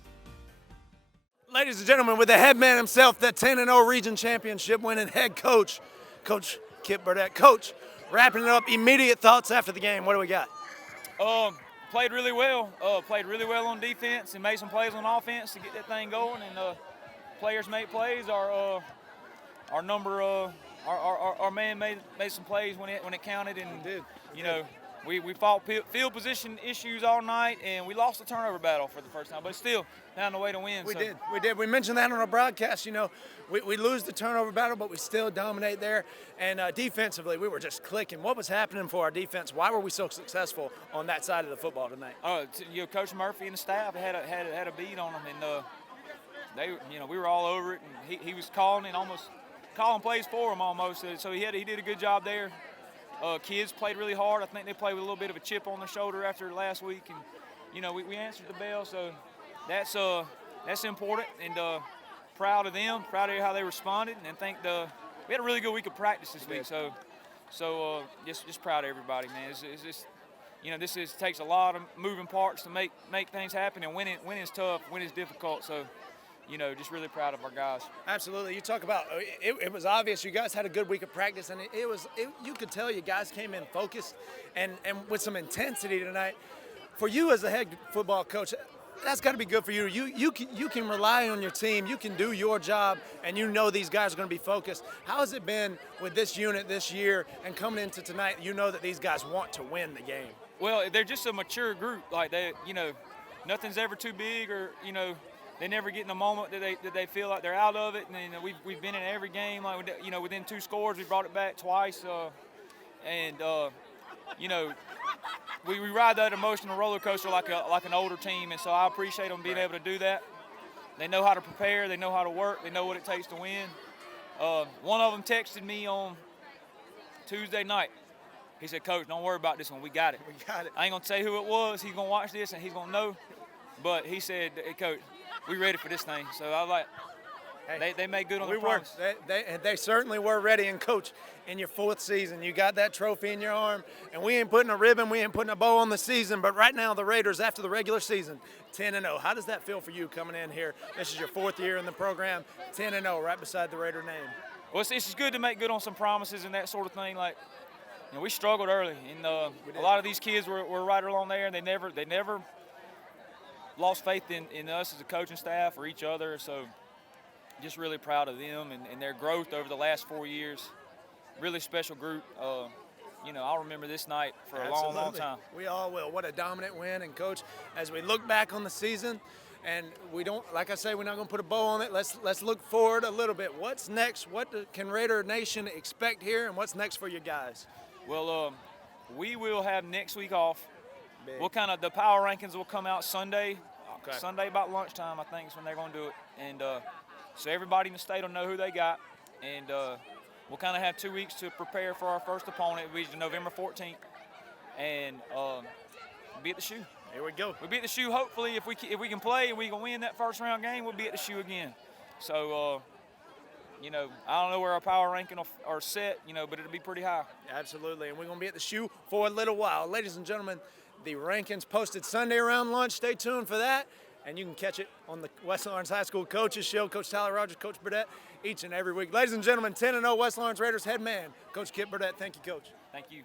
Ladies and gentlemen, with the head man himself, the 10-0 region championship winning head coach, Coach Kip Burdett. Coach, wrapping it up, immediate thoughts after the game. What do we got? Played really well. Played really well on defense and made some plays on offense to get that thing going. And players make plays. Our man made some plays when it counted. And you know, we fought field position issues all night, and we lost the turnover battle for the first time. But still, found a way to win. We did. We mentioned that on our broadcast. You know, we lose the turnover battle, but we still dominate there. And defensively, we were just clicking. What was happening for our defense? Why were we so successful on that side of the football tonight? Coach Murphy and the staff had a beat on them, and we were all over it. And he was calling plays for them almost. So he did a good job there. Kids played really hard. I think they played with a little bit of a chip on their shoulder after last week, and we answered the bell. So that's important, and proud of them. Proud of how they responded, and think we had a really good week of practice this week. So just proud of everybody, man. This takes a lot of moving parts to make things happen, and winning is tough. Winning is difficult. So. Just really proud of our guys. Absolutely. You talk about it was obvious you guys had a good week of practice, and you could tell you guys came in focused and with some intensity tonight. For you as a head football coach, that's got to be good for you. You can rely on your team. You can do your job, and you know these guys are going to be focused. How has it been with this unit this year and coming into tonight? You know that these guys want to win the game. Well, they're just a mature group. Like nothing's ever too big, or they never get in a moment that they feel like they're out of it. And we've been in every game, like within 2 scores, we brought it back twice, we ride that emotional roller coaster like an older team, and so I appreciate them being able to do that. They know how to prepare, they know how to work, they know what it takes to win. One of them texted me on Tuesday night. He said, "Coach, don't worry about this one. We got it. We got it." I ain't gonna say who it was. He's gonna watch this and he's gonna know. But he said, "Hey, Coach, we ready for this thing." So I was like, Hey, they made good on the we promise. They certainly were ready. And, Coach, in your 4th season, you got that trophy in your arm, and we ain't putting a ribbon, we ain't putting a bow on the season, but right now the Raiders, after the regular season, 10-0. How does that feel for you coming in here? This is your 4th year in the program, 10-0, right beside the Raider name. Well, it's just good to make good on some promises and that sort of thing. Like, we struggled early, and a lot of these kids were right along there, and they never lost faith in us as a coaching staff or each other. So just really proud of them and their growth over the last 4 years. Really special group. I'll remember this night for a long, long time. We all will. What a dominant win. And, Coach, as we look back on the season, and we don't, like I say, we're not going to put a bow on it. Let's look forward a little bit. What's next? What can Raider Nation expect here, and what's next for you guys? Well, we will have next week off. Big. The power rankings will come out Sunday. Okay. Sunday about lunchtime, I think, is when they're going to do it. And so everybody in the state will know who they got. And we'll kind of have 2 weeks to prepare for our first opponent. It'll be November 14th. And we'll be at the shoe. Here we go. We'll be at the shoe. Hopefully, if we can play and we can win that first round game, we'll be at the shoe again. So, I don't know where our power ranking are set, but it'll be pretty high. Absolutely, and we're going to be at the shoe for a little while. Ladies and gentlemen, the rankings posted Sunday around lunch. Stay tuned for that, and you can catch it on the West Lawrence High School Coaches Show. Coach Tyler Rogers, Coach Burdett, each and every week. Ladies and gentlemen, 10-0 West Lawrence Raiders head man, Coach Kip Burdett. Thank you, Coach. Thank you.